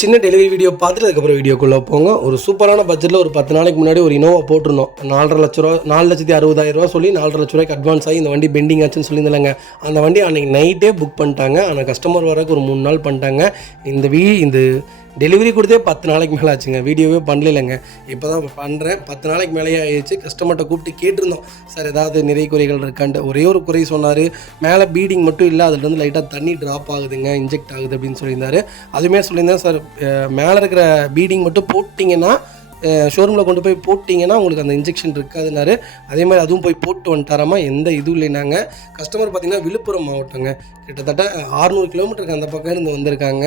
சின்ன delivery video பார்த்துட்டு அதுக்கப்புறம் வீடியோக்குள்ளே போங்க. ஒரு சூப்பரான பட்ஜெட்டில் ஒரு 10 நாளைக்கு முன்னாடி ஒரு இனோவா போட்டிருந்தோம். 4,50,000 ரூபா, 4,60,000 சொல்லி 4,50,000 ரூபாய்க்கு அட்வான்ஸ் ஆகி இந்த வண்டி பெண்டிங் ஆச்சுன்னு சொல்லியிருந்தாங்க. அந்த வண்டி அன்றைக்கி நைட்டே புக் பண்ணிட்டாங்க. ஆனால் கஸ்டமர் வரக்கு ஒரு 3 நாள் பண்ணிட்டாங்க. இந்த டெலிவரி கொடுத்தே 10 நாளைக்கு மேலே ஆச்சுங்க. வீடியோவே பண்ணலைங்க. இப்போ தான் பண்ணுறேன். 10 நாளைக்கு மேலேயே ஆயிடுச்சு. கஸ்டமர்கிட்ட கூப்பிட்டு கேட்டிருந்தோம், சார் ஏதாவது நிறைய குறைகள் இருக்கான்ட்டு. ஒரே ஒரு குறை சொன்னார், மேலே பீடிங் மட்டும் இல்லை, அதுலேருந்து லைட்டாக தண்ணி ட்ராப் ஆகுதுங்க, இன்ஜெக்ட் ஆகுது அப்படின்னு சொல்லியிருந்தார். அதுவுமே சொல்லியிருந்தேன், சார் மேலே இருக்கிற பீடிங் மட்டும் போட்டிங்கன்னா ஷோரூமில் கொண்டு போய் போட்டிங்கன்னா உங்களுக்கு அந்த இன்ஜெக்ஷன் இருக்காதுனாரு. அதே மாதிரி அதுவும் போய் போட்டு வந்துட்டாராமா. எந்த இதுவும் இல்லைனாங்க. கஸ்டமர் பார்த்திங்கன்னா விழுப்புரம் மாவட்டங்க, கிட்டத்தட்ட 600 கிலோமீட்டருக்கு அந்த பக்கம் இருந்து வந்திருக்காங்க.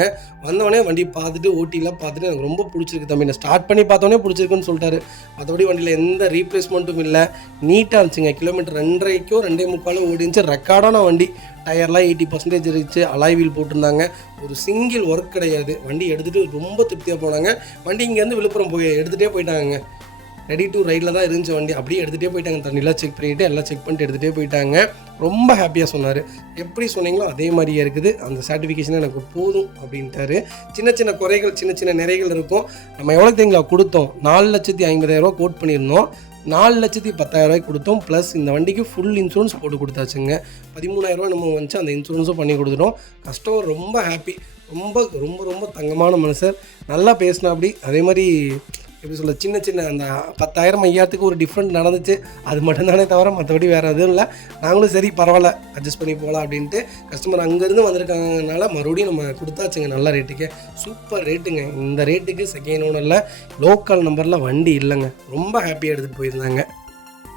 வந்தவொடனே வண்டி பார்த்துட்டு ஓட்டிலாம் பார்த்துட்டு எனக்கு ரொம்ப பிடிச்சிருக்கு தம்பி, நான் ஸ்டார்ட் பண்ணி பார்த்தோன்னே பிடிச்சிருக்குன்னு சொல்லிட்டாரு. மற்றபடி வண்டியில் எந்த ரீப்ளேஸ்மெண்ட்டும் இல்லை, நீட்டாக இருந்துச்சுங்க. கிலோமீட்டர் 2.5 2.75 ஓடிச்சு. ரெக்கார்டான வண்டி. டயர்லாம் 80% இருந்துச்சு. அலாய் வீல் போட்டிருந்தாங்க. ஒரு சிங்கிள் ஒர்க் கிடையாது. வண்டி எடுத்துகிட்டு ரொம்ப திருப்தியாக போனாங்க. வண்டி இங்கேருந்து விழுப்புரம் போய் எடுத்துகிட்டே போயிட்டாங்க. ரெடி டு ரைடில் தான் இருந்துச்சு வண்டி. அப்படியே எடுத்துகிட்டே போயிட்டாங்க. தண்ணிலாம் செக் பண்ணிவிட்டு எல்லாம் செக் பண்ணிட்டு எடுத்துகிட்டே போயிட்டாங்க. ரொம்ப ஹாப்பியாக சொன்னார். எப்படி சொன்னீங்களோ அதே மாதிரியே இருக்குது, அந்த சர்டிஃபிகேஷன் எனக்கு போதும் அப்படின்ட்டாரு. சின்ன சின்ன குறைகள், சின்ன சின்ன நிறைகள் இருக்கும். நம்ம எவ்வளோ தேங்களா கொடுத்தோம்? 4,50,000 கோட் பண்ணியிருந்தோம். 4,10,000 கொடுத்தோம். ப்ளஸ் இந்த வண்டிக்கு ஃபுல் இன்சூரன்ஸ் போட்டு கொடுத்தாச்சுங்க. 13,000 நம்ம வந்துச்சு. அந்த இன்சூரன்ஸும் பண்ணி கொடுத்துட்டோம். கஸ்டமர் ரொம்ப ஹாப்பி. ரொம்ப ரொம்ப ரொம்ப தங்கமான மனுஷர். நல்லா பேசினா. அப்படி அதே மாதிரி எப்படி சொல்ல, சின்ன சின்ன அந்த 10,000 ஐயாயிரத்துக்கு ஒரு டிஃப்ரெண்ட் நடந்துச்சு. அது மட்டும்தானே தவிர மற்றபடி வேறு எதுவும் இல்லை. நாங்களும் சரி பரவாயில்ல அட்ஜஸ்ட் பண்ணி போகலாம் அப்படின்ட்டு கஸ்டமர் அங்கேருந்து வந்திருக்காங்கனால மறுபடியும் நம்ம கொடுத்தாச்சுங்க. நல்ல ரேட்டுக்கு. சூப்பர் ரேட்டுங்க. இந்த ரேட்டுக்கு செகண்ட் ஓனரில் லோக்கல் நம்பரில் வண்டி இல்லைங்க. ரொம்ப ஹாப்பியாக எடுத்துகிட்டு போயிருந்தாங்க.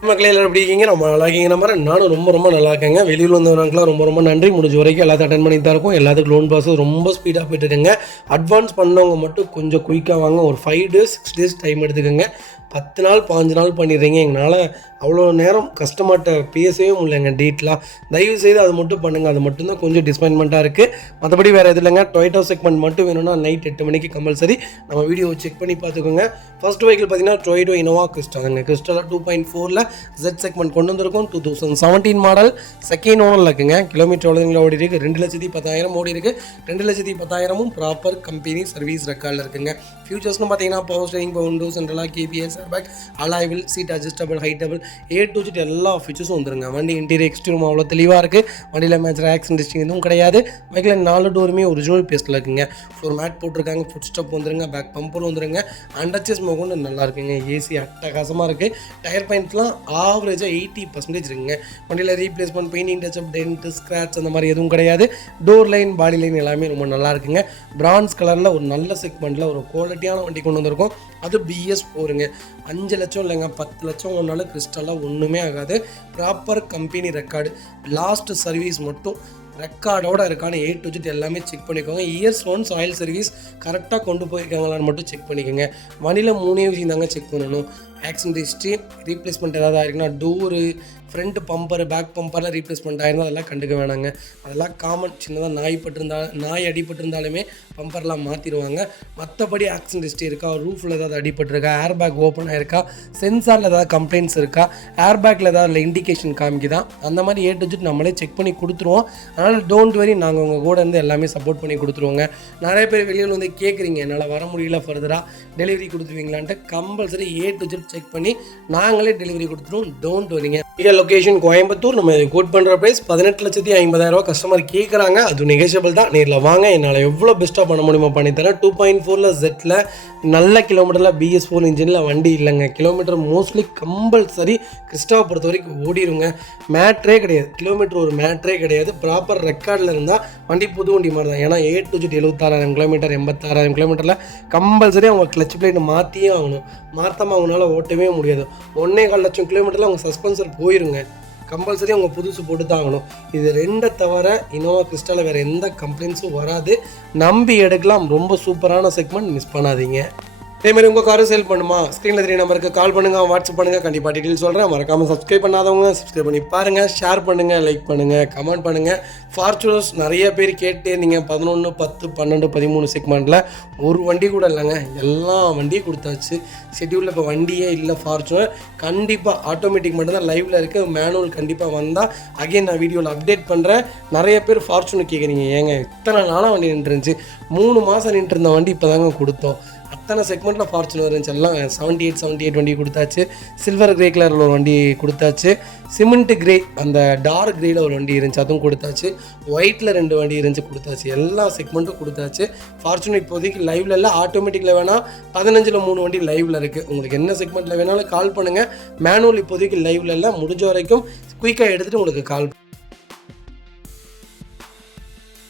மக்களே எல்லோரும் எப்படி இருக்கீங்க? நம்ம நல்லா இருக்கீங்க. நம்பர் நானும் ரொம்ப ரொம்ப நல்லா இருக்கேங்க. வெளியில் வந்தவங்களுக்குலாம் ரொம்ப ரொம்ப நன்றி. முடிஞ்ச வரைக்கும் எல்லாத்தையும் அட்டன் பண்ணி தான் இருக்கும். எல்லாத்துக்கும் லோன் ப்ராசஸ் ரொம்ப ஸ்பீடாக போய்ட்டு இருக்குங்க. அட்வான்ஸ் பண்ணவங்க மட்டும் கொஞ்சம் குயிக்காக வாங்க. ஒரு 5 days 6 days டைம் எடுத்துக்கோங்க. 10 நாள் 15 நாள் பண்ணிடுறீங்க. எங்களால் அவ்வளோ நேரம் கஸ்டமர்கிட்ட பேசவே முடியலங்க. டீட்டெயிலாக தயவு செய்து அது மட்டும் பண்ணுங்கள். அது மட்டும்தான் கொஞ்சம் டிசப்பாயின்மெண்ட்டாக இருக்குது. மற்றபடி வேறு எது இல்லைங்க. டொயோட்டோ செக்மெண்ட் மட்டும் வேணும்னா நைட் 8 மணிக்கு கம்பல்சரி நம்ம வீடியோ செக் பண்ணி பார்த்துக்கோங்க. ஃபர்ஸ்ட் வெஹிக்கிள் பார்த்தீங்கன்னா டொயோட்டோ இனோவா கிறிஸ்டாங்க. கிறிஸ்டால 2.4 Z செக்மெண்ட் கொண்டு வந்திருக்கும். 2017 மாடல். செகண்ட் ஓனரில் இருக்குங்க. கிலோமீட்டர் எவ்வளோங்களா ஓடி இருக்குது? 2,10,000 ஓடி இருக்குது. 2,10,000 ப்ராப்பர் கம்பெனி சர்வீஸ் ரெக்கார்டில் இருக்குங்க. ஃபியூச்சர்ஸ்னு பார்த்தீங்கன்னா பவர் ஸ்டீரிங், விண்டோ சென்ட்ரலாக, KPS, airbag, alloy wheel, seat adjustable, heightable, A to Z எல்லா ஃபீச்சர்ஸும் வந்துருங்க. வண்டி இன்டீரியர் எக்ஸ்டீரியர் அவ்வளோ தெளிவாக இருக்குது. வண்டியில் மேட்ச் ஆக்சிடென்ட் ஹிஸ்ட்ரி எதுவும் கிடையாது. பைக்கில் 4 டோருமே ஒரிஜினல் பேஸ்ட்டில் இருக்குங்க. ஃப்ளோர் மேட் போட்டிருக்காங்க. ஃபுட் ஸ்டெப் வந்துருங்க. பேக் பம்பர் வந்துருங்க. அண்டர்ச்சஸ் மோகன் நல்லா இருக்குங்க. ஏசி அட்டகாசமாக இருக்குது. டயர் பாயிண்ட்லாம் ஆவரேஜாக 80% இருக்குங்க. வண்டியில் replacement, painting touch-up, dent, scratch அந்த மாதிரி எதுவும் கிடையாது. டோர் லைன், பாடி லைன் எல்லாமே ரொம்ப நல்லா இருக்குங்க. பிரான்ஸ் கலரில் ஒரு நல்ல செக்மெண்ட்டில் ஒரு குவாலிட்டியான வண்டி கொண்டு வந்திருக்கோம். அது BS4ங்க. 5 லட்சம் இல்லைங்க, 10 லட்சம் ஒன்றாலும் கிறிஸ்டலாக ஒன்றுமே ஆகாது. Proper company record. Last service மட்டும் ரெக்கார்டோடு இருக்கான்னு A to Z எல்லாமே செக் பண்ணிக்கோங்க. இயர்ஸ் ஒன்ஸ் ஆயில் சர்வீஸ் கரெக்டாக கொண்டு போயிருக்காங்களான்னு மட்டும் செக் பண்ணிக்கோங்க. வண்டியில் 3 விஷயம் தாங்க செக் பண்ணணும். ஆக்சிடென்ட் ஹிஸ்ட்ரி, ரீப்ளேஸ்மெண்ட் ஏதாவது ஆயிருக்குன்னா, டோரு, ஃப்ரண்ட் பம்பர், பேக் பம்பரில் ரீப்ளேஸ்மெண்ட் ஆயிருந்தால் அதெல்லாம் கண்டுக்க வேணாங்க. அதெல்லாம் காமன். சின்னதாக நாய் அடிபட்டிருந்தாலுமே பம்பர்லாம் மாற்றிடுவாங்க. மற்றபடி ஆக்சிடென்ட் ஹிஸ்ட்ரி இருக்கா, ரூஃபில் ஏதாவது அடிபட்டிருக்கா, ஏர் பேக் ஓப்பன் ஆயிருக்கா, சென்சாரில் ஏதாவது கம்ப்ளைண்ட்ஸ் இருக்கா, ஏர் பேக்கில் ஏதாவது இண்டிகேஷன் காமிக்குதான், அந்த மாதிரி A to Z நம்மளே செக் பண்ணி கொடுத்துருவோம். அதனால் டோன்ட் வெரி, நாங்கள் உங்கள் கூட இருந்து எல்லாமே சப்போர்ட் பண்ணி கொடுத்துருவோங்க. நிறைய பேர் வெளியில் வந்து கேட்குறீங்க, என்னால் வர முடியல, ஃபர்தராக டெலிவரி கொடுத்துருவீங்களான்ட்டு. Compulsory A to Z check பண்ணி நாங்களே டெலிவரி கொடுத்துருவோம். டோன்ட் வரிங்க. லொகேஷன் கோயம்புத்தூர். நம்ம கோட் பண்ணுற ப்ரைஸ் 18,50,000 கஸ்டமர் கேட்குறாங்க. அது நெகோஷியபிள் தான். நேரில் வாங்க. என்னால் எவ்வளோ பெஸ்ட்டாக பண்ண முடியுமோ பண்ணித்தரேன். 2.4 Z நல்ல கிலோமீட்டரில் BS4 இன்ஜினில் வண்டி இல்லைங்க. கிலோமீட்டர் மோஸ்ட்லி கம்பல்சரி கிறிஸ்டாவை பொறுத்த வரைக்கும் ஓடிடுங்க. மேட்ரே கிடையாது. கிலோமீட்டர் ஒரு மேட்ரே கிடையாது. ப்ராப்பர் ரெக்கார்டில் இருந்தால் வண்டி புது வண்டி மாதிரி தான். ஏன்னா A to Z 76,000 கிலோமீட்டர், 86,000 கிலோமீட்டரில் கம்பல்சரி அவங்க கிளச் பிளேட் மாற்றியே ஆகணும். மாற்றாமல் அவங்களால ஓட்டவே முடியாது. 1.25 லட்சம் கிலோமீட்டரில் அவங்க சஸ்பென்சர் போயிருங்க. கம்பல்சரி அவங்க புதுசு போட்டு தான் ஆகணும். இது 2 தவிர இனோவா கிறிஸ்டாவில் வேறு எந்த கம்ப்ளைண்ட்ஸும் வராது. நம்பி எடுக்கலாம். ரொம்ப சூப்பரான செக்மெண்ட். மிஸ் பண்ணாதீங்க. அதேமாதிரி உங்கள் காரும் சேல் பண்ணுமா, ஸ்க்ரீனில் 3 நம்பருக்கு கால் பண்ணுங்கள், வாட்ஸ்அப் பண்ணுங்கள். கண்டிப்பாக டீட்டெயில் சொல்கிறேன். மறக்காமல் சப்ஸ்கிரைப் பண்ணாதவங்க சப்ஸ்கிரைப் பண்ணி பாருங்கள், ஷேர் பண்ணுங்கள், லைக் பண்ணுங்கள், கமெண்ட் பண்ணுங்கள். ஃபார்ச்சுனர்ஸ் நிறைய பேர் கேட்டே இருந்தீங்க. 11, 10, 12, 13 செக்மெண்ட்டில் ஒரு வண்டி கூட இல்லைங்க, எல்லா வண்டியும் கொடுத்தாச்சு. ஷெட்யூலில் இப்போ வண்டியே இல்லை. ஃபார்ச்சுனர் கண்டிப்பாக ஆட்டோமேட்டிக் மட்டும்தான் லைவில் இருக்குது. மேனுவல் கண்டிப்பாக வந்தால் அகைன் நான் வீடியோவில் அப்டேட் பண்ணுறேன். நிறைய பேர் ஃபார்ச்சுனர் கேட்குறீங்க, ஏங்க இத்தனை நாளாக வண்டி நின்றுருந்துச்சு, 3 மாதம் நின்றுருந்த வண்டி இப்போ தாங்க கொடுத்தோம். அத்தனை செக்மெண்ட்டில் ஃபார்ச்சுனர் இருந்துச்சு, எல்லாம் 78 வண்டி கொடுத்தாச்சு. சில்வர் கிரே கலரில் ஒரு வண்டி கொடுத்தாச்சு. சிமெண்ட் கிரே அந்த டார்க் கிரேயில் ஒரு வண்டி இருந்துச்சு, அதுவும் கொடுத்தாச்சு. ஒயிட்டில் 2 வண்டி இருந்துச்சு, கொடுத்தாச்சு. எல்லா செக்மெண்ட்டும் கொடுத்தாச்சு. ஃபார்ச்சுனர் இப்போதைக்கு லைவில் இல்லை, ஆட்டோமேட்டிக்கில் வேணால் 15ல் 3 வண்டி லைவில் இருக்குது. உங்களுக்கு என்ன செக்மெண்ட்டில் வேணாலும் கால் பண்ணுங்கள். மேனுவல் இப்போதைக்கு லைவில் இல்லை, முடிஞ்ச வரைக்கும் குயிக்காக எடுத்துகிட்டு உங்களுக்கு கால்.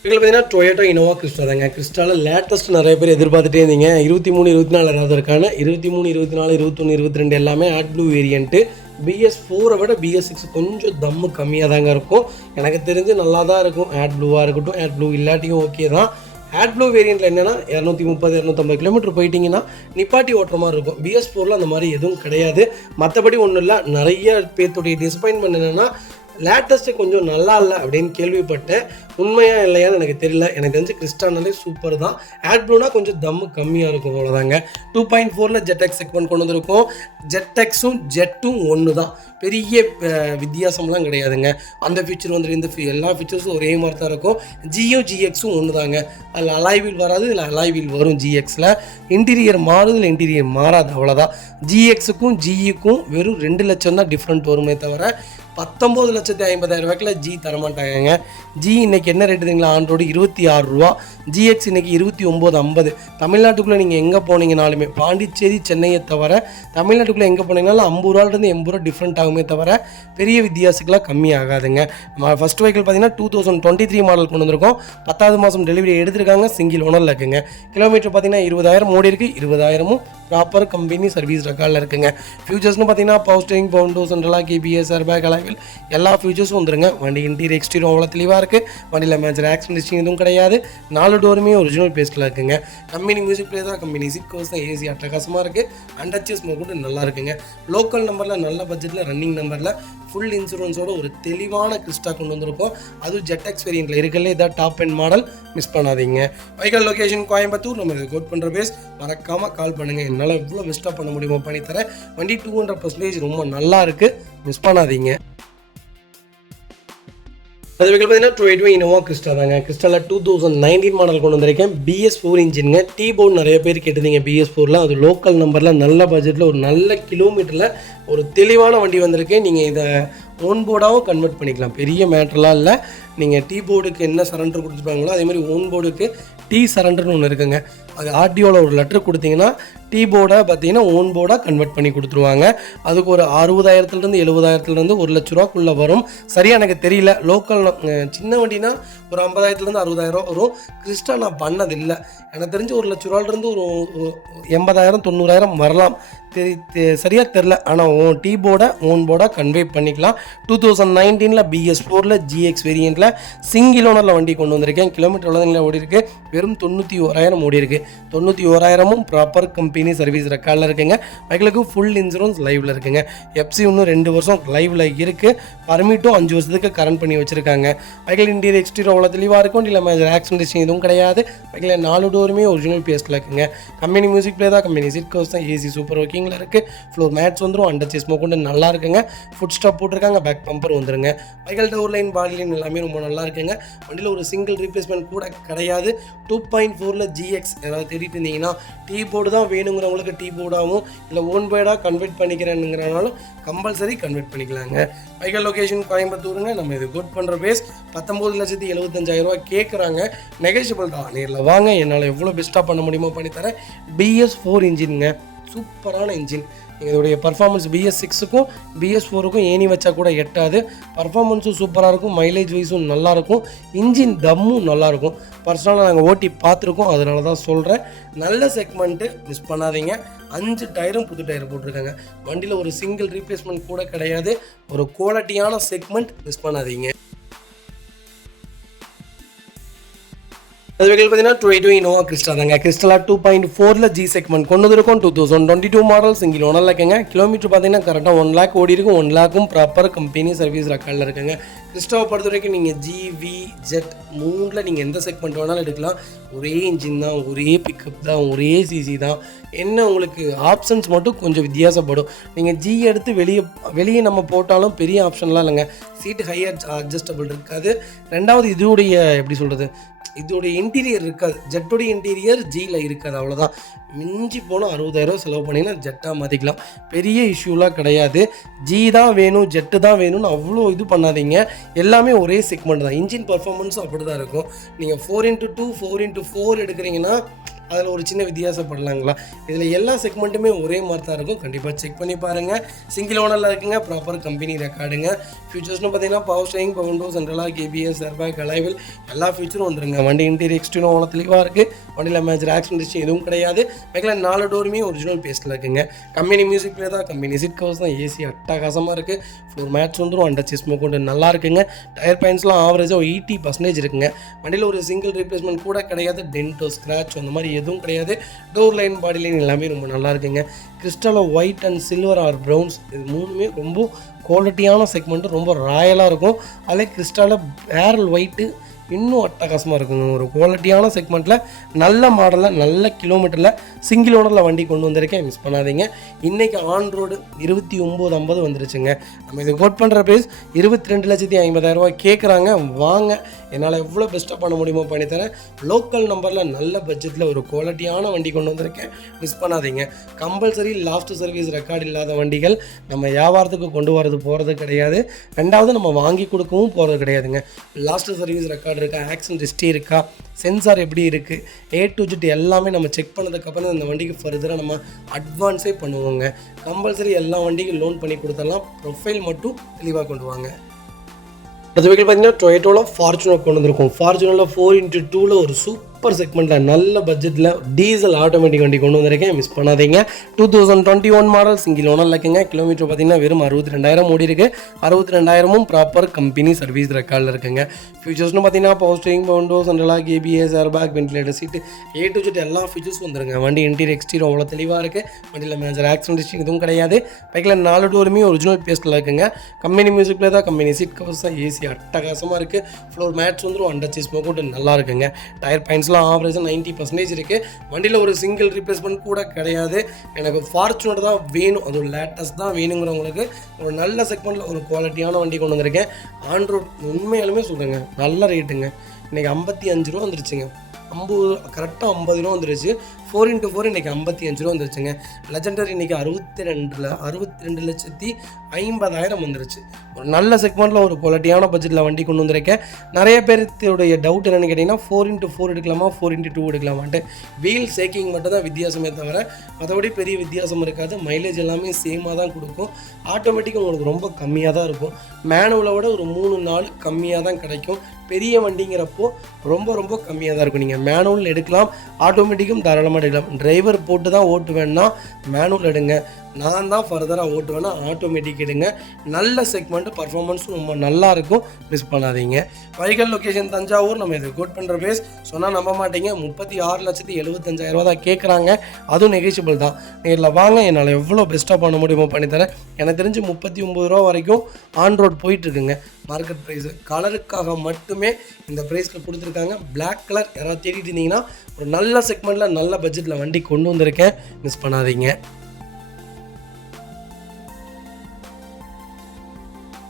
இதில் பார்த்தீங்கன்னா டொயோட்டோ இனோவா கிறிஸ்டா தாங்க. கிறிஸ்டாவில் லேட்டஸ்ட் நிறைய பேர் எதிர்பார்த்துட்டே இருந்தீங்க. 23, 24 ஏதாவது இருக்கான 23, 24, 21, 22 எல்லாமே ஆட் ப்ளூ வேரியண்ட்டு. BS4 விட BS6 கொஞ்சம் தம்மு கம்மியாக தாங்க இருக்கும். எனக்கு தெரிஞ்சு நல்லா தான் இருக்கும். ஆட் ப்ளூவாக இருக்கட்டும், ஆட் ப்ளூ இல்லாட்டியும் ஓகே தான். ஆட் ப்ளூ வேரியண்ட்டில் என்னென்னா 230, 250 கிலோமீட்டர் போயிட்டீங்கன்னா நிப்பாட்டி ஓட்டுற மாதிரி இருக்கும். BS4ல் அந்த மாதிரி எதுவும் கிடையாது. மற்றபடி ஒன்றும் இல்லை. நிறைய பேர்த்துடைய டிசப்பாயின்மெண்ட் என்னென்னா லேட்டஸ்ட்டு கொஞ்சம் நல்லா இல்லை அப்படின்னு கேள்விப்பட்டேன். உண்மையாக இல்லையான்னு எனக்கு தெரியல. எனக்கு தெரிஞ்சு கிறிஸ்டானாலே சூப்பர் தான். ஆட் ப்ளூனா கொஞ்சம் தம்மு கம்மியாக இருக்கும், அவ்வளோதாங்க. 2.4ல் ஜெட்எக்ஸ் செக்மெண்ட் கொண்டு வந்திருக்கோம். ஜெட்எக்ஸும் ஜெட்டும் ஒன்று தான், பெரிய வித்தியாசம்லாம் கிடையாதுங்க. அந்த ஃபீச்சர் வந்துட்டு இந்த எல்லா ஃபீச்சர்ஸும் ஒரே மாதிரி தான் இருக்கும். GXும் ஒன்று தாங்க. அதில் அலாய் வீல் வராது, இதில் அலாய் வீல் வரும். GXில் இன்டீரியர் மாறுது, இல்லை இன்டீரியர் மாறாது, அவ்வளோதான். GXுக்கும் GEக்கும் வெறும் 2 லட்சம் தான் டிஃப்ரெண்ட் வருமே தவிர 19,50,000 ஜி தரமாட்டாங்க. ஜி இன்றைக்கி என்ன ரேட்டு தெரியுங்களா? ஆண்ட்ராய்டு 26 ரூபா. GX இன்றைக்கி 29,50. தமிழ்நாட்டுக்குள்ளே நீங்கள் எங்கே போனீங்கனாலுமே, பாண்டிச்சேரி சென்னையை தவிர தமிழ்நாட்டுக்குள்ளே எங்கே போனீங்கனாலும் 50 ரூபாலேருந்து 80 ரூபா டிஃப்ரெண்ட் ஆகுமே தவிர பெரிய வித்தியாசத்துக்குலாம் கம்மி ஆகாதுங்க. ஃபஸ்ட் வெஹிக்கிள் பார்த்தீங்கன்னா 2023 மாடல் கொண்டு வந்திருக்கோம். 10வது மாதம் டெலிவரி எடுத்திருக்காங்க. சிங்கிள் ஓனரில் இருக்குங்க. கிலோமீட்டர் பார்த்தீங்கன்னா 20,000 ஓடி இருக்குது. 20,000ம் ப்ராப்பர் கம்பெனி சர்வீஸ் ரெக்கார்டில் இருக்குங்க. ஃபியூச்சர்ஸ்னு பார்த்தீங்கன்னா power steering, power window, central lock, KBS, airbag, alloy wheel எல்லா ஃபியூச்சர்ஸும் வந்துருங்க. வண்டி இன்டீரியர் எக்ஸ்டீரியர் அவ்வளோ தெளிவாக இருக்குது. வண்டியில் மேஜர் ஆக்சிடென்ட் ஹிஸ்ட்ரி எதுவும் கிடையாது. 4 டோருமே ஒரிஜினல் பேஸ்ட்டில் இருக்குங்க. கம்பெனி மியூசிக் பிளே தான், கம்பெனி சீட் கவர்ஸ் தான், AC அட்டகாசமாக இருக்குது. அண்டர்ச்சேஸ் கூட நல்லா இருக்குங்க. லோக்கல் நம்பரில் நல்ல பட்ஜெட்டில் ரன்னிங் நம்பரில் ஃபுல் இன்சூரன்ஸோட ஒரு தெளிவான கிறிஸ்டா கொண்டு வந்திருக்கோம். அதுவும் ஜெட்எக்ஸ் வேரியண்ட்டில் இருக்கல, இதான் டாப் எண்ட் மாடல், மிஸ் பண்ணாதீங்க. வைக்கல் லொக்கேஷன் கோயம்புத்தூர். நம்ம இது கோட் பண்ணுற பேஸ், மறக்காமல் கால் பண்ணுங்கள். என்னால் எவ்வளோ பெஸ்ட்டாக பண்ண முடியுமோ பண்ணித்தரேன். வண்டி 200% ரொம்ப நல்லா இருக்குது, மிஸ் பண்ணாதீங்க. அது வெஹிக்கிள் பார்த்தீங்கன்னா 280 இனோவா கிறிஸ்டா தாங்க. கிறிஸ்டாவில் 2019 மாடல் கொண்டு வந்திருக்கேன். BS4 இன்ஜினுங்க. T-போர்டு நிறைய பேர் கேட்டிருந்தீங்க. BS4ல் அது லோக்கல் நம்பரில் நல்ல பட்ஜெட்டில் ஒரு நல்ல கிலோமீட்டரில் ஒரு தெளிவான வண்டி வந்திருக்கு. நீங்கள் இதை ஓன் போர்டாகவும் கன்வெர்ட் பண்ணிக்கலாம், பெரிய மேட்டர்லாம் இல்லை. நீங்கள் T-போர்டுக்கு என்ன சரண்டர் கொடுத்துருப்பாங்களோ அதேமாதிரி ஓன் போர்டுக்கு T சரண்டர்னு ஒன்று இருக்குங்க. அது RTOவில் ஒரு லெட்டர் கொடுத்தீங்கன்னா T-போர்டை பார்த்தீங்கன்னா ஓன் போர்டாக கன்வெர்ட் பண்ணி கொடுத்துருவாங்க. அதுக்கு ஒரு 60,000 70,000 1 லட்ச ரூபாக்குள்ளே வரும். சரியாக எனக்கு தெரியல. லோக்கல் சின்ன வண்டினா ஒரு 50,000 60,000 வரும். கிறிஸ்டா நான் பண்ணதில்லை. எனக்கு தெரிஞ்சு 1 லட்ச ரூபாயிலிருந்து ஒரு 80,000 90,000 வரலாம். சரியாக தெரில. ஆனால் T-போர்டை ஓன் போர்டாக கன்வே பண்ணிக்கலாம். 2019ல் BS4ல் GX வேரியண்ட்டில் சிங்கிள் ஓனரில் வண்டி கொண்டு வந்திருக்கேன். கிலோமீட்டர் எவ்வளோங்களா ஓடி இருக்குது? வெறும் 91,000 ஓடி இருக்குது. 91,000ம் ப்ராப்பர் கம்பெனி சர்வீஸ் ரெக்கார்டில் இருக்குங்க. பைக்கிலுக்கு ஃபுல் இன்சூரன்ஸ் லைவில் இருக்குங்க. FC இன்னும் 2 வருஷம் லைவில் இருக்குது. பர்மிட்டும் 5 வருஷத்துக்கு கரண்ட் பண்ணி வச்சுருக்காங்க. பைக்கில் இன்டீரியர் எக்ஸ்டீரியர் அவ்வளோ தெளிவாக இருக்கும். இல்லை மேஜர் ஆக்சிடென்ட் எதுவும் கிடையாது. பைக்கில் 4 டோருமே ஒரிஜினல் பேஸ்ட்டில் இருக்குங்க. கம்பெனி மியூசிக் பிளே தான், கம்பெனி சீட் கவர்ஸ் தான், AC சூப்பர் ஒர்க்கிங்கில் இருக்குது. ஃப்ளோர் மேட்ஸ் வந்துடும். அண்டர் சேஸ் கொண்டு நல்லா இருக்குங்க. ஃபுட் ஸ்டாப் போட்டிருக்காங்க. பேக் பம்பர் வந்துருங்க. பைக்கில் டோர் லைன், பாடி லைன் எல்லாமே ரொம்ப நல்லா இருக்குங்க. வண்டியில் ஒரு சிங்கிள் ரீப்ளேஸ்மெண்ட் கூட கிடையாது. 2.4ல் GX யாராவது தேடிட்டு இருந்தீங்கன்னா T-போர்டு தான் வேணுங்கிறவங்களுக்கு T-போர்டாகவும், இல்லை ஓன் போர்டாக கன்வெர்ட் பண்ணிக்கிறேனுங்கிறனாலும் கம்பல்சரி கன்வெர்ட் பண்ணிக்கலாங்க. பைக்கில் லொக்கேஷன் கோயம்புத்தூருங்க. நம்ம இது கோட் பண்ணுற பேஸ் 19,75,000 கேட்குறாங்க. நெகோஷியபிள் தான். நேரில் வாங்க, என்னால் எவ்வளோ பெஸ்ட்டாக பண்ண முடியுமோ பண்ணித்தரேன். BS4 இன்ஜினுங்க, சூப்பரான இன்ஜின். இதோடைய பர்ஃபார்மன்ஸ் BS6க்கும் BS4க்கும் ஏணி வச்சா கூட எட்டாது. பர்ஃபார்மன்ஸும் சூப்பராக இருக்கும். மைலேஜ் வைஸும் நல்லாயிருக்கும். இன்ஜின் தம்மும் நல்லாயிருக்கும். பர்சனலாக நாங்கள் ஓட்டி பார்த்துருக்கோம், அதனால தான் சொல்கிறேன். நல்ல செக்மெண்ட்டு, மிஸ் பண்ணாதீங்க. 5 டயரும் புது டயர் போட்டிருக்காங்க. வண்டியில் ஒரு சிங்கிள் ரீப்ளேஸ்மெண்ட் கூட கிடையாது. ஒரு குவாலிட்டியான செக்மெண்ட், மிஸ் பண்ணாதீங்க. அது வெஹிக்கிள் பார்த்தீங்கன்னா 2020 இனோவா கிறிஸ்டா தாங்க. கிறிஸ்டலா 2.4ல ஜி செக்மெண்ட் கொண்டு வந்திருக்கும். 2022 மாடல் சிங்கிள் ஓனரில் இருக்குங்க. கிலோமீட்டர் பார்த்தீங்கன்னா கரெக்டாக 1 லேக் ஓடி இருக்கும். 1 லேக்கும் ப்ராப்பர் கம்பெனி சர்வீஸ் ரெக்கார்டில் இருக்குங்க. கிறிஸ்டாவை பொறுத்த வரைக்கும் நீங்கள் ஜிவி ஜெட் மூணில் நீங்கள் எந்த செக்மெண்ட் வேணாலும் எடுக்கலாம். ஒரே இன்ஜின் தான், ஒரே பிக்கப் தான், ஒரே சிசி தான். என்ன உங்களுக்கு ஆப்ஷன்ஸ் மட்டும் கொஞ்சம் வித்தியாசப்படும். நீங்கள் ஜி எடுத்து வெளியே நம்ம போட்டாலும் பெரிய ஆப்ஷன்லாம் இல்லைங்க. சீட்டு ஹையர் அட்ஜஸ்டபிள் இருக்காது. ரெண்டாவது இதோடைய எப்படி சொல்கிறது, இதோடைய இன்டீரியர் இருக்காது. ஜெட்டோடைய இன்டீரியர் ஜியில் இருக்காது. அவ்வளோதான். மிஞ்சி போனால் 60,000 செலவு பண்ணிங்கன்னா ஜெட்டாக மாற்றிக்கலாம். பெரிய இஷ்யூலாம் கிடையாது. ஜி தான் வேணும், ஜெட்டு தான் வேணும்னு அவ்வளோ இது பண்ணாதீங்க. எல்லாமே ஒரே செக்மெண்ட் தான். இன்ஜின் பர்ஃபார்மன்ஸும் அப்படி தான் இருக்கும். நீங்கள் 4x2 4x4 எடுக்கிறீங்கன்னா அதில் ஒரு சின்ன வித்தியாசப்படலாங்களா. இதில் எல்லா செக்மெண்ட்டுமே ஒரே மாதிரி தான் இருக்கும். கண்டிப்பாக செக் பண்ணி பாருங்கள். சிங்கிள் ஓனரில் இருக்குங்க. ப்ராப்பர் கம்பெனி ரெக்கார்டுங்க. ஃபியூச்சர்ஸ்னு பார்த்தீங்கன்னா power steering, power window, central lock KBS, airbag, alloy wheel எல்லா ஃபியூச்சரும் வந்துருங்க. வண்டி இன்டீரியர் எக்ஸ்டீரியர் அவ்வளோ தெளிவாக இருக்குது. வண்டியில் மேஜர் ஆக்சிடென்ட் ஹிஸ்ட்ரி எதுவும் கிடையாது. மேக்கில் 4 டோருமே ஒரிஜினல் பேஸ்ட்டில் இருக்குங்க. கம்பெனி மியூசிக் பிளே தான், கம்பெனி சீட் கவர்ஸ் தான், ஏசி அட்டகாசமாக இருக்குது. ஃப்ளோர் மேட்ச் வந்துடும். அண்டர் சிஸ்மோ கொண்டு நல்லா இருக்குங்க. டயர் பாயிண்ட்ஸ்லாம் ஆவரேஜாக 80% இருக்குங்க. வண்டியில் ஒரு சிங்கிள் ரீப்ளேஸ்மெண்ட் கூட கிடையாது. டென்ட்டோ ஸ்க்ராச் அந்த மாதிரி எதுவும் கிடையாது. டோர் லைன், பாடி லைன் எல்லாமே ரொம்ப நல்லா இருக்குங்க. கிறிஸ்டலில் white and silver or browns இது மூணுமே ரொம்ப குவாலிட்டியான செக்மெண்ட்டு, ரொம்ப ராயலாக இருக்கும். அதில் கிறிஸ்டலில் பேரல் ஒயிட்டு இன்னும் அட்டகாசமாக இருக்குங்க. ஒரு குவாலிட்டியான செக்மெண்ட்டில் நல்ல மாடலில் நல்ல கிலோமீட்டரில் சிங்கிள் ஓனரில் வண்டி கொண்டு வந்திருக்கேன். மிஸ் பண்ணாதீங்க. இன்றைக்கி ஆன் ரோடு 29,50 வந்துருச்சுங்க. நம்ம இதை கோட் பண்ணுற ப்ரைஸ் 22,50,000 கேட்குறாங்க. வாங்க, என்னால் எவ்வளோ பெஸ்ட்டாக பண்ண முடியுமோ பண்ணித்தரேன். லோக்கல் நம்பரில் நல்ல பட்ஜெட்டில் ஒரு குவாலிட்டியான வண்டி கொண்டு வந்திருக்கேன். மிஸ் பண்ணாதீங்க. கம்பல்சரி லாஸ்ட் சர்வீஸ் ரெக்கார்டு இல்லாத வண்டிகள் நம்ம வியாபாரத்துக்கு கொண்டு வரது போகிறது கிடையாது. ரெண்டாவது நம்ம வாங்கி கொடுக்கவும் போகிறது கிடையாதுங்க. லாஸ்ட் சர்வீஸ் ரெக்கார்டு இருக்கா, ஆக்சிடென்ட் ஹிஸ்ட்ரி இருக்கா, சென்சார் எப்படி இருக்குது, A to Z எல்லாமே நம்ம செக் பண்ணதுக்கப்புறம் இந்த வண்டிக்கு ஃபர்தராக நம்ம அட்வான்ஸே பண்ணுவோங்க. கம்பல்சரி எல்லா வண்டிக்கும் லோன் பண்ணி கொடுத்துடலாம். ப்ரொஃபைல் மட்டும் தெளிவாக கொண்டு வாங்க. அடுத்த வெஹிக்கிள் பார்த்தீங்கன்னா டொயோட்டோவில் ஃபார்ச்சுனர் கொண்டு வந்திருக்கும். ஃபார்ச்சுனரில் 4x2ல ஒரு சூப்பர் செக்மெண்ட்டில் நல்ல பட்ஜெட்டில் டீசல் ஆட்டோமேட்டிக் வண்டி கொண்டு வந்திருக்கேன். மிஸ் பண்ணாதீங்க. 2021 மாடல் சிங்கிள் ஓனர் இருக்குங்க. கிலோமீட்டர் பார்த்தீங்கன்னா வெறும் 62,000 ஓடி இருக்குது. 62,000ம் ப்ராப்பர் கம்பெனி சர்வீஸ் ரெக்கார்டில் இருக்குங்க. ஃபியூச்சர்ஸ்னு பார்த்தீங்கன்னா power steering, power window, central lock KBS, airbag, ventilator seat, A to Z எல்லா ஃபீச்சர்ஸும் வந்துருங்க. வண்டி இன்டீரியர் எக்ஸ்டீரியர் அவ்வளோ தெளிவாக இருக்குது. வண்டியில் மேஜர் ஆக்சிடென்ட் ஹிஸ்ட்ரி எதுவும் கிடையாது. பைக்கில் 4 டோருமே ஒரிஜினல் பேஸ்ட்டில் இருக்குங்க. கம்பெனி மியூசிக் பிளே தான், கம்பெனி சீட் கவர்ஸ் தான், ஏசி அட்டகாசமாக இருக்குது. ஃப்ளோர் மேட்ச் வந்துடும். அண்டர் சிஸ்மோ கூட நல்லா இருக்குங்க. டயர் பாயிண்ட்ஸ்லாம் ஆவரேஜாக 90% இருக்குது. வண்டியில் ஒரு சிங்கிள் ரீப்ளேஸ்மெண்ட் கூட கிடையாது. எனக்கு ஃபார்ச்சுனர் தான் வேணும், அது ஒரு லேட்டஸ்ட் தான் வேணுங்கிறவங்களுக்கு ஒரு நல்ல செக்மெண்ட்டில் ஒரு குவாலிட்டியான வண்டி கொண்டு வந்திருக்கேன். ஆன் ரோட் உண்மையாலுமே சொல்கிறேங்க, நல்ல ரேட்டுங்க. இன்றைக்கி 55 ரூபா வந்துருச்சுங்க. கரெக்டாக 50 ரூபா வந்துருச்சு. 4x4 இன்றைக்கி 55 ரூபா வந்துருச்சுங்க. லெஜெண்டர் இன்றைக்கி 62,50,000 வந்துருச்சு. ஒரு நல்ல செக்மெண்ட்டில் ஒரு குவாலிட்டியான பட்ஜெட்டில் வண்டி கொண்டு வந்திருக்கேன். நிறைய பேருடைய டவுட் என்னென்னு கேட்டிங்கன்னா 4x4 எடுக்கலாமா, 4x2 எடுக்கலாமான்ட்டு. வீல் சேக்கிங் மட்டும் தான் வித்தியாசமே தவிர மற்றபடி பெரிய வித்தியாசம் இருக்காது. மைலேஜ் எல்லாமே சேமாக தான் கொடுக்கும். ஆட்டோமேட்டிக் உங்களுக்கு ரொம்ப கம்மியாக தான் இருக்கும். மேனுவலை விட ஒரு 3-4 கம்மியாக தான் கிடைக்கும். பெரிய வண்டிங்கிறப்போ ரொம்ப ரொம்ப கம்மியாக தான் இருக்கும். நீங்கள் மேனுவல் எடுக்கலாம், ஆட்டோமேட்டிக்கும் தாராளமாக எடுக்கலாம். டிரைவர் போட்டு தான் ஓட்டுவேன்னா மேனுவல் எடுங்க. நான் தான் ஃபர்தராக ஓட்டுவேன்னா ஆட்டோமேட்டிக் எடுங்க. நல்ல செக்மெண்ட், பர்ஃபார்மன்ஸும் ரொம்ப நல்லாயிருக்கும். மிஸ் பண்ணாதீங்க. வைகல் லொக்கேஷன் தஞ்சாவூர். நம்ம இதை கோட் பண்ணுற பேஸ் சொன்னால் நம்ப மாட்டீங்க. 36,75,000 தான் கேட்குறாங்க. அதுவும் நெகோஷியபிள் தான். நேரில் வாங்க, என்னால் எவ்வளோ பெஸ்ட்டாக பண்ண முடியுமோ பண்ணித்தரேன். எனக்கு தெரிஞ்சு 39 ரூபா வரைக்கும் ஆன் ரோட் போயிட்டுருக்குங்க. மார்க்கெட் ப்ரைஸு கலருக்காக மட்டுமே இந்த ப்ரைஸில் கொடுத்துருக்காங்க. பிளாக் கலர் யாராவது தேடிட்டு இருந்தீங்கன்னா ஒரு நல்ல செக்மெண்ட்டில் நல்ல பட்ஜெட்டில் வண்டி கொண்டு வந்திருக்கேன். மிஸ் பண்ணாதீங்க.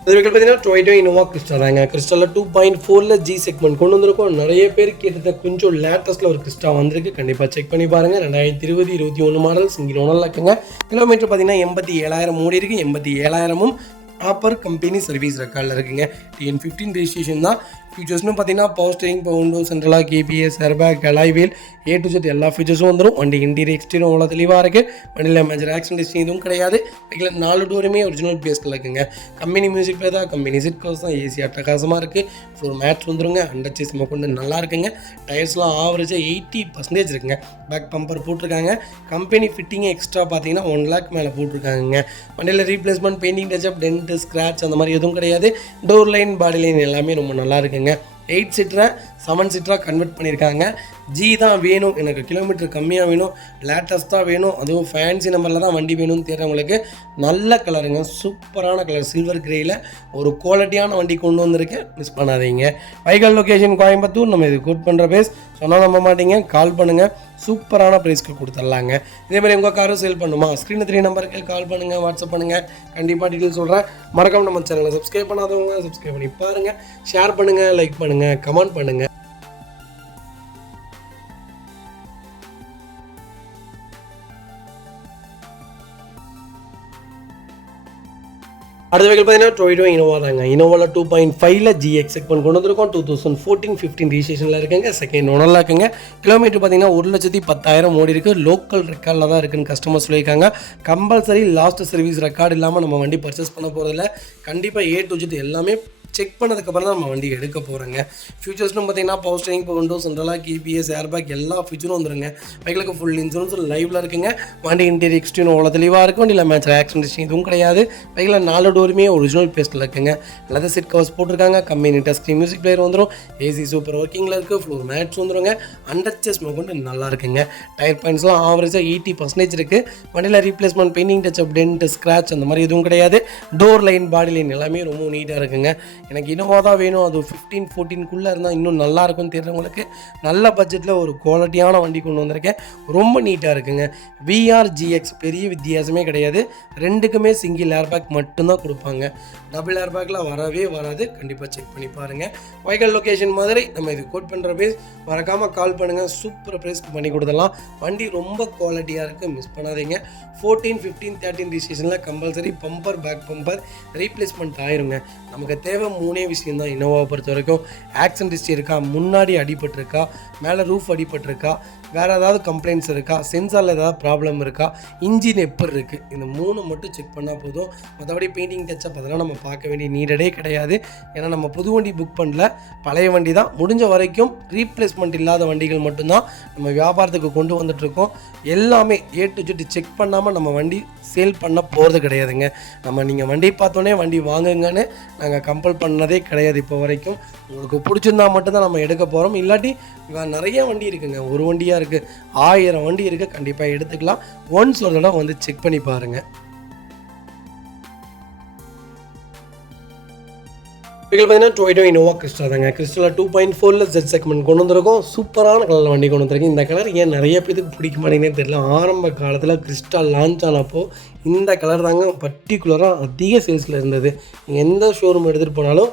இது பார்த்தீங்கன்னா டொயோட்டோ இனோவா கிறிஸ்டா தாங்க. கிறிஸ்டாவில் 2.4ல ஜி செக்மெண்ட் கொண்டு வந்திருக்கோம். நிறைய பேர் கேட்டது கொஞ்சம் லேட்டஸ்ட்டில் ஒரு கிறிஸ்டா வந்திருக்கு. கண்டிப்பாக செக் பண்ணி பாருங்கள். 2020-21 மாடல் சிங்கிள் ஓனரில் இருக்குங்க. கிலோமீட்டர் பார்த்தீங்கன்னா 87,000 ஓடி இருக்குது. 87,000ம் ப்ராப்பர் கம்பெனி சர்வீஸ் ரெக்கார்டில் இருக்குங்க. TN15 ரெஜிஸ்ட்ரேஷன் தான். ஃபீச்சர்ஸ்னு பார்த்தீங்கன்னா power steering, power window, central lock KBS, airbag, alloy wheel, A to Z எல்லா ஃபீச்சர்ஸும் வந்துடும். வண்டி இன்டீரியர் எக்ஸ்டீரியர் அவ்வளோ தெளிவாக இருக்குது. வண்டியில் மேஜர் ஆக்சிடென்ட் ஹிஸ்ட்ரி எதுவும் கிடையாது. இதில் 4 டோருமே ஒரிஜினல் பேஸ்ட்டில் இருக்குங்க. கம்பெனி மியூசிக் பிளே தான், கம்பெனி சீட் கவர்ஸ் தான், ஏசி அட்டகாசமாக இருக்குது. ஃப்ளோர் மேட்ச் வந்துருங்க. அண்டர் சிஸ்மோ கொண்டு நல்லா இருக்குங்க. டயர்ஸ்லாம் ஆவரேஜாக 80% இருக்குங்க. பேக் பம்பர் போட்டிருக்காங்க. கம்பெனி ஃபிட்டிங் எக்ஸ்ட்ரா பார்த்தீங்கன்னா 1 லேக் மேலே போட்டிருக்காங்க. வண்டியில் replacement, painting touch-up, dent, scratch அந்த மாதிரி எதுவும் கிடையாது. டோர் லைன், பாடி லைன் எல்லாமே ரொம்ப நல்லா இருக்குங்க. 8 சீட்டரை 7 சீட்டராக கன்வெர்ட் பண்ணியிருக்காங்க. ஜி தான் வேணும், எனக்கு கிலோமீட்டர் கம்மியாக வேணும், லேட்டஸ்ட்டாக வேணும், அதுவும் ஃபேன்சி நம்பரில் தான் வண்டி வேணும்னு தேடுறவங்களுக்கு நல்ல கலருங்க, சூப்பரான கலர் சில்வர் கிரேயில் ஒரு குவாலிட்டியான வண்டி கொண்டு வந்திருக்கேன், மிஸ் பண்ணாதீங்க. வைகல் லொக்கேஷன் கோயம்புத்தூர். நம்ம இது கோட் பண்ணுற பேஸ் சொன்னால் நம்ப மாட்டீங்க, கால் பண்ணுங்கள், சூப்பரான ப்ரைஸ்க்கு கொடுத்துடலாங்க. இதேமாதிரி உங்கள் காரும் சேல் பண்ணுமா, ஸ்க்ரீனில் 3 நம்பருக்கு கால் பண்ணுங்கள், வாட்ஸ்அப் பண்ணுங்கள், கண்டிப்பாக டீட்டெயில் சொல்கிறேன். மறக்காம நம்ம சேனலை சப்ஸ்கிரைப் பண்ணாதவங்க சப்ஸ்கிரைப் பண்ணி பாருங்கள், ஷேர் பண்ணுங்கள், லைக் பண்ணுங்கள், கமெண்ட் பண்ணுங்கள். அடுத்த வெஹிக்கிள் பார்த்தீங்கன்னா டொயோட்டா இனோவா தாங்க. இனோவாவில் 2.5 GX செக்மெண்ட் கொண்டு வந்திருக்கோம். 2014-15 ரிஜிஸ்ட்ரேஷனில் இருக்குங்க. செகண்ட் ஓனரில் இருக்குங்க. கிலோமீட்டர் பார்த்தீங்கன்னா 1,10,000 ஓடி இருக்குது. லோக்கல் ரெக்கார்டில் தான் இருக்குன்னு கஸ்டமர் சொல்லியிருக்காங்க. கம்பல்சரி லாஸ்ட் சர்வீஸ் ரெக்கார்டு இல்லாமல் நம்ம வண்டி பர்ச்சேஸ் பண்ண போகிறதில்ல. கண்டிப்பாக A to Z எல்லாமே செக் பண்ணதுக்கப்புறம் தான் நம்ம வண்டி எடுக்க போகிறோங்க. ஃபியூச்சர்ஸ்னு பார்த்தீங்கன்னா power steering, windows central lock, KPS, airbag எல்லா ஃபியூச்சரும் வந்துருங்க. பைக்கிலுக்கு ஃபுல் இன்சூரன்ஸ் லைவில் இருக்குங்க. வண்டி இன்டீரியர் எக்ஸ்டீரியர் அவ்வளோ தெளிவாக இருக்கும். வண்டியில் மேட்ச் ஆக்சிடென்ட் ஹிஸ்ட்ரி எதுவும் கிடையாது. பைக்கில் 4 டோருமே ஒரிஜினல் பேஸ்ட்டில் இருக்குங்க. லெதர் சீட் கவர்ஸ் போட்டிருக்காங்க. Company touch screen music player வந்துடும். AC சூப்பர் ஒர்க்கிங்கில் இருக்குது. ஃப்ளோர் மேட்ஸ் வந்துடுங்க. அண்டர்ச்சஸ் கொண்டு நல்லா இருக்குங்க. டயர் பாயிண்ட்ஸ்லாம் ஆவரேஜாக 80% இருக்குது. வண்டியில் replacement, painting touch-up, dent, scratch அந்த மாதிரி எதுவும் கிடையாது. டோர் லைன், பாடி லைன் எல்லாமே ரொம்ப நீட்டாக இருக்குங்க. எனக்கு இனோவா தான் வேணும், அது 15-14 இருந்தால் இன்னும் நல்லா இருக்கும்னு தெரிஞ்சவங்களுக்கு நல்ல பட்ஜெட்டில் ஒரு குவாலிட்டியான வண்டி கொண்டு வந்திருக்கேன். ரொம்ப நீட்டாக இருக்குங்க. VR GX பெரிய வித்தியாசமே கிடையாது. ரெண்டுக்குமே சிங்கிள் ஏர்பேக் மட்டும்தான் கொடுப்பாங்க. டபுள் ஏர்பேக்கில் வரவே வராது. கண்டிப்பாக செக் பண்ணி பாருங்கள். வைகல் லொக்கேஷன் மாதிரி நம்ம இது கோட் பண்ணுற பேஸ் மறக்காமல் கால் பண்ணுங்கள். சூப்பர் ப்ரைஸ்க்கு பண்ணி கொடுத்துடலாம். வண்டி ரொம்ப குவாலிட்டியாக இருக்குது, மிஸ் பண்ணாதீங்க. 14, 15, 13 ரிஜிஸ்ட்ரேஷனில் compulsory bumper, back bumper replacement ஆயிருங்க. நமக்கு தேவை 3 விஷயம் தான். இனோவாவை பொறுத்த வரைக்கும் ஆக்சிடென்ட் ஹிஸ்ட்ரி இருக்கா, முன்னாடி அடிபட்டிருக்கா, மேலே ரூஃப் அடிபட்டிருக்கா, வேறு ஏதாவது கம்ப்ளைண்ட்ஸ் இருக்கா, சென்சாரில் ஏதாவது ப்ராப்ளம் இருக்கா, இன்ஜின் எப்படி இருக்குது, இந்த 3 மட்டும் செக் பண்ணால் போதும். மற்றபடி பெயிண்டிங் டச்சப் அதெல்லாம் நம்ம பார்க்க வேண்டிய நீடே கிடையாது. ஏன்னா நம்ம புது வண்டி புக் பண்ணல, பழைய வண்டி தான். முடிஞ்ச வரைக்கும் ரீப்ளேஸ்மெண்ட் இல்லாத வண்டிகள் மட்டும்தான் நம்ம வியாபாரத்துக்கு கொண்டு வந்துட்டுருக்கோம். எல்லாமே A to Z செக் பண்ணாமல் நம்ம வண்டி சேல் பண்ண போகிறது கிடையாதுங்க. நீங்கள் வண்டி பார்த்தோன்னே வண்டி வாங்குங்கன்னு நாங்கள் கம்பல் பண்ணதே கிடையாது இப்போ வரைக்கும். உங்களுக்கு பிடிச்சிருந்தா மட்டும்தான் நம்ம எடுக்க போகிறோம். இல்லாட்டி நிறைய வண்டி இருக்குங்க, ஒரு வண்டியாக இருக்குது, 1000 வண்டி இருக்குது, கண்டிப்பாக எடுத்துக்கலாம். ஒன்ஸ் ஒரு தடவை வந்து செக் பண்ணி பாருங்கள். வெஹிக்கிள் பார்த்தீங்கன்னா டொயோட்டா இனோவா கிறிஸ்டா தாங்க. கிறிஸ்டாவில் 2.4 Z செக்மெண்ட் கொண்டு வந்திருக்கோம். சூப்பரான கலரில் வண்டி கொண்டு வந்திருக்கேன். இந்த கலர் ஏன் நிறைய பேருக்கு பிடிக்க மாட்டேங்குதுன்னு தெரியல. ஆரம்ப காலத்தில் கிறிஸ்டா லான்ச் ஆனப்போ இந்த கலர் தாங்க பர்டிகுலராக அதிக சேல்ஸில் இருந்தது. நீங்கள் எந்த ஷோரூம் எடுத்துகிட்டு போனாலும்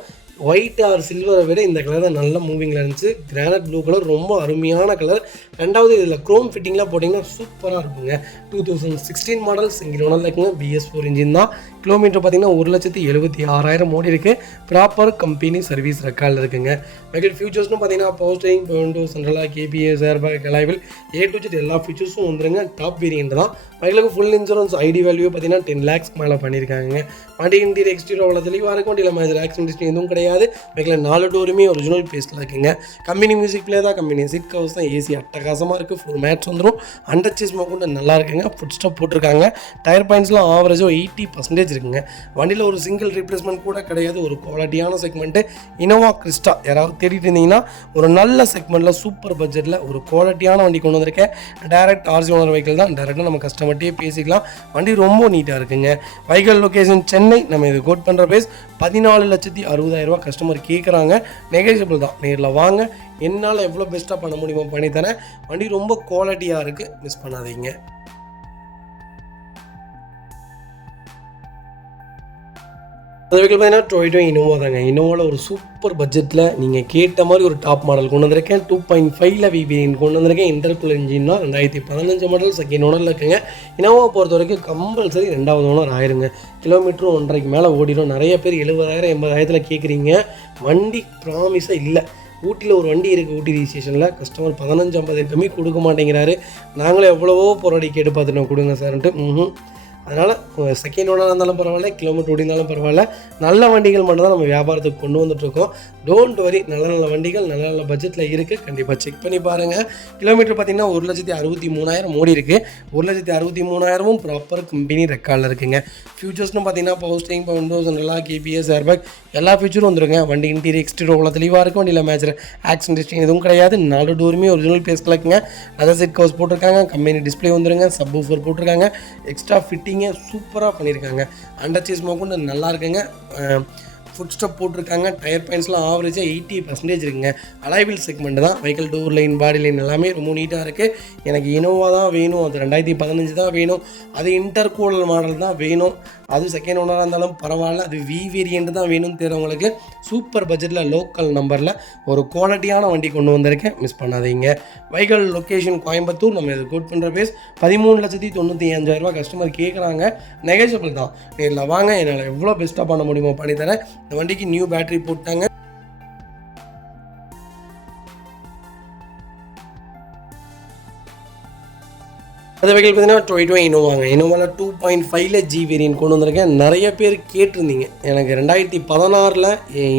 ஒயிட் ஆர் சில்வரை விட இந்த கலர் தான் நல்ல மூவிங்கில் இருந்துச்சு. கிரானைட் ப்ளூ கலர் ரொம்ப அருமையான கலர். ரெண்டாவது இதில் க்ரோம் ஃபிட்டிங்லாம் போட்டிங்கன்னா சூப்பராக இருக்குங்க. 2016 மாடல் சிங்கிள் ஓனரில் இருக்குங்க. BS4 இன்ஜின் தான். கிலோமீட்டர் பார்த்தீங்கன்னா 1,76,000 ஓடி இருக்குது. ப்ராப்பர் கம்பெனி சர்வீஸ் ரெக்கார்டில் இருக்குங்க. வெஹிக்கிள் ஃபியூச்சர்ஸ்னு பார்த்தீங்கன்னா power steering, windows central lock, KPS, airbag, alloy wheel A to Z எல்லா ஃபீச்சர்ஸும் வந்துருங்க. டாப் வேரியன்ட் தான். வெஹிக்கிளுக்கு ஃபுல் இன்சூரன்ஸ், ID வேல்யூ பார்த்தீங்கன்னா 10 lakhs மேலே பண்ணியிருக்காங்க. வண்டி இன்டீரியர் எக்ஸ்டீரியர் அவ்வளோ தெளிவாக இருக்கும். வண்டியில் மேஜர் ஆக்சிடென்ட் ஹிஸ்ட்ரி எதுவும் கிடையாது. வெஹிக்கிள் 4 டோருமே ஒரிஜினல் பேஸ்ட்டில் இருக்குங்க. கம்பெனி மியூசிக் பிளே தான், கம்பெனி சீட் கவர்ஸ் தான், AC அட்டகாசமாக இருக்குது. ஃபுல் மேட்ச் வந்துடும். அண்டர்ச்சேஸ் கூட நல்லா இருக்குங்க. ஃபுட் ஸ்டாப் போட்டிருக்காங்க. டயர் பாயிண்ட்ஸ்லாம் ஆவரேஜாக 80% இருக்குங்க. வண்டியில் ஒரு சிங்கிள் ரீப்ளேஸ்மெண்ட் கூட கிடையாது. ஒரு குவாலிட்டியான செக்மெண்ட்டு இனோவா கிறிஸ்டா. யாராவது தேடிட்டு இருந்தீங்கன்னா ஒரு நல்ல செக்மெண்ட்டில் சூப்பர் பட்ஜெட்டில் ஒரு குவாலிட்டியான வண்டி கொண்டு வந்திருக்கேன். டைரக்ட் RC ஓனர் வெஹிக்கிள் தான். டைரெக்டாக நம்ம கஸ்டமர்ட்டே பேசிக்கலாம். வண்டி ரொம்ப நீட்டாக இருக்குங்க. வைகல் லொக்கேஷன் சென்னை. நம்ம இது கோட் பண்ணுற பேஸ் 14,60,000 கஸ்டமர் கேட்குறாங்க. நெகோஷியபிள் தான். நேரில் வாங்க, என்னால் எவ்வளோ பெஸ்ட்டாக பண்ண முடியுமோ பண்ணித்தரேன். வண்டி ரொம்ப குவாலிட்டியாக இருக்குது, மிஸ் பண்ணாதீங்க. அது வெஹிக்கிள் பார்த்தீங்கன்னா டொயோட்டா இனோவா தாங்க. இனோவாவில் ஒரு சூப்பர் பட்ஜெட்டில் நீங்கள் கேட்ட மாதிரி ஒரு டாப் மாடல் கொண்டு வந்திருக்கேன். 2.5 VVN கொண்டு வந்திருக்கேன். இன்டர்கூலர் இன்ஜின் தான். 2015 மாடல் செகண்ட் ஓனரில் இருக்குங்க. இனோவா பொறுத்த வரைக்கும் கம்பல்சரி 2வது ஓனர் ஆயிருங்க. கிலோமீட்டரும் 1.5 மேலே ஓடிடும். நிறைய பேர் 70,000 80,000 கேட்குறீங்க. வண்டி ப்ராமிஸாக இல்லை. ஊட்டியில் ஒரு வண்டி இருக்குது, ஊட்டி ரிஜிஸ்ட்ரேஷனில். கஸ்டமர் 15-50 கம்மி கொடுக்க மாட்டேங்கிறாரு. நாங்களே எவ்வளவோ போராடி கேட்டு பார்த்துட்டோம், கொடுங்க சார்ன்ட்டு. அதனால் செகண்ட் ஓனராக இருந்தாலும் பரவாயில்ல, கிலோமீட்டர் ஓடினாலும் பரவாயில்ல, நல்ல வண்டிகள் மட்டும் தான் நம்ம வியாபாரத்துக்கு கொண்டு வந்துட்டுருக்கோம். டோன்ட் வரி, நல்ல நல்ல வண்டிகள் நல்ல நல்ல பட்ஜெட்டில் இருக்குது. கண்டிப்பாக செக் பண்ணி பாருங்கள். கிலோமீட்டர் பார்த்திங்கன்னா 1,63,000 ஓடி இருக்குது. 1,63,000 ப்ராப்பர் கம்பெனி ரெக்கார்டில் இருக்குங்க. ஃபியூச்சர்ஸ்னு பார்த்தீங்கன்னா power steering, windows, under lock, KBS, airbag எல்லா ஃபியூச்சரும் வந்துருங்க. வண்டி இன்டீரியர் எக்ஸ்டீரியர் அவ்வளோ தெளிவாக இருக்கும். வண்டியில் மேட்சர் ஆக்சிடென்ட் ஹிஸ்ட்ரி எதுவும் கிடையாது. 4 டோருமே ஒரிஜினல் பேஸ் கலக்குங்க. லெதர் சீட் கவர்ஸ் போட்டிருக்காங்க. கம்பெனி டிஸ்பிளே வந்துருங்க. சப் ஊஃபர் போட்டிருக்காங்க. எக்ஸ்ட்ரா ஃபிட்டிங்கே சூப்பராக பண்ணியிருக்காங்க. அண்டர் சீஸ் மோக்குண்டு நல்லா இருக்குங்க. ஃபுட் ஸ்டெப் போட்டிருக்காங்க. டயர் பாயிண்ட்ஸ்லாம் ஆவரேஜாக 80% இருக்குங்க. அலைவில் செக்மெண்ட் தான். Vehicle door line, body line எல்லாமே ரொம்ப நீட்டாக இருக்குது. எனக்கு இனோவா தான் வேணும், அது 2015 தான் வேணும், அது இன்டர்கூலர் மாடல் தான் வேணும், அது செகண்ட் ஓனராக இருந்தாலும் பரவாயில்ல, அது வி வேரியண்ட் தான் வேணும்னு தெரிஞ்சவங்களுக்கு சூப்பர் பட்ஜெட்டில் லோக்கல் நம்பரில் ஒரு குவாலிட்டியான வண்டி கொண்டு வந்திருக்கேன். மிஸ் பண்ணாதீங்க. Vehicle location Coimbatore. நம்ம இது கோட் பண்ணுற பேஸ் 13,95,000 கஸ்டமர் கேட்குறாங்க. நெகோஷியபிள் தான். நேரில் வாங்க, என்னால் எவ்வளோ பெஸ்ட்டாக பண்ண முடியுமோ பண்ணித்தரேன். இந்த வண்டிக்கு நியூ பேட்டரி போட்டாங்க. அந்த வெஹிக்கல் பார்த்தீங்கன்னா டொயோட்டோ இனோவாங்க. இனோவாவில் 2.5 ஜி வேரியன்ட் கொண்டு வந்திருக்கேன். நிறைய பேர் கேட்டிருந்தீங்க. எனக்கு 2016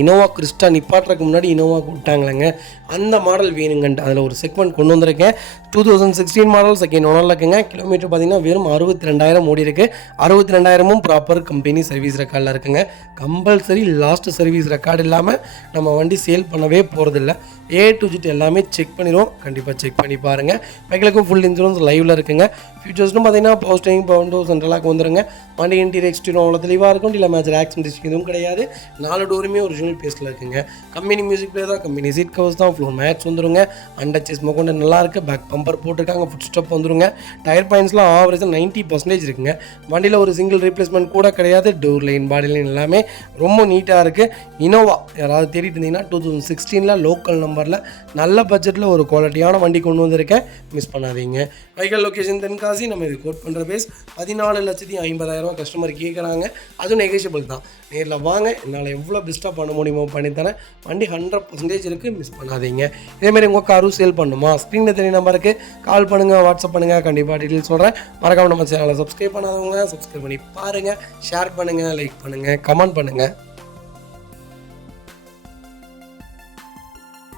இனோவா கிறிஸ்டா நிப்பாட்டுறதுக்கு முன்னாடி இனோவா கூப்பிட்டாங்களேங்க, அந்த மாடல் வேணுங்கன்ட்டு அதில் ஒரு செக்மெண்ட் கொண்டு வந்திருக்கேன். 2016 மாடல் செகண்ட் ஓனரில் இருக்குங்க. கிலோமீட்டர் பார்த்தீங்கன்னா வெறும் 62,000 ஓடி இருக்குது. 62,000 ப்ராப்பர் கம்பெனி சர்வீஸ் ரெக்கார்டில் இருக்குங்க. கம்பல்சரி லாஸ்ட் சர்வீஸ் ரெக்கார்டு இல்லாமல் நம்ம வண்டி சேல் பண்ணவே போகிறதில்ல. A to Z எல்லாமே செக் பண்ணிடுவோம். கண்டிப்பாக செக் பண்ணி பாருங்கள். வெஹிக்கிளுக்கும் ஃபுல் இன்சூரன்ஸ் லைவில் இருக்குங்க. ஃபியூச்சர்ஸ்னு பார்த்தீங்கன்னா பவர் ஸ்டீரிங், விண்டோஸ், அண்டர்லாக் வந்துருங்க. வண்டி இன்டீரியர் எக்ஸ்டீரியர் அவ்வளோ தெளிவாக இருக்கும். இல்லை மேட்சர் ஆக்சிடென்ட் ஹிஸ்ட்ரி எதுவும் கிடையாது. 4 டோருமே ஒரிஜினல் பேஸில் இருக்குங்க. கம்பெனி மியூசிக் பிளே தான், கம்பெனி சீட் கவர்ஸ் தான், ஃப்ளோர் மேட்ச் வந்துருங்க. அண்டர் செஸ் கொண்டு நல்லா இருக்குது. பேக் பம்பர் போட்டிருக்காங்க. ஃபுட் ஸ்டெப் வந்துருங்க. டயர் பாயிண்ட்ஸ்லாம் ஆவரேஜாக 90% இருக்குங்க. வண்டியில் ஒரு சிங்கிள் ரீப்ளேஸ்மெண்ட் கூட கிடையாது. டோர் லைன், பாடி லைன் எல்லாமே ரொம்ப நீட்டாக இருக்குது. இனோவா யாராவது தேடிட்டு இருந்தீங்கன்னா 2016 லோக்கல் நம்பரில் நல்ல பட்ஜெட்டில் ஒரு குவாலிட்டியான வண்டி கொண்டு வந்திருக்கேன். மிஸ் பண்ணாதீங்க. Vehicle location Tenkasi. நம்ம இது கோட் பண்ணுற பேஸ் 14,50,000 கஸ்டமர் கேட்குறாங்க. அதுவும் நெகோஷியபிள் தான். நேரில் வாங்க, என்னால் எவ்வளோ பெஸ்ட்டாக பண்ண முடியுமோ பண்ணித்தரேன். வண்டி 100% இருக்குது. மிஸ் பண்ணாதீங்க. இதேமாதிரி உங்கள் காரும் சேல் பண்ணுமா, ஸ்க்ரீனில் தெரிய நம்பருக்கு கால் பண்ணுங்கள், வாட்ஸ்அப் பண்ணுங்கள். கண்டிப்பாக டீட்டெயில்ஸ் சொல்கிறேன். மறக்காம நம்ம சேனலை சப்ஸ்கிரைப் பண்ணாதவங்க சப்ஸ்கிரைப் பண்ணி பாருங்கள். ஷேர் பண்ணுங்கள், லைக் பண்ணுங்கள், கமெண்ட் பண்ணுங்கள்.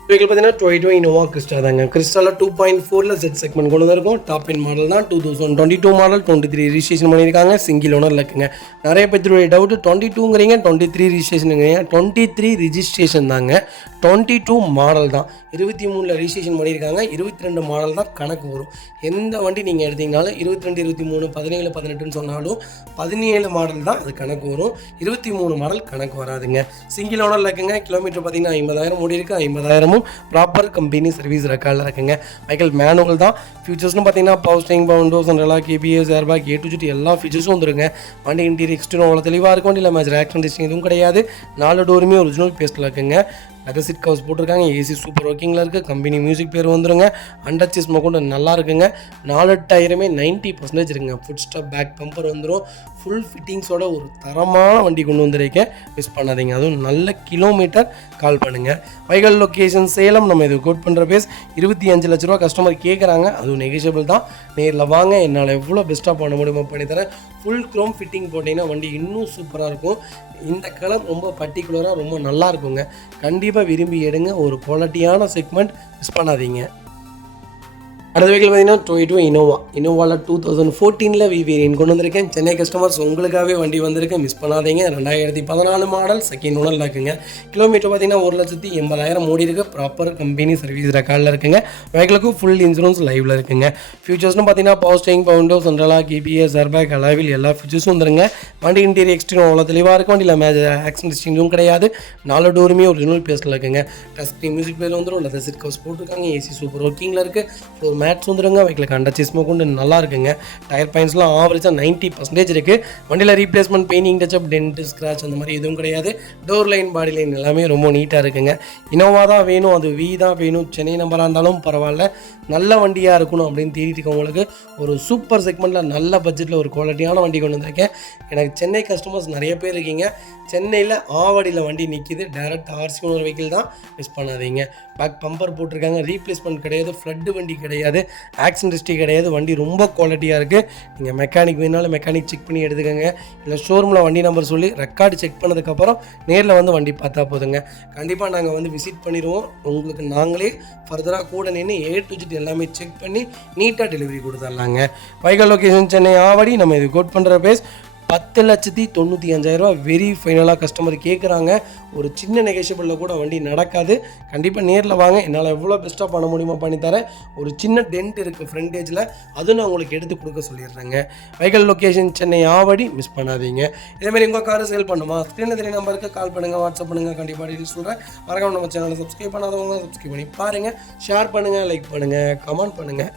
வெஹிக்கிள் பார்த்தீங்கன்னா டொயோட்டோ இனோவா கிறிஸ்டா தாங்க. கிறிஸ்டாவில் 2.4 செட் செக்மெண்ட் கொண்டு வந்திருக்கும். டாப் என் மாடல் தான். 2022 மாடல், 23 ரிஜிஸ்ட்ரேஷன் பண்ணியிருக்காங்க. சிங்கிள் ஓனர் இருக்குங்க. நிறைய பேருடைய டவுட்டு 22ங்கிறீங்க, 23 ரிஜிஸ்ட்ரேஷனுங்கிறீங்க. 23 ரிஜிஸ்ட்ரேஷன் தாங்க. 22 மாடல் தான். 23 ரிஜிஸ்ட்ரேஷன் பண்ணியிருக்காங்க. 22 மாடல் தான் கணக்கு வரும். எந்த வண்டி நீங்கள் எடுத்தீங்கனாலும் 22, 23, 17, 18ன்னு சொன்னாலும் 17 மாடல் தான் அது கணக்கு வரும். 23 மாடல் கணக்கு வராதுங்க. சிங்கிள் ஓனரில் இருக்குங்க. கிலோமீட்டர் பார்த்தீங்கன்னா 50,000 ஓடி இருக்குது. 50,000 ப்ராப்பர் கம்பெனி சர்வீஸ் ரெக்கார்டில் இருக்குங்க. வெஹிக்கல் மேனுவல் தான். ஃபியூச்சர்ஸ்னு பார்த்தீங்கன்னா power steering, windows, under lock, KBS, airbag A to Z எல்லா ஃபீச்சர்ஸும் வந்துருங்க. வண்டி இன்டீரியர் எக்ஸ்டீரியர் அவ்வளோ தெளிவாக இருக்கும். வண்டியில் மேட்சர் ஆக்சிடென்ட் ஹிஸ்ட்ரி எதுவும் கிடையாது. 4 டோருமே ஒரிஜினல் பேஸில் இருக்குங்க. லெதர் சீட் கவர்ஸ் போட்டிருக்காங்க. ஏசி சூப்பர் ஒர்க்கிங்கில் இருக்குது. கம்பெனி மியூசிக் பேர் வந்துருங்க. அண்டர் சீஸ் கொண்டு நல்லா இருக்குங்க. 4 டயருமே 90% இருக்குங்க. ஃபுட் ஸ்டெப், பேக் பம்பர் வந்துடும். ஃபுல் ஃபிட்டிங்ஸோட ஒரு தரமான வண்டி கொண்டு வந்திருக்கேன். மிஸ் பண்ணாதீங்க. அதுவும் நல்ல கிலோமீட்டர் கால் பண்ணுங்கள். Vehicle location Salem. நம்ம இது கோட் பண்ணுற பேஸ் 25 லட்ச ரூபா கஸ்டமர் கேட்குறாங்க. அதுவும் நெகோஷியபிள் தான். நேரில் வாங்க, என்னால் எவ்வளோ பெஸ்ட்டாக பண்ண முடியுமோ பண்ணித்தரேன். ஃபுல் க்ரோம் ஃபிட்டிங் போட்டிங்கன்னா வண்டி இன்னும் சூப்பராக இருக்கும். இந்த கலர் ரொம்ப பர்டிகுலராக ரொம்ப நல்லா இருக்குங்க. கண்டிப்பாக விரும்பி எடுங்க. ஒரு குவாலிட்டியான செக்மெண்ட். மிஸ் பண்ணாதீங்க. அடுத்த வெஹிக்கிள் பார்த்தீங்கன்னா டொயோட்டோ இனோவா. இனோவாவில் 2014 வி வேரியன்ட் கொண்டு வந்திருக்கேன். சென்னை கஸ்டமர்ஸ் உங்களுக்காகவே வண்டி வந்திருக்கு. மிஸ் பண்ணாதீங்க. 2014 மாடல் செகண்ட் ஓனரில் இருக்குங்க. கிலோமீட்டர் பார்த்தீங்கன்னா 1,80,000 ஓடி இருக்குது. ப்ராப்பர் கம்பெனி சர்வீஸ் ரெக்கார்டில் இருக்குங்க. வெஹிக்கிளுக்கும் ஃபுல் இன்சூரன்ஸ் லைவில் இருக்குங்க. ஃபியூச்சர்ஸ்னு பார்த்தீங்கன்னா power steering, windows, under lock, KBS, airbag alloy wheel எல்லா ஃபியூச்சர்ஸும் வந்துருங்க. வண்டி இன்டீரியர் எக்ஸ்டீரியர் அவ்வளோ தெளிவாக இருக்கும். வண்டியில் மேஜர் ஆக்சிடென்ட் ஹிஸ்ட்ரியும் கிடையாது. 4 டோருமே ஒரிஜினல் பேஸில் இருக்குங்க. டச் ஸ்க்ரீன் மியூசிக் பிளேயர் வந்துடும். லெதர் சீட் கவர்ஸ் போட்டிருக்காங்க. ஏசி சூப்பர் ஒர்க்கிங்கில் இருக்குது. ஃப்ளோர் மேட்ச் வந்துருங்க. வெஹிக்கில் அண்டர் சீஸ் கொண்டு நல்லா இருக்குங்க. டயர் பாயிண்ட்ஸ்லாம் ஆவரேஜாக 90% இருக்குது. வண்டியில் replacement, painting, touch-up, dent, scratch அந்த மாதிரி எதுவும் கிடையாது. டோர் லைன், பாடி லைன் எல்லாமே ரொம்ப நீட்டாக இருக்குங்க. இனோவா தான் வேணும், அது வி தான் வேணும், சென்னை நம்பராக இருந்தாலும் பரவாயில்ல, நல்ல வண்டியாக இருக்கணும் அப்படின்னு தேடிட்டு இருக்கவங்களுக்கு ஒரு சூப்பர் செக்மெண்ட்டில் நல்ல பட்ஜெட்டில் ஒரு குவாலிட்டியான வண்டி கொண்டு வந்திருக்கேன். எனக்கு சென்னை கஸ்டமர்ஸ் நிறைய பேர் இருக்கீங்க. சென்னையில் ஆவடியில் வண்டி நிற்கிது. டேரக்ட் ஆர்சி ஓனர் வெஹிக்கிள் தான். மிஸ் பண்ணாதீங்க. பேக் பம்பர் போட்டிருக்காங்க, ரீப்ளேஸ்மெண்ட் கிடையாது, ஃப்ளட்டு வண்டி கிடையாது, ஆக்சிடென்ட் ஹிஸ்ட்ரி கிடையாது. வண்டி ரொம்ப குவாலிட்டியாக இருக்குது. நீங்கள் மெக்கானிக் வேணாலும் மெக்கானிக் செக் பண்ணி எடுத்துக்கோங்க. இல்லை ஷோரூமில் வண்டி நம்பர் சொல்லி ரெக்கார்டு செக் பண்ணதுக்கப்புறம் நேரில் வந்து வண்டி பார்த்தா போதுங்க. கண்டிப்பாக நாங்கள் வந்து விசிட் பண்ணிடுவோம். உங்களுக்கு நாங்களே ஃபர்தராக கூட நின்று A to Z எல்லாமே செக் பண்ணி நீட்டாக டெலிவரி கொடுத்துடலாங்க. வைகல் லொக்கேஷன் சென்னை ஆவடி. நம்ம இது கோட் பண்ணுற பேஸ் 10,95,000 வெரி ஃபைனலாக கஸ்டமர் கேட்குறாங்க. ஒரு சின்ன நெகோஷியபிளில் கூட வண்டி நடக்காது. கண்டிப்பாக நேரில் வாங்க, என்னால் எவ்வளோ பெஸ்ட்டாக பண்ண முடியுமோ பண்ணித்தரேன். ஒரு சின்ன டென்ட் இருக்குது ஃப்ரண்டேஜில், அதுவும் நான் உங்களுக்கு எடுத்து கொடுக்க சொல்லிடுறேங்க. வைகல் லொக்கேஷன் சென்னை ஆவடி, மிஸ் பண்ணாதீங்க. இதேமாதிரி உங்கள் காரை சேல் பண்ணுமா, ஸ்க்ரீனில் தெரிய நம்பருக்கு கால் பண்ணுங்கள், வாட்ஸ்அப் பண்ணுங்கள். கண்டிப்பாக டீட்டெயில் சொல்கிறேன். மறக்காம நம்ம சேனலை சப்ஸ்கிரைப் பண்ணாதவங்க சப்ஸ்கிரைப் பண்ணி பாருங்கள், ஷேர் பண்ணுங்கள், லைக் பண்ணுங்கள், கமெண்ட் பண்ணுங்கள்.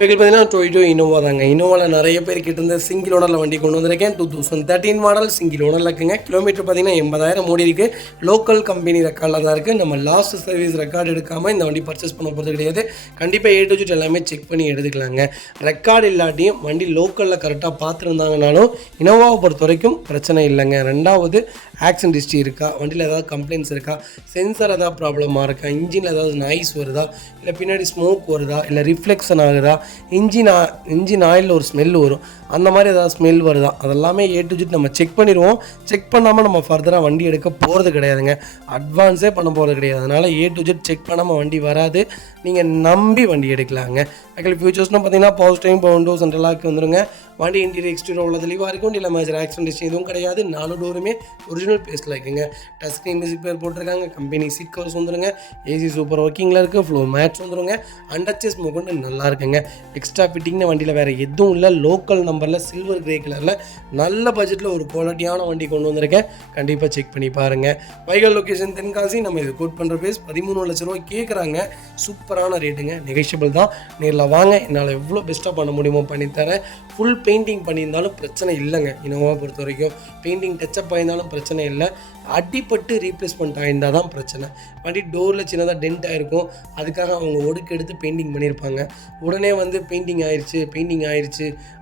இப்போ பார்த்தீங்கன்னா டொயோட்டோ இனோவா தாங்க. இனோவாவில் நிறைய பேர் கிட்ட சிங்கிள் ஓனரில் வண்டி கொண்டு வந்திருக்கேன். 2013 மாடல் சிங்கிள் ஓனரில் இருக்குங்க. கிலோமீட்டர் பார்த்தீங்கன்னா 80,000 ஓடி இருக்குது. லோக்கல் கம்பெனி ரெக்கார்டில் தான் இருக்குது. நம்ம லாஸ்ட் சர்வீஸ் ரெக்கார்டு எடுக்காமல் இந்த வண்டி பர்ச்சேஸ் பண்ண போகிறது கிடையாது. கண்டிப்பாக A to Z எல்லாமே செக் பண்ணி எடுத்துக்கலாங்க. ரெக்கார்டு இல்லாட்டியும் வண்டி லோக்கலில் கரெக்டாக பார்த்துருந்தாங்கனாலும் இனோவாவை பொறுத்த வரைக்கும் பிரச்சனை இல்லைங்க. ரெண்டாவது ஆக்சிடென்ட் ஹிஸ்ட்ரி இருக்கா, வண்டியில் ஏதாவது கம்ப்ளைண்ட்ஸ் இருக்கா, சென்சார் ஏதாவது ப்ராப்ளமாக இருக்கா, இன்ஜினில் ஏதாவது நாய்ஸ் வருதா, இல்லை பின்னாடி ஸ்மோக் வருதா, இல்லை ரிஃப்ளெக்ஷன் ஆகுதா, இன்ஜின் ஆயிலில் ஒரு ஸ்மெல் வரும், அந்த மாதிரி ஏதாவது ஸ்மெல் வருதா, அதெல்லாமே A to Z நம்ம செக் பண்ணிடுவோம். செக் பண்ணாமல் நம்ம ஃபர்தராக வண்டி எடுக்க போகிறது கிடையாதுங்க. அட்வான்ஸே பண்ண போகிறது கிடையாது. அதனால் A to Z செக் பண்ணாமல் வண்டி வராது. நீங்கள் நம்பி வண்டி எடுக்கலாங்க. ஆக்சுவலி ஃபியூச்சர்ஸ்னு பார்த்தீங்கன்னா power steering, power Windows, central lock வந்துருங்க. வண்டி இன்டீரியர் எக்ஸ்டீரியர் உள்ள தெளிவாக இருக்கும். இல்லை மேஜர் ஆக்சிடென்ட் ஹிஸ்ட்ரி எதுவும் கிடையாது. 4 டோருமே ஒரிஜினல் பேஸில் இருக்குங்க. டச் ஸ்க்ரீன் மியூசிக் பிளேயர் போட்டிருக்காங்க. கம்பெனி சீட் கவர்ஸ் வந்துருங்க. ஏசி சூப்பர் ஒர்க்கிங்கில் இருக்குது. ஃப்ளோர் மேட்ச் வந்துருங்க. அண்டர்ச்சேஸ் கொண்டு நல்லா இருக்குங்க. எக்ஸ்ட்ரா ஃபிட்டிங்னு வண்டியில் வேறு எதுவும் இல்லை. லோக்கல் நம்பரில் சில்வர் கிரே கலரில் நல்ல பட்ஜெட்டில் ஒரு குவாலிட்டியான வண்டி கொண்டு வந்திருக்கேன். கண்டிப்பாக செக் பண்ணி பாருங்கள். வைகல் லொக்கேஷன் தென்காசி. நம்ம இது கோட் பண்ணுற பேஸ் 13 லட்ச ரூபா கேட்குறாங்க. சூப்பரான ரேட்டுங்க, நெகோஷியபிள் தான். நேரில் வாங்க, என்னால் எவ்வளோ பெஸ்ட்டாக பண்ண முடியுமோ பண்ணித்தரேன். ஃபுல் பெயிண்டிங் பண்ணியிருந்தாலும் பிரச்சனை இல்லைங்க. இனோவா பொறுத்த வரைக்கும் பெயிண்டிங் டச்சப் ஆயிருந்தாலும் பிரச்சனை இல்லை. அடிப்பட்டு ரீப்ளேஸ்மெண்ட் ஆகியிருந்தால் தான் பிரச்சனை. வண்டி டோரில் சின்னதாக டென்ட் ஆகிருக்கும். அதுக்காக அவங்க ஒடுக்கு எடுத்து பெயிண்டிங் பண்ணியிருப்பாங்க. உடனே வந்து பெயிண்டிங் ஆயிடுச்சு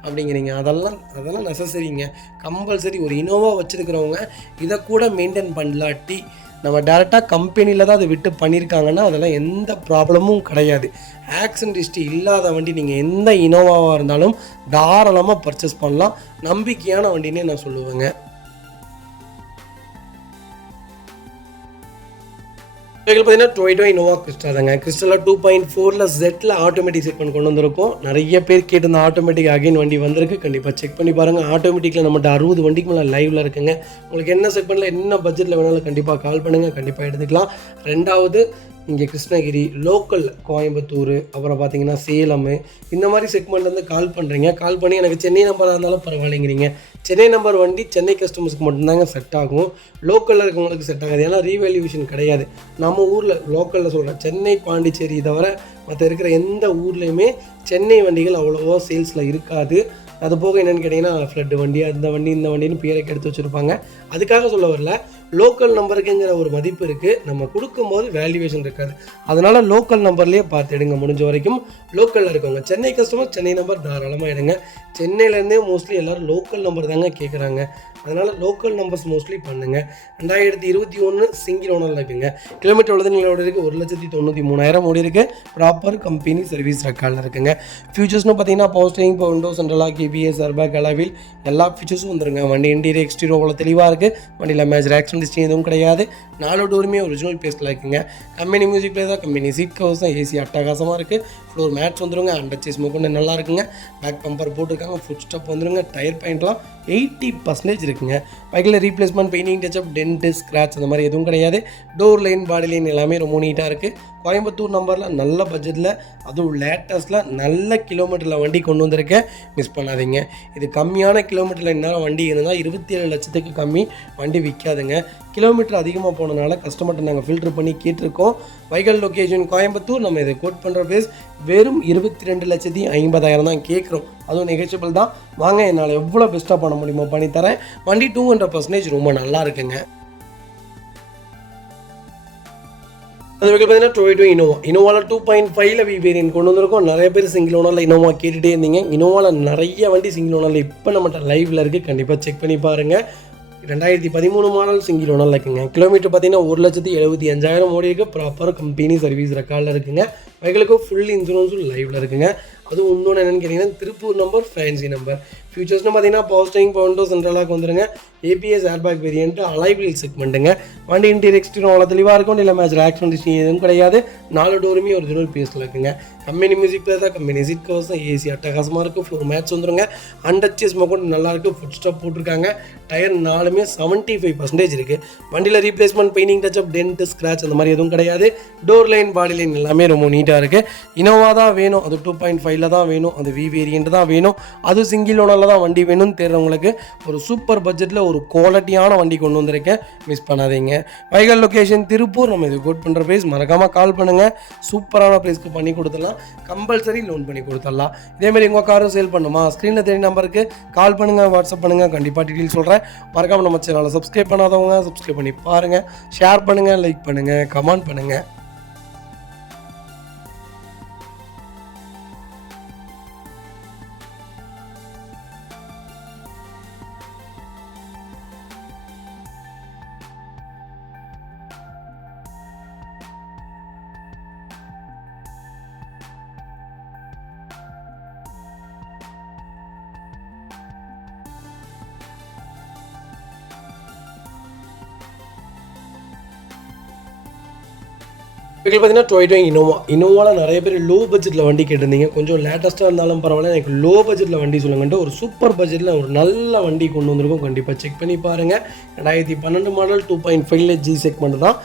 அப்படிங்கிறீங்க. அதெல்லாம் நெசசரிங்க, கம்பல்சரி. ஒரு இனோவா வச்சுருக்கிறவங்க இதை கூட மெயின்டைன் பண்ணலாட்டி நம்ம டேரெக்டாக கம்பெனியில் தான் அதை விட்டு பண்ணியிருக்காங்கன்னா அதெல்லாம் எந்த ப்ராப்ளமும் கிடையாது. ஆக்சிடென்ட் ஹிஸ்ட்ரி இல்லாத வண்டி நீங்கள் எந்த இனோவாவாக இருந்தாலும் தாராளமாக பர்ச்சேஸ் பண்ணலாம். நம்பிக்கையான வண்டினே நான் சொல்லுவேங்க. பார்த்தீங்கன்னா டொயோட்டோ இனோவா கிறிஸ்டா தாங்க. கிறிஸ்டலில் 2.4ல் Z ஆட்டோமேட்டிக் செக்மெண்ட் கொண்டு வந்திருக்கோம். நிறைய பேர் கேட்டு இந்த ஆட்டோமேட்டிக் அகைன் வண்டி வந்திருக்கு. கண்டிப்பாக செக் பண்ணி பாருங்கள். ஆட்டோமேட்டிக்கில் நம்மகிட்ட 60 வண்டிக்கு மேலே லைவில் இருக்குங்க. உங்களுக்கு என்ன செக்மெண்ட்டில் என்ன பட்ஜெட்டில் வேணாலும் கண்டிப்பாக கால் பண்ணுங்கள், கண்டிப்பாக எடுத்துக்கலாம். ரெண்டாவது இங்கே கிருஷ்ணகிரி, லோக்கல் கோயம்புத்தூர், அப்புறம் பார்த்தீங்கன்னா சேலம், இந்த மாதிரி செக்மெண்ட்லேருந்து கால் பண்ணுறீங்க. கால் பண்ணி எனக்கு சென்னை நம்பராக இருந்தாலும் பரவாயில்லைங்கிறீங்க. சென்னை நம்பர் வண்டி சென்னை கஸ்டமர்ஸ்க்கு மட்டும்தாங்க செட் ஆகும். லோக்கலில் இருக்கவங்களுக்கு செட் ஆகாது. ஏன்னா ரீவேல்யூஷன் கிடையாது. நம்ம ஊரில் லோக்கலில் சொல்கிறேன், சென்னை பாண்டிச்சேரி தவிர மற்ற இருக்கிற எந்த ஊர்லேயுமே சென்னை வண்டிகள் அவ்வளோவா சேல்ஸில் இருக்காது. அது போக என்னென்னு கேட்டிங்கன்னா ஃப்ளட் வண்டி, அந்த வண்டி, இந்த வண்டின்னு பேரைக்கு எடுத்து வச்சுருப்பாங்க. அதுக்காக சொல்ல வரல, லோக்கல் நம்பருக்குங்கிற ஒரு மதிப்பு இருக்குது. நம்ம கொடுக்கும்போது வேல்யூவேஷன் இருக்காது. அதனால் லோக்கல் நம்பர்லேயே பார்த்து எடுங்க. முடிஞ்ச வரைக்கும் லோக்கலில் இருக்கவங்க, சென்னை கஸ்டமர் சென்னை நம்பர் தாராளமாக எடுங்க. சென்னையிலேருந்தே மோஸ்ட்லி எல்லோரும் லோக்கல் நம்பர் தாங்க கேட்குறாங்க. அதனால் லோக்கல் நம்பர்ஸ் மோஸ்ட்லி பண்ணுங்கள். 2021 சிங்கிள் ஓனரில் இருக்குங்க. கிலோமீட்டர் உள்ளது நிலவோட இருக்குது. 1,93,000 ஓடி இருக்குது. ப்ராப்பர் கம்பெனி சர்வீஸ் ரெக்கார்டில் இருக்குங்க. ஃபியூச்சர்ஸ்னு பார்த்தீங்கன்னா power steering, power windows, central lock, ABS, airbag, alloy wheel எல்லா ஃபீச்சர்ஸும் வந்துருங்க. வண்டி இன்டீரியர் எக்ஸ்டீரியர் அவ்வளோ தெளிவாக இருக்குது. வண்டியில் மேஜர் ஆக்சிடென்ட் ஹிஸ்ட்ரி எதுவும் கிடையாது. 4 டோருமே ஒரிஜினல் பேஸில் இருக்குங்க. கம்பெனி மியூசிக் பிளேயர் தான், கம்பெனி சீட் கவர்ஸ் தான், ஏசி அட்டகாசமாக இருக்குது. ஃப்ளோர் மேட்ச் வந்துருங்க. அண்டர்ச்சேஸ் கொண்டு நல்லா இருக்குங்க. பேக் பம்பர் போட்டிருக்காங்க. ஃபுட் ஸ்டெப் வந்துருங்க. டயர் பாயிண்ட்லாம் 80% இருக்குங்க. பைக்கில் replacement, painting touch-up, tent, scratch அந்த மாதிரி எதுவும் கிடையாது. டோர் லைன், பாடி லைன் எல்லாமே ரொம்ப நீட்டாக இருக்குது. கோயம்புத்தூர் நம்பரில் நல்ல பட்ஜெட்டில், அதுவும் லேட்டஸ்ட்டில் நல்ல கிலோமீட்டரில் வண்டி கொண்டு வந்திருக்கேன். மிஸ் பண்ணாதீங்க. இது கம்மியான கிலோமீட்டரில் இந்நேரம் வண்டி இருந்தால் 27 லட்சத்துக்கு கம்மி வண்டி விற்காதுங்க. கிலோமீட்டர் அதிகமாக போனதுனால கஸ்டமர்கிட்ட நாங்கள் ஃபில்டர் பண்ணி கேட்டிருக்கோம். வைகல் லொக்கேஷன் கோயம்புத்தூர். நம்ம இதை கோட் பண்ணுற பேஸ் வெறும் 22,50,000 தான் கேட்குறோம். அதுவும் நெகோஷியபிள் தான். வாங்க, என்னால் எவ்வளோ பெஸ்ட்டாக பண்ண முடியுமோ பண்ணித்தரேன். வண்டி 200% ரொம்ப நல்லா இருக்குங்க. அது பார்த்தீங்கன்னா டொயோட்டோ இனோவாவில் 2.5 வி வேரியன்ட் கொண்டு வந்திருக்கோம். நிறைய பேர் சிங்கிள் ஓனரில் இனோவா கேட்டுகிட்டே இருந்தீங்க. இனோவாவில் நிறைய வண்டி சிங்கிள் ஓனரில் இப்போ நம்மகிட்ட லைவில் இருக்குது, கண்டிப்பாக செக் பண்ணி பாருங்கள். 2013 மாடல் சிங்கிள் ஓனரில் இருக்குங்க. கிலோமீட்டர் பார்த்தீங்கன்னா 1,75,000 ஓடி இருக்குது. ப்ராப்பர் கம்பெனி சர்வீஸ் ரெக்கார்டில் இருக்குங்க. பைகளுக்கு ஃபுல் இன்சூரன்ஸும் லைவில் இருக்குங்க. அதுவும் இன்னொன்று என்னென்னு கேட்டிங்கன்னா திருப்பூர் நம்பர், ஃபேன்சி நம்பர். ஃபியூச்சர்ஸ்னு பார்த்தீங்கன்னா power steering, power window, central lock வந்துருங்க. ஏபிஎஸ் ஏர்பேக் வேரியன்ட், அலைவில் செக்மெண்ட்டுங்க. வண்டி இன்டீரியர் எக்ஸ்டீரியர் அவ்வளோ தெளிவாக இருக்கும். இல்லை மேட்ச் ஆக்சிடென்ட் எதுவும் கிடையாது. 4 டோருமே ஒரிஜினல் பேஸில் இருக்குங்க. கம்பெனி மியூசிக் பிளேயர் தான், கம்பெனி சீட் கவர்ஸ் தான், ஏசி அட்டகாசமாக இருக்குது. ஃப்ளோர் மேட்ச் வந்துருங்க. அண்டச்சஸ் மொக்கோட் நல்லாயிருக்கு. ஃபுட் ஸ்டாப் போட்டிருக்காங்க. டயர் 4மே 75% இருக்குது. வண்டியில் replacement, painting, touch-up, dent, scratch அந்த மாதிரி எதுவும் கிடையாது. டோர் லைன், பாடி லைன் எல்லாமே ரொம்ப நீட்டாக இருக்குது. இனோவா தான் வேணும், அது 2.5 தான் வேணும், அது வி வேரியன்ட் தான் வேணும், அது சிங்கிள் ஓனரில் தான் வண்டி வேணும்னு தேடுறவங்களுக்கு ஒரு சூப்பர் பட்ஜெட்டில் ஒரு குவாலிட்டியான வண்டி கொண்டு வந்திருக்கேன். மிஸ் பண்ணாதீங்க. வைகல் லொக்கேஷன் திருப்பூர். நம்ம இது கோட் பண்ணுற ப்ரைஸ் மறக்காமல் கால் பண்ணுங்கள். சூப்பரான ப்ரைஸ்க்கு பண்ணி கொடுத்துடலாம். கம்பல்சரி லோன் பண்ணி கொடுத்துடலாம். இதேமாதிரி உங்கள் காரும் சேல் பண்ணுமா, ஸ்க்ரீனில் தெரிய நம்பருக்கு கால் பண்ணுங்கள், வாட்ஸ்அப் பண்ணுங்கள். கண்டிப்பாக டீட்டெயில் சொல்கிறேன். மறக்காமல் நம்ம சேனலை சப்ஸ்கிரைப் பண்ணாதவங்க சப்ஸ்கிரைப் பண்ணி பாருங்கள். ஷேர் பண்ணுங்கள், லைக் பண்ணுங்கள், கமெண்ட் பண்ணுங்கள். இப்போ பார்த்தீங்கன்னா டொயோட்டோ இனோவாவில் நிறைய பேர் லோ பட்ஜெட்டில் வண்டி கேட்டிருந்தீங்க. கொஞ்சம் லேட்டஸ்ட்டாக இருந்தாலும் பரவாயில்ல, எனக்கு லோ பட்ஜெட்டில் வண்டி சொல்லுங்கன்ட்டு ஒரு சூப்பர் பட்ஜெட்டில் ஒரு நல்ல வண்டி கொண்டு வந்திருக்கோம். கண்டிப்பாக செக் பண்ணி பாருங்கள். 2012 மாடல் 2.5 ஜி செக்மெண்ட் தான்,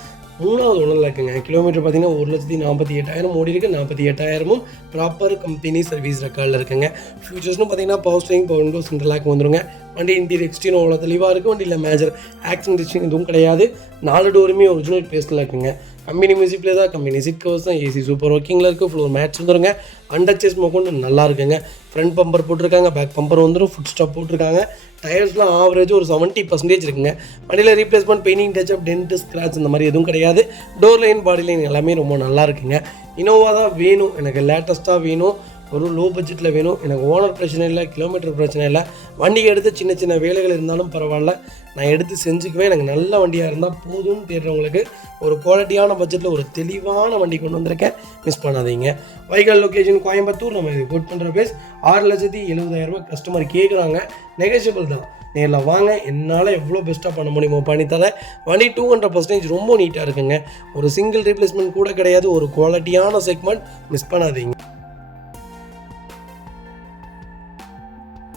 3வது ஓனரில் இருக்குங்க. கிலோமீட்டர் பார்த்தீங்கன்னா 1,48,000 ஓடி இருக்குது. 48,000ம் ப்ராப்பர் கம்பெனி சர்வீஸ் ரெக்கார்டில் இருக்குங்க. ஃபியூச்சர்ஸ்னு பார்த்தீங்கன்னா power steering, power window, central lock வந்துருங்க. வண்டி இன்டீரியர் எக்ஸ்டீரியர் அவ்வளோ தெளிவாக இருக்குது. வண்டியில் மேஜர் ஆக்சிடென்ட் எதுவும் கிடையாது. 4 டோருமே ஒரிஜினல் பேஸில் இருக்குங்க. கம்பெனி மியூசிக் பிளேயர் தான், கம்பெனி சீட் கவர்ஸ் தான், ஏசி சூப்பர் ஒர்க்கிங்கில் இருக்குது. ஃப்ளோர் மேட்ச் வந்துருங்க. அண்டர்ச்சேஸ் மொக்கொண்டு நல்லா இருக்குங்க. ஃப்ரண்ட் பம்பர் போட்டிருக்காங்க, பேக் பம்பர் வந்துடும், ஃபுட் ஸ்டாப் போட்டிருக்காங்க. டயர்ஸ்லாம் ஆவரேஜ் ஒரு 70% இருக்குங்க. வண்டியில் replacement, painting, touch-up, dent, scratch இந்த மாதிரி எதுவும் கிடையாது. டோர் லைன், பாடி லைன் எல்லாமே ரொம்ப நல்லா இருக்குங்க. இனோவா தான் வேணும், எனக்கு லேட்டஸ்ட்டாக வேணும், ஒரு லோ பட்ஜெட்டில் வேணும், எனக்கு ஓனர் பிரச்சனை இல்லை, கிலோமீட்டர் பிரச்சனை இல்லை, வண்டிக்கு எடுத்து சின்ன சின்ன வேலைகள் இருந்தாலும் பரவாயில்ல, நான் எடுத்து செஞ்சுக்குவேன், எனக்கு நல்ல வண்டியாக இருந்தால் போதும்னு தேடுறவங்களுக்கு ஒரு குவாலிட்டியான பட்ஜெட்டில் ஒரு தெளிவான வண்டி கொண்டு வந்திருக்கேன். மிஸ் பண்ணாதீங்க. வைகல் லொக்கேஷன் கோயம்புத்தூர். நம்ம இது கோட் பண்ணுற பேஸ் 6,70,000 கஸ்டமர் கேட்குறாங்க. நெகோஷியபிள் தான். நேரில் வாங்க, என்னால் எவ்வளோ பெஸ்ட்டாக பண்ண முடியுமோ பண்ணித்தரேன். வண்டி 200% ரொம்ப நீட்டாக இருக்குங்க. ஒரு சிங்கிள் ரீப்ளேஸ்மெண்ட் கூட கிடையாது. ஒரு குவாலிட்டியான செக்மெண்ட். மிஸ் பண்ணாதீங்க.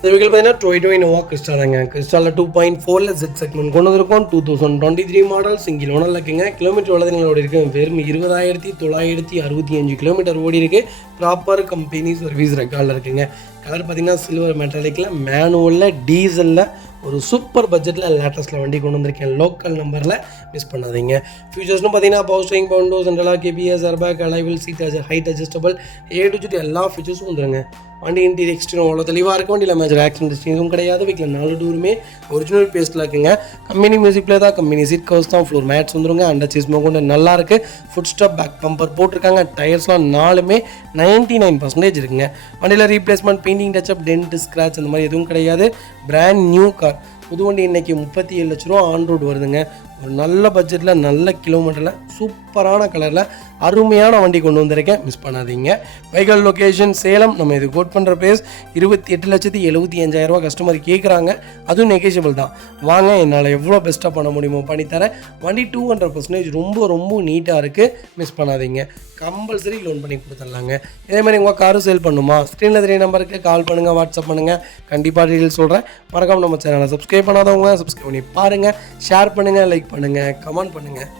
பார்த்தீங்கன்னா டொயோட்டோ இனோவா கிறிஸ்டாலங்க. கிறிஸ்டாலில் 2.4 ஜெட் செக்மெண்ட் கொண்டு வந்திருக்கோம். 2023 மாடல் சிங்கிள் ஓனரில் இருக்குங்க. கிலோமீட்டர் எவ்வளோ ஓடி இருக்குது, வெறும் 20,965 கிலோமீட்டர் ஓடி இருக்குது. ப்ராப்பர் கம்பெனி சர்வீஸ் ரெக்கார்டில் இருக்குங்க. கலர் பார்த்தீங்கன்னா சில்வர் மெட்டாலிக்கில், மேனுவலில், டீசலில் ஒரு சூப்பர் பட்ஜெட்டில் லேட்டஸ்ட்டில் வண்டி கொண்டு வந்திருக்கேன். லோக்கல் நம்பரில். மிஸ் பண்ணாதீங்க. ஃபியூச்சர்ஸ்னு பார்த்தீங்கன்னா power steering, power window, central lock, KBS airbag, alloy wheel seat, height adjustable, A to Z எல்லா ஃபீச்சர்ஸும் வந்துருங்க. வண்டி இன்டீரியர் எக்ஸ்டீரியர் அவ்வளோ தெளிவாக இருக்கும். வண்டியில் மேஜர் ஆக்சிடென்ட் எதுவும் கிடையாது. வீட்டில் 4 டோருமே ஒரிஜினல் பேஸ்ட்டில் இருக்குங்க. கம்பெனி மியூசிக் பிளேயர் தான், கம்பெனி சீட் கவர்ஸ் தான், ஃப்ளோர் மேட்ச் வந்துருங்க. அண்டர் சீஸ் கொண்டு நல்லா இருக்குது. ஃபுட் ஸ்டாப், பேக் பம்பர் போட்டிருக்காங்க. டயர்ஸ்லாம் 4மே 99% இருக்குங்க. வண்டியில் replacement, painting, touch-up, dent, scratch அந்த மாதிரி எதுவும் கிடையாது. Brand new car. புது வண்டி இன்றைக்கி 37 லட்ச ரூபா ஆன் ரோடு வருதுங்க. ஒரு நல்ல பட்ஜெட்டில், நல்ல கிலோமீட்டரில், சூப்பரான கலரில் அருமையான வண்டி கொண்டு வந்திருக்கேன். மிஸ் பண்ணாதீங்க. வைகல் லொக்கேஷன் சேலம். நம்ம இது கோட் பண்ணுற ப்ரைஸ் 28,75,000 கஸ்டமர் கேட்குறாங்க. அதுவும் நெகோஷியபிள் தான். வாங்க, என்னால் எவ்வளோ பெஸ்ட்டாக பண்ண முடியுமோ பண்ணித்தரேன். வண்டி 200% ரொம்ப ரொம்ப நீட்டாக இருக்குது. மிஸ் பண்ணாதீங்க. கம்பல்சரி லோன் பண்ணி கொடுத்துடலாங்க. இதேமாதிரி உங்கள் காரும் சேல் பண்ணுமா, ஸ்க்ரீனில் தெரிய நம்பருக்கு கால் பண்ணுங்கள், வாட்ஸ்அப் பண்ணுங்கள். கண்டிப்பாக டீட்டெயில் சொல்கிறேன். மறக்காமல் நம்ம சேனலை சப்ஸ்கிரைப் பண்ணாதவங்க சப்ஸ்கிரைப் பண்ணி பாருங்கள். ஷேர் பண்ணுங்கள், லைக் பண்ணுங்கள், கமெண்ட் பண்ணுங்கள்.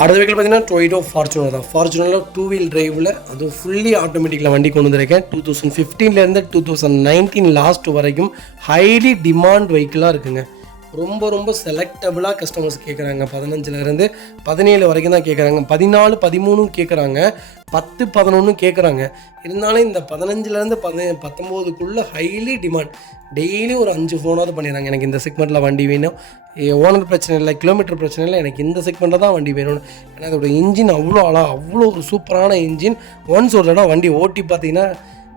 அடுத்த வெஹிக்கிள் பார்த்தீங்கன்னா டொயோட்டோ ஃபார்ச்சுனர் தான். ஃபார்ச்சுனரில் 2 வீல் டிரைவில், அதுவும் ஃபுல்லி ஆட்டோமேட்டிக்கில் வண்டி கொண்டு வந்திருக்கேன். 2015 2019 லாஸ்ட் வரைக்கும் ஹைலி டிமாண்ட் வெஹிக்கிளாக இருக்குங்க. ரொம்ப ரொம்ப செலக்டபுளாக கஸ்டமர்ஸ் கேட்குறாங்க. 15லேருந்து 17 வரைக்கும் தான் கேட்குறாங்க. 14, 13 கேட்குறாங்க. 10, 11 கேட்குறாங்க. இருந்தாலும் இந்த 15லேருந்து 19க்குள்ளே ஹைலி டிமாண்ட். டெய்லி ஒரு 5 ஃபோனாவது பண்ணிடுறாங்க. எனக்கு இந்த செக்மெண்ட்டில் வண்டி வேணும், ஓனர் பிரச்சனை இல்லை, கிலோமீட்டர் பிரச்சனை இல்லை, எனக்கு இந்த செக்மெண்ட்டில் தான் வண்டி வேணும்னு. ஏன்னா அதோட இன்ஜின் அவ்வளோ அவ்வளோ ஒரு சூப்பரான இன்ஜின். ஒன்ஸ் ஒரு தடவை வண்டி ஓட்டி பார்த்தீங்கன்னா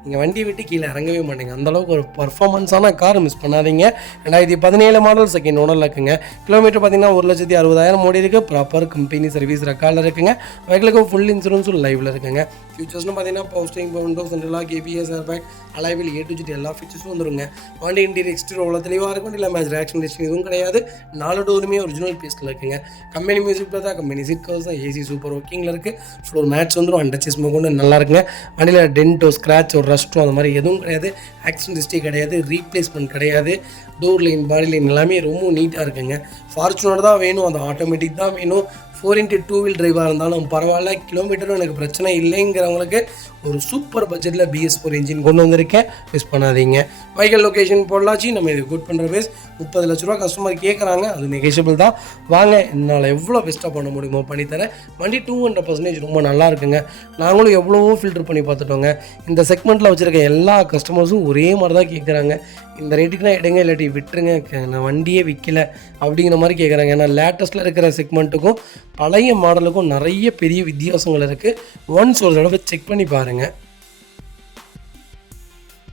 நீங்கள் வண்டி விட்டு கீழே இறங்கவே மாட்டீங்க. அந்தளவுக்கு ஒரு பர்ஃபார்மன்ஸான கார் மிஸ் பண்ணாதீங்க. 2017 மாடல் செகண்ட் ஓனரில் இருக்குங்க. கிலோமீட்டர் பார்த்தீங்கன்னா 1,60,000 ஓடி இருக்குது. ப்ராப்பர் கம்பெனி சர்வீஸ் ரெக்கார்டில் இருக்குங்க. வெஹிக்கிளுக்கு ஃபுல் இன்சூரன்ஸும் லைவில் இருக்குங்க. ஃபியூச்சர்ஸ்னு பார்த்தீங்கன்னா power steering, windows, central lock, KBS, airbag, alloy wheel A to Z எல்லா ஃபீச்சர்ஸும் வந்துருங்க. வண்டி இன்டீரியர் எக்ஸ்டீரியர் அவ்வளோ தெளிவாக இருக்கும். இல்லை மேட்ச் ரியாக்ஷன் டெஸ்டிங் எதுவும் கிடையாது. 4 டோருமே ஒரிஜினல் பீஸில் இருக்குங்க. கம்பெனி மியூசிக் தான், கம்பெனி சீட் கவர்ஸ் தான், ஏசி சூப்பர் ஒர்க்கிங்கில் இருக்குது. ஃப்ளோர் மேட்ச் வந்துடும். அண்டர் சேஸ் கொண்டு நல்லா இருக்குங்க. வண்டியில் டென்ட்டோ, ஸ்க்ராட்ச், ஒரு ரஸ்ட்டும் அந்த மாதிரி எதுவும் கிடையாது. ஆக்சிடென்ட் ஹிஸ்ட்ரி கிடையாது. ரீப்ளேஸ்மெண்ட் கிடையாது. டோர் லைன், பாடி லைன் எல்லாமே ரொம்ப நீட்டாக இருக்குங்க. ஃபார்ச்சுனர் தான் வேணும், அது ஆட்டோமேட்டிக் தான் வேணும். 4x2 வீல் டிரைவாக இருந்தாலும் பரவாயில்ல, கிலோமீட்டரும் எனக்கு பிரச்சனை இல்லைங்கிறவங்களுக்கு ஒரு சூப்பர் பட்ஜெட்டில் BS4 இன்ஜின் கொண்டு வந்திருக்கேன். மிஸ் பண்ணாதீங்க. Vehicle location Pollachi. நம்ம இது குட் பண்ணுற பேஸ் 30 லட்ச ரூபா கஸ்டமர் கேட்குறாங்க. அது நெகோஷியபிள் தான். வாங்க, என்னால் எவ்வளோ பெஸ்ட்டாக பண்ண முடியுமோ பண்ணித்தரேன். வண்டி 200% ரொம்ப நல்லா இருக்குங்க. நாங்களும் எவ்வளவோ ஃபில்டர் பண்ணி பார்த்துட்டோங்க. இந்த செக்மெண்ட்டில் வச்சுருக்க எல்லா கஸ்டமர்ஸும் ஒரே மாதிரி தான் கேட்குறாங்க. இந்த ரேட்டுக்குனா எடுங்க, இல்லாட்டி விட்டுருங்க, நான் வண்டியே விற்கலை அப்படிங்கிற மாதிரி கேட்குறாங்க. ஏன்னா லேட்டஸ்ட்டில் இருக்கிற செக்மெண்ட்டுக்கும் பழைய மாடலுக்கும் நிறைய பெரிய வித்தியாசங்கள் இருக்குது. ஒன்ஸ் ஒரு தடவை செக் பண்ணி பாருங்கள்.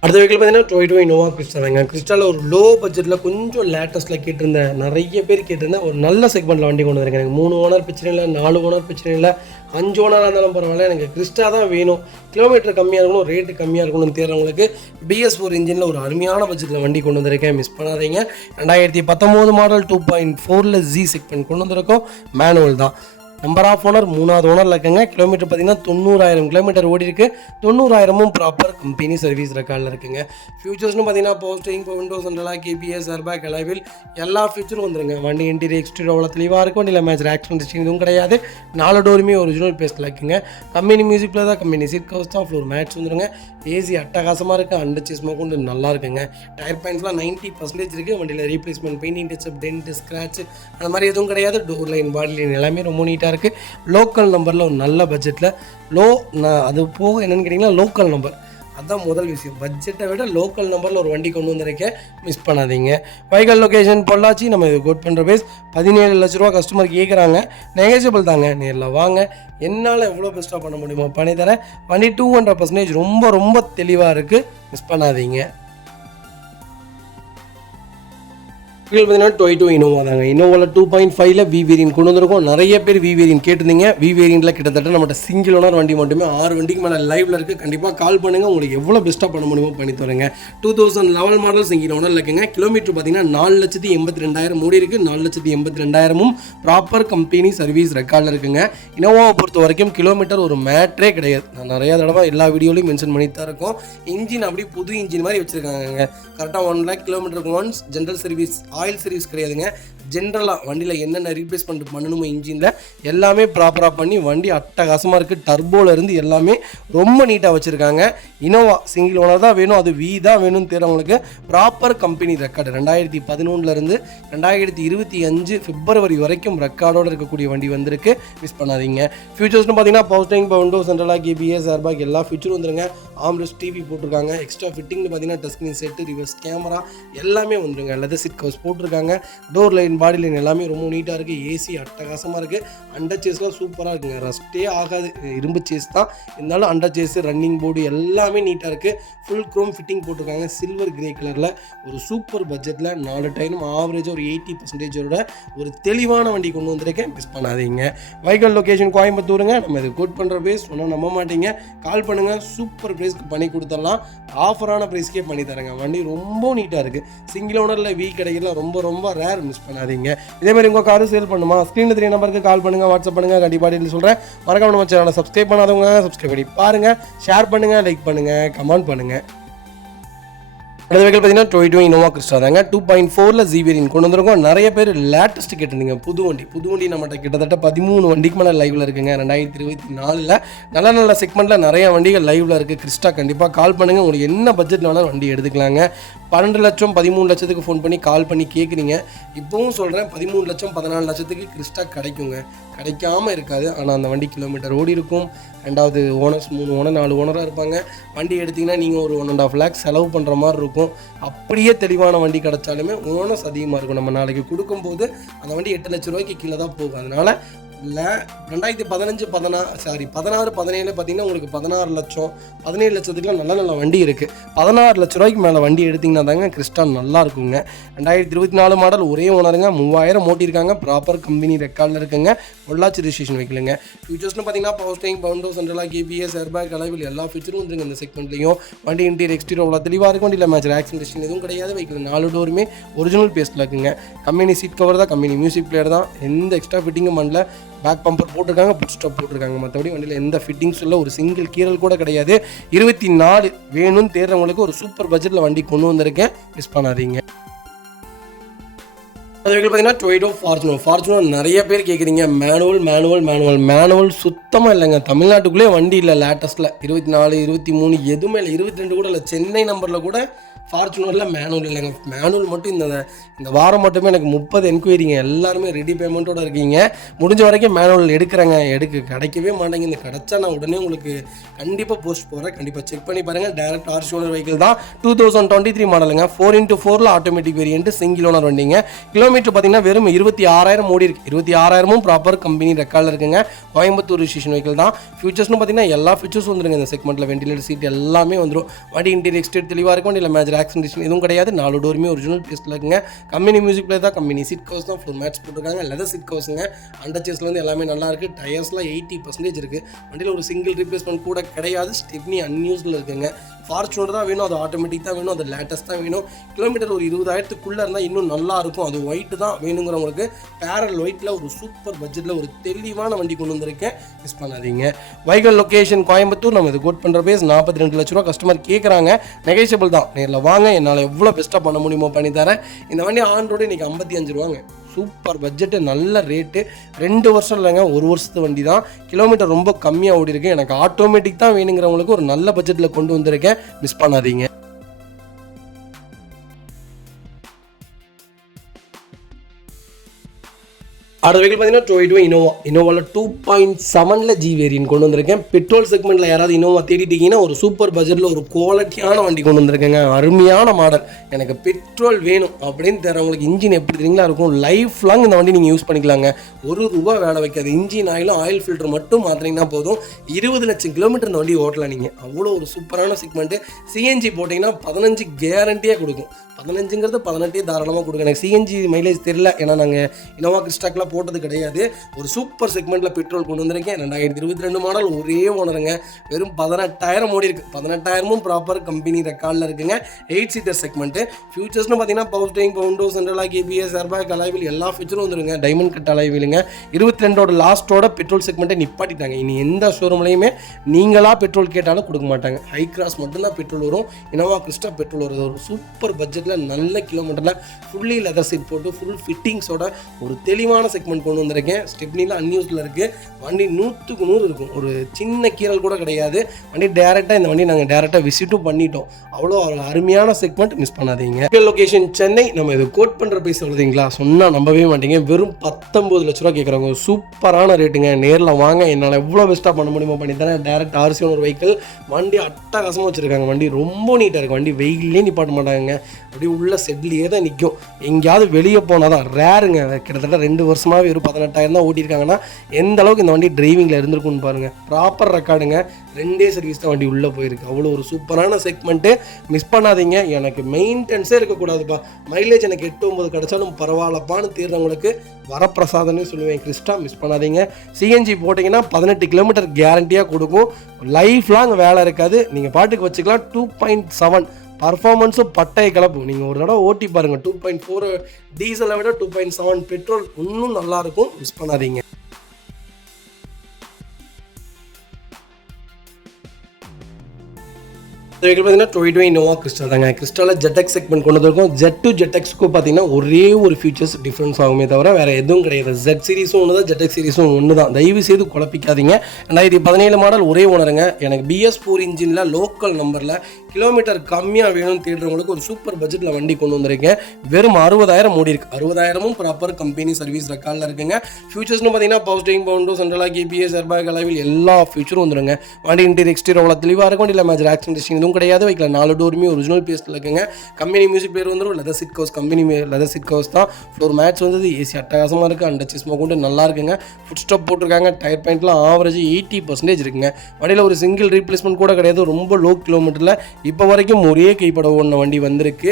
அடுத்த வெஹிக்கிள் பார்த்தீங்கன்னா டொயோட்டோ இனோவா கிறிஸ்டா தாங்க. கிறிஸ்டாவில் ஒரு லோ பட்ஜெட்டில் கொஞ்சம் லேட்டஸ்ட்டில் கேட்டிருந்த நிறைய பேர் கேட்டிருந்தேன். ஒரு நல்ல செக்மெண்ட்டில் வண்டி கொண்டு வந்திருக்கேன். எனக்கு 3 ஓனர் பிரச்சனை இல்லை, 4 ஓனர் பிரச்சனை இல்லை, 5 ஓனராக இருந்தாலும் பரவாயில்ல, எனக்கு கிறிஸ்டா தான் வேணும், கிலோமீட்டர் கம்மியாக இருக்கணும், ரேட்டு கம்மியாக இருக்கணும்னு தேடுறவங்களுக்கு BS4 இன்ஜினில் ஒரு அருமையான பட்ஜெட்டில் வண்டி கொண்டு வந்திருக்கேன். மிஸ் பண்ணாதீங்க. 2019 மாடல் 2.4 Z செக்மெண்ட் கொண்டு வந்திருக்கோம். மேனுவல் தான். நம்பர் ஆஃப் ஓனர் 3வது ஓனரில் இருக்குங்க. கிலோமீட்டர் பார்த்தீங்கன்னா 90,000 கிலோமீட்டர் ஓடி இருக்குது. 90,000ம் ப்ராப்பர் கம்பெனி சர்வீஸ் ரெக்கார்டில் இருக்குங்க. ஃபியூச்சர்ஸ்னு பார்த்தீங்கன்னா posting, Windows, central lock, KBS, airbag, alloy wheel எல்லா ஃபியூச்சரும் வந்துருங்க. வண்டி இன்டீரியர் எக்ஸ்டீரியர் அவ்வளோ தெளிவாக இருக்கும். வண்டியில் மேட்ச் ஆக்சிடென்ட் ஹிஸ்ட்ரி எதுவும் கிடையாது. 4 டோருமே ஒரிஜினல் பேஸில் இருக்குங்க. கம்பெனி மியூசிக்கில் தான், கம்பெனி சீட் கவர்ஸ் தான், ஃப்ளோர் மேட்ச் வந்துருங்க. ஏசி அட்டகாசமாக இருக்குது. அண்டர் சேஸ் கொண்டு நல்லா இருக்குங்க. டயர் பாயிண்ட்ஸ்லாம் 90% இருக்குது. வண்டியில் replacement, painting touch-up, dent, scratch அந்த மாதிரி எதுவும் கிடையாது. டோர் லைன், பாடி லைன் எல்லாமே ரொம்ப நீட்டாக இருக்குது. லோக்கல் நம்பரில் ஒரு நல்ல பட்ஜெட்டில் அது போக என்னென்னு கேட்டிங்கன்னா லோக்கல் நம்பர் அதுதான் முதல் விஷயம். பட்ஜெட்டை விட லோக்கல் நம்பரில் ஒரு வண்டி கொண்டு வந்திருக்கேன். மிஸ் பண்ணாதீங்க. Vehicle location Pollachi. நம்ம இது கோட் பண்ணுற பேஸ் 17 லட்ச ரூபா கஸ்டமர் கேட்குறாங்க. நெகோஷியபிள் தாங்க. நேரில் வாங்க, என்னால் எவ்வளோ பெஸ்ட்டாக பண்ண முடியுமோ பண்ணித்தரேன். வண்டி 200% ரொம்ப ரொம்ப தெளிவாக இருக்குது. மிஸ் பண்ணாதீங்க. இது பார்த்தீங்கன்னா டொயோட்டோ இனோவா தாங்க. இனோவாவில் 2.5ல் V வேரியன்ட் கொண்டு வந்திருக்கோம். நிறைய பேர் V வேரியன்ட் கேட்டிருந்தீங்க. V வேரியண்ட்டில் கிட்டத்தட்ட நம்மகிட்ட சிங்கிள் ஓனர் வண்டி மட்டுமே 6 வண்டிக்கு மேலே லைவில் இருக்குது. கண்டிப்பாக கால் பண்ணுங்கள், உங்களுக்கு எவ்வளோ பெஸ்ட்டாக பண்ண முடியுமோ பண்ணி தரேங்க. 2011 மாடல் சிங்கிள் ஓனரில் இருக்குங்க. கிலோமீட்டர் பார்த்தீங்கன்னா 4,82,000 ஓடி இருக்குது. 4,82,000ம் ப்ராப்பர் கம்பெனி சர்வீஸ் ரெக்கார்டில் இருக்குங்க. இனோவாவை பொறுத்த வரைக்கும் கிலோமீட்டர் ஒரு மேட்ரே கிடையாது. நான் நிறையா தடவை எல்லா வீடியோலையும் மென்ஷன் பண்ணி தான் இருக்கோம். இன்ஜின் அப்படி புது இன்ஜின் மாதிரி வச்சுருக்காங்க. கரெக்டாக 1 lakh கிலோமீட்டருக்கு once. General service, oil service கிடையாதுங்க. ஜென்ரலாக வண்டியில் என்னென்ன ரீப்ளேஸ்மெண்ட் பண்ணணுமோ இன்ஜினில் எல்லாமே ப்ராப்பராக பண்ணி வண்டி அட்டகாசமாக இருக்குது. டர்போலேருந்து எல்லாமே ரொம்ப நீட்டாக வச்சுருக்காங்க. இனோவா சிங்கிள் ஓனர் தான் வேணும், அது V தான் வேணும்னு தெரிறவங்களுக்கு ப்ராப்பர் கம்பெனி ரெக்கார்டு 2011லேருந்து 2025 பிப்ரவரி வரைக்கும் ரெக்கார்டோடு இருக்கக்கூடிய வண்டி வந்திருக்கு. மிஸ் பண்ணாதீங்க. ஃபியூச்சர்ஸ்னு பார்த்தீங்கன்னா power steering, windows, central lock, KBS, airbag எல்லா ஃபியூச்சரும் வந்துருங்க. ஆம்ரெஸ்ட், டிவி போட்டிருக்காங்க. எக்ஸ்ட்ரா ஃபிட்டிங்னு பார்த்தீங்கன்னா touch screen set, reverse camera எல்லாமே வந்துருங்க. லெதர் சீட் கவர்ஸ் போட்டிருக்காங்க. டோர் லைன், பாடி லைன் எல்லாமே ரொம்ப நீட்டாக இருக்குது. ஏசி அட்டகாசமாக இருக்குது. அண்டர் சேஸ்லாம் சூப்பராக இருக்குங்க. ரஸ்ட்டே ஆகாது. இரும்பு சேஸ் தான் இருந்தாலும் அண்டர் சேஸ், ரன்னிங் போர்டு எல்லாமே நீட்டாக இருக்குது. ஃபுல் க்ரோம் ஃபிட்டிங் போட்டிருக்காங்க. சில்வர் கிரே கலரில் ஒரு சூப்பர் பட்ஜெட்டில் 4 டைமும் ஆவரேஜாக ஒரு 80%ஓட ஒரு தெளிவான வண்டி கொண்டு வந்திருக்கேன். மிஸ் பண்ணாதீங்க. வெஹிக்கல் லொக்கேஷன் கோயம்புத்தூருங்க. நம்ம இது கோட் பண்ணுற ப்ரைஸ் சொன்னால் நம்ப மாட்டீங்க. கால் பண்ணுங்கள், சூப்பர் ப்ரைஸ்க்கு பண்ணி கொடுத்துடலாம். ஆஃபரான ப்ரைஸ்க்கே பண்ணி தரேங்க. வண்டி ரொம்ப நீட்டாக இருக்குது. சிங்கிள் ஓனரில் V கிடைக்கலாம் ரொம்ப ரொம்ப ரேர். மிஸ் பண்ணாதீங்க. இதே மாதிரி உங்கள் காரு சேல் பண்ணுமா, ஸ்க்ரீனில் 3 நம்பருக்கு கால் பண்ணுங்கள், வாட்ஸ்அப் பண்ணுங்கள். கண்டிப்பாக சொல்கிறேன். மறக்காம நம்ம சேனலை சப்ஸ்கிரைப் பண்ணாதவங்க சப்ஸ்கிரைப் பண்ணி பாருங்கள், ஷேர் பண்ணுங்கள், லைக் பண்ணுங்கள், கமெண்ட் பண்ணுங்கள். அடுத்த வெஹிக்கிள் பார்த்தீங்கன்னா டொயோட்டா இனோவா கிறிஸ்டா தாங்க. 2.4 ஜி வேரியன்ட் கொண்டு வந்திருக்கோம். நிறைய பேர் லேட்டஸ்ட் கேட்டிருந்தீங்க புது வண்டி நம்மகிட்ட கிட்டத்தட்ட 13 வண்டிக்கு மேலே லைவில் இருக்குங்க. 2024 நல்ல நல்ல செக்மெண்ட்டில் நிறைய வண்டிகள் லைவில் இருக்குது. கிறிஸ்டா கண்டிப்பாக கால் பண்ணுங்கள். உங்களுக்கு என்ன பட்ஜெட்டில் வேணாலும் வண்டி எடுத்துக்கலாங்க. 12 லட்சம் 13 லட்சத்துக்கு ஃபோன் பண்ணி கால் பண்ணி கேட்குறீங்க. இப்போவும் சொல்கிறேன் 13 லட்சம் 14 லட்சத்துக்கு கிறிஸ்டா கிடைக்குங்க. கிடைக்காமல் இருக்காது. ஆனால் அந்த வண்டி கிலோமீட்டர் ஓடி இருக்கும். ரெண்டாவது ஓனர்ஸ் 3 ஓனர் 4 ஓனராக இருப்பாங்க. வண்டி எடுத்திங்கன்னா நீங்கள் ஒரு 1.5 லேக் செலவு பண்ணுற மாதிரி இருக்கும். அப்படியே தெளிவான வண்டி கிடச்சாலுமே ஓனர்ஸ் அதிகமாக இருக்கும். நம்ம நாளைக்கு கொடுக்கும்போது அந்த வண்டி 8 லட்ச ரூபாய்க்கு கீழே தான் போகும். அதனால் இல்லை 2015 16 17 பார்த்தீங்கன்னா உங்களுக்கு 16 லட்சம் 17 லட்சத்துக்குலாம் நல்ல நல்ல வண்டி இருக்குது. 16 லட்ச ரூபாய்க்கு மேலே வண்டி எடுத்திங்கன்னா தாங்க கிறிஸ்டா நல்லா இருக்குங்க. 2024 மாடல் ஒரே ஓனருங்க. 3000 ஓட்டியிருக்காங்க. ப்ராப்பர் கம்பெனி ரெக்கார்டில் இருக்குங்க. பொள்ளாச்சி ரெஜிஸ்ட்ரேஷன் வைக்கலுங்க. ஃபியூச்சர்ஸ்னு பார்த்தீங்கன்னா power steering, power window, central lock KBS, airbag, alloy wheel எல்லா ஃபீச்சரும் வந்துருங்க இந்த செக்மெண்ட்லையும். வண்டி இன்டீரியர் எக்ஸ்டீரியர் அவ்வளோ தெளிவாக இருக்கும். வண்டியில் மேட்ச் ஆக்சிடென்ட் எதுவும் கிடையாது. வைக்கல 4 டோருமே ஒரிஜினல் பேஸ்ட்டில் இருக்குங்க. கம்பெனி சீட் கவர் தான், கம்பெனி மியூசிக் பிளேயர் தான். எந்த எக்ஸ்ட்ரா ஃபிட்டிங்கும் பண்ணல. பேக் பம்பர் போட்டிருக்காங்க, புட் ஸ்டாப் போட்டிருக்காங்க. மற்றபடி வண்டியில் எந்த ஃபிட்டிங்ஸ் இல்லை. ஒரு சிங்கிள் கீரல் கூட கிடையாது. 24 வேணும்னு தேடுறவங்களுக்கு ஒரு சூப்பர் பட்ஜெட்டில் வண்டி கொண்டு வந்திருக்கேன். மிஸ் பண்ணாதீங்க. அது பார்த்தீங்கன்னா டொயோட்டா ஃபார்ச்சுனர் நிறைய பேர் கேட்குறீங்க. மேனுவல் சுத்தமாக இல்லைங்க. தமிழ்நாட்டுக்குள்ளே வண்டி இல்லை. லேட்டஸ்ட்டில் 24 23 எதுவுமே இல்லை. 22 கூட இல்லை. சென்னை நம்பரில் கூட ஃபார்ச்சுனரில் மேனுவல் இல்லைங்க. மேனுவல் மட்டும் இந்த வாரம் மட்டுமே எனக்கு 30 என்கொயரிங்க. எல்லாருமே ரெடி பேமெண்ட்டோடு இருக்கீங்க. முடிஞ்ச வரைக்கும் மேனுவல் எடுக்கிறேங்க. கிடைக்கவே மாட்டேங்க. இந்த கிடச்சா நான் உடனே உங்களுக்கு கண்டிப்பாக போஸ்ட் போகிறேன். கண்டிப்பாக செக் பண்ணி பாருங்கள். டேரக்ட் ஆர்சி ஓனர் வெஹிக்கிள் தான். 2023 மாடலுங்க. 4x4 automatic variant single owner வண்டிங்க. கிலோமீட்டர் பார்த்தீங்கன்னா வெறும் 26,000 ஓடி இருக்குது. 26,000 ப்ராப்பர் கம்பெனி ரெக்கார்டில் இருக்குங்க. கோயம்புத்தூர் ரெஜிஸ்ட்ரேஷன் வெஹிக்கிள் தான். ஃபியூச்சர்ஸ்னு பார்த்தீங்கன்னா எல்லா ஃபீச்சர்ஸும் வந்துருங்க இந்த செக்மெண்ட்டில். வெண்டிலேட்டர் சீட் எல்லாமே வந்துடும். வண்டி இன்டீரியர் எக்ஸ்டீரியர் தெளிவாக இருக்கும். வண்டியில் மேஜர் ஆக்சிடென்ட் எதுவும் கிடையாது. 4 டோருமே ஒரிஜினல் பேஸ்ட்டில் இருக்குங்க. கம்பெனி மியூசிக் பிளேயர் தான். கம்பெனி சீட் கவர்ஸ் தான். ஃபுல் மேட்ச் போட்டிருக்காங்க. லெதர் சீட் கவர்ஸுங்க. அண்டர் சேஸ்லேருந்து எல்லாமே நல்லா இருக்குது. டயர்ஸ்லாம் 80% இருக்குது. வண்டியில் ஒரு சிங்கிள் ரீப்ளேஸ்மெண்ட் கூட கிடையாது. ஸ்டெப்னி அன்யூஸ்டில் இருக்குங்க. ஃபார்ச்சுனர் தான் வேணும். அது ஆட்டோமேட்டிக் தான் வேணும். அது லேட்டஸ்ட் தான் வேணும். கிலோமீட்டர் ஒரு 20,000க்குள்ளே இருந்தால் இன்னும் நல்லா இருக்கும். அது ஒயிட் தான் வேணுங்கிறவங்களுக்கு பேரல் ஒயிட்டில் ஒரு சூப்பர் பட்ஜெட்டில் ஒரு தெளிவான வண்டி கொண்டு வந்திருக்கேன். மிஸ் பண்ணாதீங்க. வைகல் லொக்கேஷன் கோயம்புத்தூர். நம்ம இது கோட் பண்ணுற பேஸ் 42 லட்ச ரூபா கஸ்டமர் கேட்குறாங்க. நெகோஷியபிள் தான். நேரில் வாங்க. என்னால் எவ்வளோ பெஸ்ட்டாக பண்ண முடியுமோ பண்ணி தரேன். இந்த வண்டி ஆன் ரோடு இன்றைக்கி 55 ரூபாங்க. சூப்பர் பட்ஜெட்டு, நல்ல ரேட்டு. 2 வருஷம் இல்லைங்க, 1 வருஷத்து வண்டி தான். கிலோமீட்டர் ரொம்ப கம்மியாக ஓடி இருக்கு. எனக்கு ஆட்டோமேட்டிக் தான் வேணுங்கிறவங்களுக்கு ஒரு நல்ல பட்ஜெட்டில் கொண்டு வந்திருக்கேன். மிஸ் பண்ணாதீங்க. அடுத்த வெஹிக்கிள் பார்த்தீங்கன்னா டொயோட்டா இனோவாவில் 2.7 ஜி வேரியன்ட் கொண்டு வந்திருக்கேன். பெட்ரோல் செக்மெண்ட்டில் யாராவது இனோவா தேடிட்டீங்கன்னா ஒரு சூப்பர் பட்ஜெட்டில் ஒரு குவாலிட்டியான வண்டி கொண்டு வந்திருக்கேங்க. அருமையான மாடல். எனக்கு பெட்ரோல் வேணும் அப்படின்னு தரவங்களுக்கு இன்ஜின் எப்படி தெரியுங்களா இருக்கும். லைஃப் லாங் இந்த வண்டி நீங்கள் யூஸ் பண்ணிக்கலாங்க. ₹1 வேலை வைக்காது. இன்ஜின் ஆயிலும் ஆயில் ஃபில்டர் மட்டும் மாற்றினீங்கன்னா போதும். 20 லட்சம் கிலோமீட்டர் இந்த வண்டி ஓட்டலாம் நீங்கள். அவ்வளோ ஒரு சூப்பரான செக்மெண்ட்டு. சிஎன்ஜி போட்டிங்கன்னா 15 கேரண்டியாக கொடுக்கும். 15ங்கிறது 18 தாராளமாக கொடுங்க. எனக்கு சிஎன்ஜி மைலேஜ் தெரியல. ஏன்னா நாங்கள் இனோவா கிறிஸ்டாக்கெலாம் போட்டது கிடையாது. ஒரு சூப்பர் செக்மெண்ட்டில் பெட்ரோல் கொண்டு வந்திருக்கேன். 2022 மாடல் ஒரே ஓனருங்க. வெறும் 18,000 ஓடி இருக்குது. 18,000 ப்ராப்பர் கம்பெனி ரெக்கார்டில் இருக்குங்க. 8 சீட்டர் செக்மெண்ட்டு. ஃபியூச்சர்ஸ்னு பார்த்தீங்கன்னா power steering, power window, central lock KBS, airbag, alloy wheel எல்லா ஃபீச்சரும் வந்துருங்க. டைமண்ட் கட் அலைவிலுங்க. 22ஓட லாஸ்ட்டோட பெட்ரோல் செக்மெண்ட்டை நிப்பாட்டிட்டாங்க. இனி எந்த ஷோரூம்லையுமே நீங்களாக பெட்ரோல் கேட்டாலும் கொடுக்க மாட்டாங்க. ஹை கிராஸ் மட்டும்தான் பெட்ரோல் வரும். இனோவா கிறிஸ்டா பெட்ரோல் வருது. ஒரு சூப்பர் பட்ஜெட் நல்ல கிலோமீட்டரில் ஃபுல்லி லெதர் சீட் போட்டு ஃபுல் ஃபிட்டிங்ஸோட ஒரு தெளிவான செக்மெண்ட் கொண்டு வந்திருக்கேன். ஸ்டெப்னியில் அன்யூஸ்டில் இருக்குது. வண்டி 100க்கு 100 இருக்கும். ஒரு சின்ன கீரல் கூட கிடையாது. வண்டி டேரெக்டாக இந்த வண்டி நாங்கள் டேரெக்டாக விசிட்டும் பண்ணிட்டோம். அவ்வளோ அருமையான செக்மெண்ட். மிஸ் பண்ணாதீங்க. லொகேஷன் சென்னை. நம்ம இது கோட் பண்ணுற பைசா சொல்லுறீங்களா? சொன்னால் நம்பவே மாட்டீங்க. வெறும் 19 லட்ச ரூபா கேட்குறாங்க. சூப்பரான ரேட்டுங்க. நேரில் வாங்க. என்னால் எவ்வளோ பெஸ்ட்டாக பண்ண முடியுமோ பண்ணி தரேன். Direct RC owner vehicle. வண்டி அட்டகாசமாக வச்சுருக்காங்க. வண்டி ரொம்ப நீட்டாக இருக்குது. வண்டி வெயிலே நிப்பாட்ட மாட்டாங்க. அப்படியே உள்ள செட்லேயே தான் நிற்கும். எங்கேயாவது வெளியே போனால் தான் ரேருங்க. கிட்டத்தட்ட 2 வருஷமாகவே ஒரு 18,000 தான் ஓட்டியிருக்காங்கன்னா எந்த அளவுக்கு இந்த வண்டி டிரைவிங்கில் இருந்திருக்குன்னு பாருங்கள். ப்ராப்பர் ரெக்கார்டுங்க. 2 சர்வீஸ் தான் வண்டி உள்ளே போயிருக்கு. அவ்வளோ ஒரு சூப்பரான செக்மெண்ட்டு. மிஸ் பண்ணாதீங்க. எனக்கு மெயின்டெனன்ஸே இருக்கக்கூடாதுப்பா. மைலேஜ் எனக்கு 8-9 கிடச்சாலும் பரவாயில்லப்பான்னு தீர்றவங்களுக்கு வரப்பிரசாதம்னே சொல்லுவேன். கிறிஸ்டா மிஸ் பண்ணாதீங்க. சிஎன்ஜி போட்டிங்கன்னா 18 கிலோமீட்டர் கேரண்டியாக கொடுக்கும். லைஃப் லாங் வேலை இருக்காது. நீங்கள் பாட்டுக்கு வச்சுக்கலாம். 2.7 பர்ஃபார்மன்ஸும் பட்டைய கலப்பு. நீங்கள் ஒரு தடவை ஓட்டி பாருங்கள். 2.4 டீசலை விட 2.7 பெட்ரோல் இன்னும் நல்லாயிருக்கும். மிஸ் பண்ணாதீங்க. வெஹிக்கிள் பார்த்தீங்கன்னா டொயோட்டோ இனோவா கிறிஸ்டா தாங்க. கிறிஸ்டாவில் ஜெட்எக்ஸ் செக்மெண்ட் கொண்டு வந்திருக்கோம். ஜெட் டு ஜெட்எக்ஸ்க்கு பார்த்தீங்கன்னா ஒரே ஒரு ஃபீச்சர்ஸ் டிஃப்ரென்ஸ் ஆகுமே தவிர வேறு எதுவும் கிடையாது. ஜெட் சீரிஸும் ஒன்று தான், ஜெட்எக்ஸ் சீரிஸும் ஒன்று தான். தயவு செய்து குழப்பிக்காதீங்க. 2017 மாடல் ஒரே ஓனருங்க. எனக்கு BS4 இன்ஜினில் லோக்கல் நம்பரில் கிலோமீட்டர் கம்மியாக வேணும்னு தேடுறவங்களுக்கு ஒரு சூப்பர் பட்ஜெட்டில் வண்டி கொண்டு வந்திருக்கேன். வெறும் 60,000 ஓடி இருக்கு. 60,000 ப்ராப்பர் கம்பெனி சர்வீஸ் ரெக்கார்டில் இருக்குங்க. ஃபியூச்சர்ஸ்னு பார்த்தீங்கன்னா power steering, power window, central lock KPS, airbag, alloy wheel எல்லா ஃபியூச்சரும் வந்துருங்க. வண்டி இன்டீரியர் எக்ஸ்டீரியர் அவ்வளோ தெளிவாக இருக்கும். இல்லை மேஜர் ஆக்சிடென்ட் எதுவும் கிடையாது. வைக்கல 4 டோருமே ஒரிஜினல் பேஸ்ட்டில் இருக்குங்க. கம்பெனி மியூசிக் பிளேயர் வந்துடும். Leather seat covers company leather seat covers தான். ஃப்ளோர் மேட்ச் வந்தது. ஏசி அட்டகாசமாக இருக்குது. அண்டர் சிஸ்மா கொண்டு நல்லா இருக்குங்க. ஃபுட் ஸ்டாப் போட்டிருக்காங்க. டயர் பாயிண்ட்லாம் ஆவரேஜ் 80% இருக்குங்க. வண்டியில் ஒரு சிங்கிள் ரீப்ளேஸ்மெண்ட் கூட கிடையாது. ரொம்ப லோ கிலோமீட்டரில் இப்போ வரைக்கும் ஒரே கைப்பட ஓடின வண்டி வந்திருக்கு.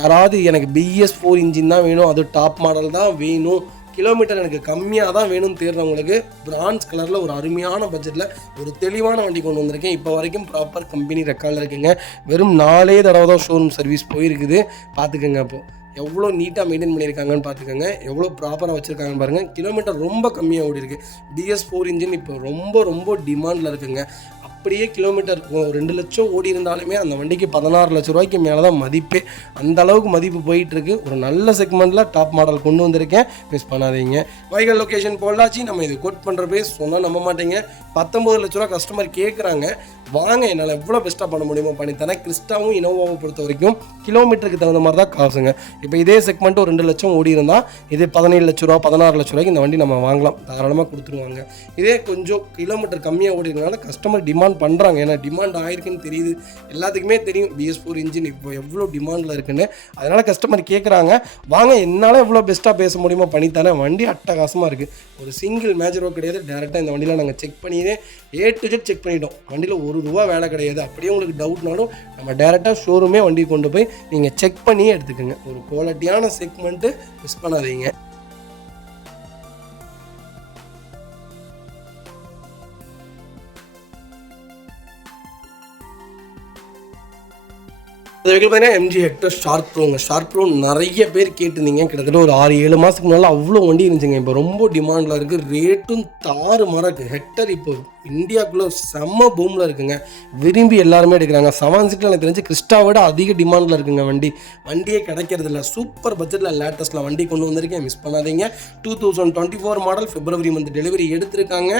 யாராவது எனக்கு BS4 இன்ஜின் தான் வேணும், அது டாப் மாடல் தான் வேணும், கிலோமீட்டர் எனக்கு கம்மியாக தான் வேணும்னு தேடுறவங்களுக்கு பிரான்ஸ் கலரில் ஒரு அருமையான பட்ஜெட்டில் ஒரு தெளிவான வண்டி கொண்டு வந்திருக்கேன். இப்போ வரைக்கும் ப்ராப்பர் கம்பெனி ரெக்கார்டில் இருக்குங்க. வெறும் 4 தடவை தான் ஷோரூம் சர்வீஸ் போயிருக்குது. பார்த்துக்கோங்க. அப்போது எவ்வளோ நீட்டாக மெயின்டைன் பண்ணியிருக்காங்கன்னு பார்த்துக்கோங்க. எவ்வளோ ப்ராப்பராக வச்சுருக்காங்கன்னு பாருங்கள். கிலோமீட்டர் ரொம்ப கம்மியாக ஓடி இருக்குது. BS4 இன்ஜின் இப்போ ரொம்ப டிமாண்டில் இருக்குங்க. அப்படியே கிலோமீட்டர் 2 லட்சம் ஓடி இருந்தாலுமே அந்த வண்டிக்கு 16 லட்ச ரூபாய்க்கு மேலே தான் மதிப்பே. அந்த அளவுக்கு மதிப்பு போயிட்டுருக்கு. ஒரு நல்ல செக்மெண்ட்டில் டாப் மாடல் கொண்டு வந்திருக்கேன். மிஸ் பண்ணாதீங்க. வைகல் லொக்கேஷன் பொள்ளாச்சி. நம்ம இது கோட் பண்ணுற பேஸ் சொன்னால் நம்ப மாட்டேங்க. 19 லட்ச ரூபா கஸ்டமர் கேட்குறாங்க. வாங்க, என்னால் எவ்வளோ பெஸ்ட்டாக பண்ண முடியுமோ பண்ணித்தரேன். கிறிஸ்டாவும் இனோவாவை பொறுத்த வரைக்கும் கிலோமீட்டருக்கு தகுந்த மாதிரி தான் காசுங்க. இப்போ இதே செக்மெண்ட் ஒரு 2 லட்சம் ஓடி இருந்தால் இதே 17 லட்ச ரூபா 16 லட்ச ரூபாய்க்கு இந்த வண்டி நம்ம வாங்கலாம். தாராளமாக கொடுத்துருவாங்க. இதே கொஞ்சம் கிலோமீட்டர் கம்மியாக ஓடி இருக்கனால கஸ்டமர் டிமாண்ட் பண்ணுறாங்க. ஏன்னா டிமாண்ட் ஆயிருக்குன்னு தெரியுது. எல்லாத்துக்குமே தெரியும் BS4 இன்ஜின் இப்போ எவ்வளோ டிமாண்டில் இருக்குன்னு. அதனால் கஸ்டமர் கேட்குறாங்க. வாங்க, என்னால் எவ்வளோ பெஸ்ட்டாக பேச முடியுமோ பண்ணித்தரேன். வண்டி அட்டகாசமாக இருக்குது. ஒரு சிங்கிள் மேஜர் ஒர்க் கிடையாது. டேரெக்டாக இந்த வண்டியில் நாங்கள் செக் பண்ணியே A to Z செக் பண்ணிட்டோம். வண்டியில் ₹1 வேலை கிடையாது. அப்படியே உங்களுக்கு டவுட்னாலும் நம்ம டேரெக்டாக ஷோரூமே வண்டி கொண்டு போய் நீங்கள் செக் பண்ணியே எடுத்துக்கோங்க. ஒரு குவாலிட்டியான செக்மெண்ட்டு மிஸ் பண்ணாதீங்க. அது வெஹிக்கிள் பார்த்தீங்கன்னா MG ஹெக்டர் ஷார்க் ப்ரோங்க. ஷார்க் ப்ரோ நிறைய பேர் கேட்டிருந்தீங்க. கிட்டத்தட்ட ஒரு 6-7 மாதத்துக்கு முன்னால் அவ்வளோ வண்டி இருந்துச்சுங்க. இப்போ ரொம்ப டிமாண்டில் இருக்குது. ரேட்டும் தாறுமாறாக இருக்குது. ஹெக்டர் இப்போ இந்தியாவுக்குள்ளே செம்ம பூமில் இருக்குங்க. விரும்பி எல்லாருமே எடுக்கிறாங்க. 7 சீட்டில் எனக்கு தெரிஞ்சு கிறிஸ்டாவோட அதிக டிமாண்டில் இருக்குங்க. வண்டியே கிடைக்கிறது இல்லை. சூப்பர் பட்ஜெட்டில் லேட்டஸ்ட்டில் வண்டி கொண்டு வந்திருக்கேன். மிஸ் பண்ணாதீங்க. 2024 மாடல் February மந்த் டெலிவரி எடுத்திருக்காங்க.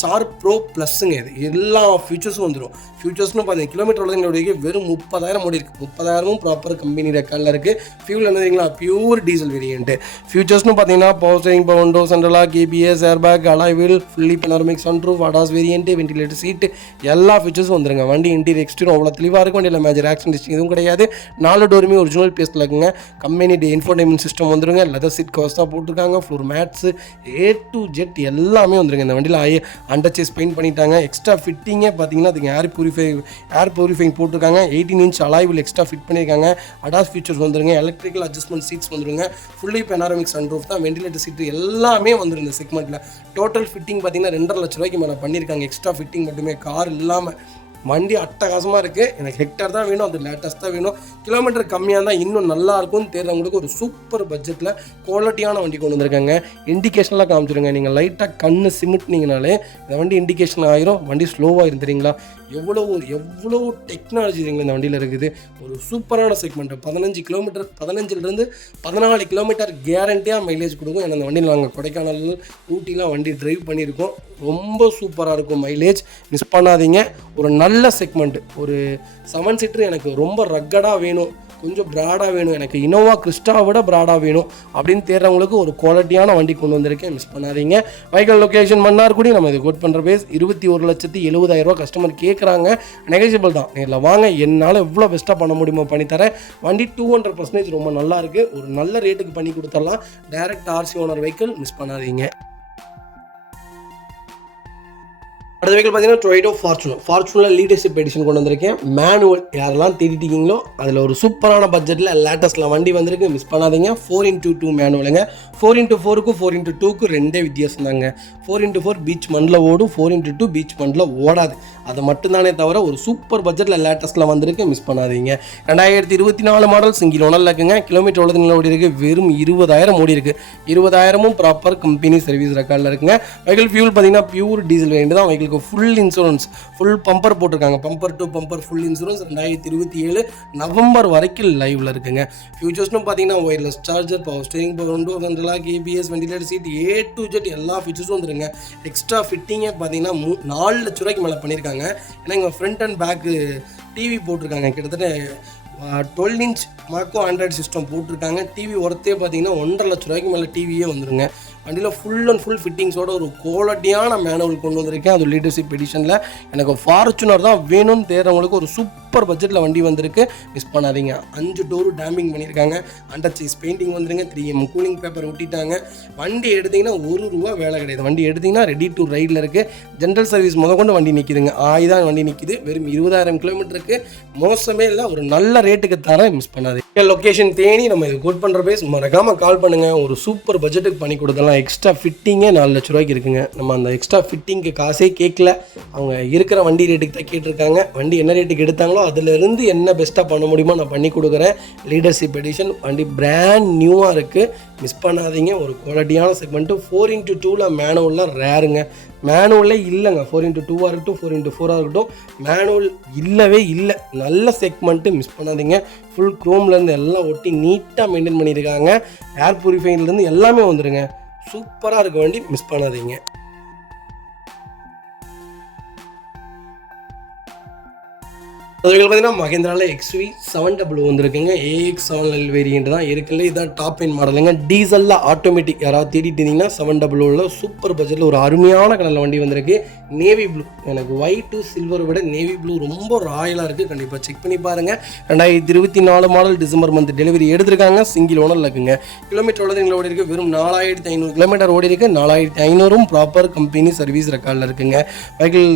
ஷார்க் ப்ரோ ப்ளஸ்ஸுங்க. இது எல்லா ஃபியூச்சர்ஸும் வந்துடும். ஃபியூச்சர்ஸ்னு பார்த்தீங்கன்னா கிலோமீட்டர் உள்ளதுங்களுடைய வெறும் 30,000 ஓடி இருக்குது. 30,000 ப்ராப்பர் கம்பெனி ரெக்கார்டில் இருக்குது. ஃபியூல் என்னதுங்களா, பியூர் டீசல் வேரியன்ட்டு. ஃபியூச்சர்ஸ்னு பார்த்தீங்கன்னா power steering, power window, central lock KPS, airbag, alloy wheel, fully panoramic sunroof, ADAS variant, ventilator seat, எல்லா ஃபீச்சர்ஸும் வந்துருங்க. வண்டி இன்டீரியர் எக்ஸ்டீரியர் அவ்வளோ தெளிவாக இருக்கும். வண்டியில் மேஜர் ஆக்சிடென்ட் எதுவும் கிடையாது. 4 டோருமே ஒரிஜினல் பேஸ்ட்டில் இருக்குங்க. கம்பெனி இன்ஃபோர்டைன்மெண்ட் சிஸ்டம் வந்துருங்க. லெதர் சீட் கவர்ஸ் தான் போட்டிருக்காங்க. Floor mats A to Z எல்லாமே வந்துருங்க. இந்த வண்டியில் அண்டர் சேஸ் பெயிண்ட் பண்ணிட்டாங்க. எக்ஸ்ட்ரா ஃபிட்டிங்கே பார்த்தீங்கன்னா அதுக்கு ஏர் பியூரிஃபைங் போட்டிருக்காங்க. 18 inch alloy wheel extra fit பண்ணியிருக்காங்க. அடாஸ் ஃபீச்சர்ஸ் வந்துருங்க. எலக்ட்ரிக்கல் அட்ஜஸ்ட்மெண்ட் சீட்ஸ் வந்துருங்க. ஃபுல்லி பெனாரமிக் சன்ரூஃப் தான். வென்டிலேட்டர் சீட்டு எல்லாமே வந்துருங்க. இந்த செக்மெண்ட்டில் டோட்டல் ஃபிட்டிங் பார்த்தீங்கன்னா 2.5 லட்ச ரூபாய்க்கு மேலே பண்ணியிருக்காங்க. எக்ஸ்ட்ரா ஃபிட்டிங் மட்டுமே, கார் இல்லாமல். வண்டி அட்டகாசமாக இருக்குது. எனக்கு ஹெக்டர் தான் வேணும், அது லேட்டஸ்ட் தான் வேணும், கிலோமீட்டர் கம்மியாக இருந்தால் இன்னும் நல்லா இருக்கும்னு தேடுறவங்களுக்கு ஒரு சூப்பர் பட்ஜெட்டில் குவாலிட்டியான வண்டி கொண்டு வந்திருக்காங்க. இண்டிகேஷன்லாம் காமிச்சிருங்க. நீங்கள் லைட்டாக கண்ணு சிமிட்னிங்கனாலே இந்த வண்டி இண்டிகேஷன் ஆயிரும். வண்டி ஸ்லோவாக இருந்துறீங்களா. எவ்வளோ டெக்னாலஜி இந்த வண்டியில் இருக்குது. ஒரு சூப்பரான செக்மெண்ட். 15 14 கிலோமீட்டர் கேரண்டியாக மைலேஜ் கொடுக்கும். ஏன்னா அந்த வண்டியில் நாங்கள் கொடைக்கானல், ஊட்டிலாம் வண்டி டிரைவ் பண்ணியிருக்கோம். ரொம்ப சூப்பராக இருக்கும் மைலேஜ். மிஸ் பண்ணாதீங்க. ஒரு நல்ல செக்மெண்ட். ஒரு 7 சீட்டர் எனக்கு ரொம்ப ரக்கடாக வேணும், கொஞ்சம் ப்ராடாக வேணும், எனக்கு இனோவா கிறிஸ்டாவை விட ப்ராடாக வேணும் அப்படின்னு தேடுறவங்களுக்கு ஒரு குவாலிட்டியான வண்டி கொண்டு வந்திருக்கேன். மிஸ் பண்ணாதீங்க. வைக்கல் லொக்கேஷன் மன்னார்குடி. நம்ம இது கோட் பண்ணுற பேஸ் 21,70,000 கஸ்டமர் கேட்குறாங்க. நெகோசியபிள் தான். நேரில் வாங்க, என்னால் எவ்வளோ பெஸ்ட்டாக பண்ண முடியுமோ பண்ணித்தரேன். வண்டி 200% ரொம்ப நல்லா இருக்குது. ஒரு நல்ல ரேட்டுக்கு பண்ணி கொடுத்துடலாம். Direct RC owner vehicle. Miss பண்ணாதீங்க. அடுத்த வெஹிக்கிள் பார்த்தீங்கன்னா டொயோட்டோ ஃபார்ச்சுனர் லீடர்ஷிப் எடிஷன் கொண்டு வந்திருக்கேன். மேனுவல் யாரெல்லாம் தேடிட்டீங்களோ அதில் ஒரு சூப்பரான பட்ஜெட்டில் லேட்டஸ்ட்டில் வண்டி வந்திருக்கு. மிஸ் பண்ணாதீங்க. 4x2 மேனுவலுங்க. 4x4க்கும் 4x2க்கும் 2 வித்தியாசம் தாங்க. 4x4 பீச் மண்டில் ஓடும், 4x2 பீச் மண்டில் ஓடாது. அது மட்டும்தானே தவிர ஒரு சூப்பர் பட்ஜெட்டில் லேட்டஸ்ட்டில் வந்திருக்கு. மிஸ் பண்ணாதீங்க. 2024 மாடல் சிங்கிள் ஓனரில் இருக்குங்க. கிலோமீட்டர் எவ்வளோ ஓடி இருக்குது, வெறும் 20,000 ஓடி இருக்குது. 20,000 ப்ராப்பர் கம்பெனி சர்வீஸ் ரெக்கார்டில் இருக்குங்க. வெஹிக்கிள் ஃபியூல் பார்த்தீங்கன்னா பியூர் டீசல் வேண்டியது தான். வெஹிக்கிள் உங்களுக்கு ஃபுல் இன்சூரன்ஸ், ஃபுல் பம்பர் போட்டிருக்காங்க. Bumper to bumper full insurance 2027 November வரைக்கும் லைவில் இருக்குங்க. ஃபியூச்சர்ஸ்னு பார்த்தீங்கன்னா wireless charger, power steering, power window, central lock, ABS, ventilator seat, A to Z எல்லா ஃபீச்சர்ஸும் வந்துருங்க. எக்ஸ்ட்ரா ஃபிட்டிங்கே பார்த்தீங்கன்னா 4 லட்ச ரூபாய்க்கு மேலே பண்ணியிருக்காங்க. ஏன்னா இங்கே ஃப்ரண்ட் அண்ட் பேக்கு டிவி போட்டிருக்காங்க. கிட்டத்தட்ட 12 இன்ச் மார்க்கோ ஆண்ட்ராய்டு சிஸ்டம் போட்டிருக்காங்க. டிவி ஒர்த்தே பார்த்தீங்கன்னா 1.5 லட்ச ரூபாய்க்கு மேலே டிவியே வந்துருங்க. வண்டியில் ஃபுல் அண்ட் ஃபுல் ஃபிட்டிங்ஸோட ஒரு குவாலிட்டியான மேனுவல் கொண்டு வந்திருக்கேன். அது லீடர்ஷிப் எடிஷனில். எனக்கு ஃபார்ச்சுனர் தான் வேணும்னு தேடுறவங்களுக்கு ஒரு சூப்பர் பட்ஜெட்டில் வண்டி வந்திருக்கு. மிஸ் பண்ணாதீங்க. 5 டோரு டேம்பிங் பண்ணியிருக்காங்க. அண்டர் சைஸ் பெயிண்டிங் வந்துருங்க. 3M cooling paper ஒட்டிட்டாங்க. வண்டி எடுத்திங்கன்னா ₹1 வேலை கிடையாது. வண்டி எடுத்திங்கன்னா ரெடி டு ரைடில் இருக்குது. ஜென்ரல் சர்வீஸ் முதற்கொண்டு வண்டி நிற்கிதுங்க. தான் வண்டி நிற்கிது. வெறும் 20,000 கிலோமீட்டருக்கு. மோசமே இல்லை. ஒரு நல்ல ரேட்டுக்கு தரேன். மிஸ் பண்ணாதீங்க. லொக்கேஷன் தேனி. நம்ம இது கோட் பண்ணுற பேஸ் மறக்காமல் கால் பண்ணுங்கள். ஒரு சூப்பர் பட்ஜெட்டுக்கு பண்ணி கொடுத்தலாம். எக்ஸ்ட்ரா ஃபிட்டிங்கே 4 லட்ச ரூபாய்க்கு இருக்குங்க. நம்ம அந்த எக்ஸ்ட்ரா ஃபிட்டிங்க்கு காசே கேட்கல. அவங்க இருக்கிற வண்டி ரேட்டுக்கு தான் கேட்டிருக்காங்க. வண்டி என்ன ரேட்டுக்கு எடுத்தாங்களோ அதிலிருந்து என்ன பெஸ்ட்டாக பண்ண முடியுமோ நான் பண்ணி கொடுக்குறேன். லீடர்ஷிப் எடிஷன் வண்டி பிராண்ட் நியூவாக இருக்குது. மிஸ் பண்ணாதீங்க. ஒரு குவாலிட்டியான செக்மெண்ட்டு. 4x2 மேனுவலில் ரேருங்க. மேனுவலே இல்லைங்க. 4x2 இருக்கட்டும், 4x4 இருக்கட்டும், மேனுவல் இல்லவே இல்லை. நல்ல செக்மெண்ட்டு. மிஸ் பண்ணாதீங்க. ஃபுல் க்ரோம்லேருந்து எல்லாம் ஒட்டி நீட்டாக மெயின்டைன் பண்ணியிருக்காங்க. ஏர் ப்யூரிஃபைன்லேருந்து எல்லாமே வந்துடுங்க. சூப்பராக இருக்க வண்டி. மிஸ் பண்ணாதீங்க. அதுக்கு பார்த்தீங்கன்னா மஹேந்திராவில் XUV 700 வந்துருக்குங்க. AX7L வேரியண்ட் தான் இருக்குல்ல. இதுதான் டாப் எண்ட் மாடலுங்க. டீசலில் ஆட்டோமேட்டிக். யாராவது தேடிட்டு இருந்தீங்கன்னா 700 சூப்பர் பட்ஜெட்டில் ஒரு அருமையான கலரில் வண்டி வந்திருக்கு. Navy blue. எனக்கு ஒயிட்டு சில்வரை விட நேவி ப்ளூ ரொம்ப ராயலாக இருக்குது. கண்டிப்பாக செக் பண்ணி பாருங்கள். 2024 மாடல் டிசம்பர் மந்த் டெலிவரி எடுத்திருக்காங்க. சிங்கிள் ஓனர் இருக்குங்க. கிலோமீட்டர் ஓடுறதுங்கள ஓடி இருக்குது. வெறும் 4500 கிலோமீட்டர் ஓடி இருக்குது. 4500 ப்ராப்பர் கம்பெனி சர்வீஸ் ரெக்கார்டில் இருக்குங்க. Vehicle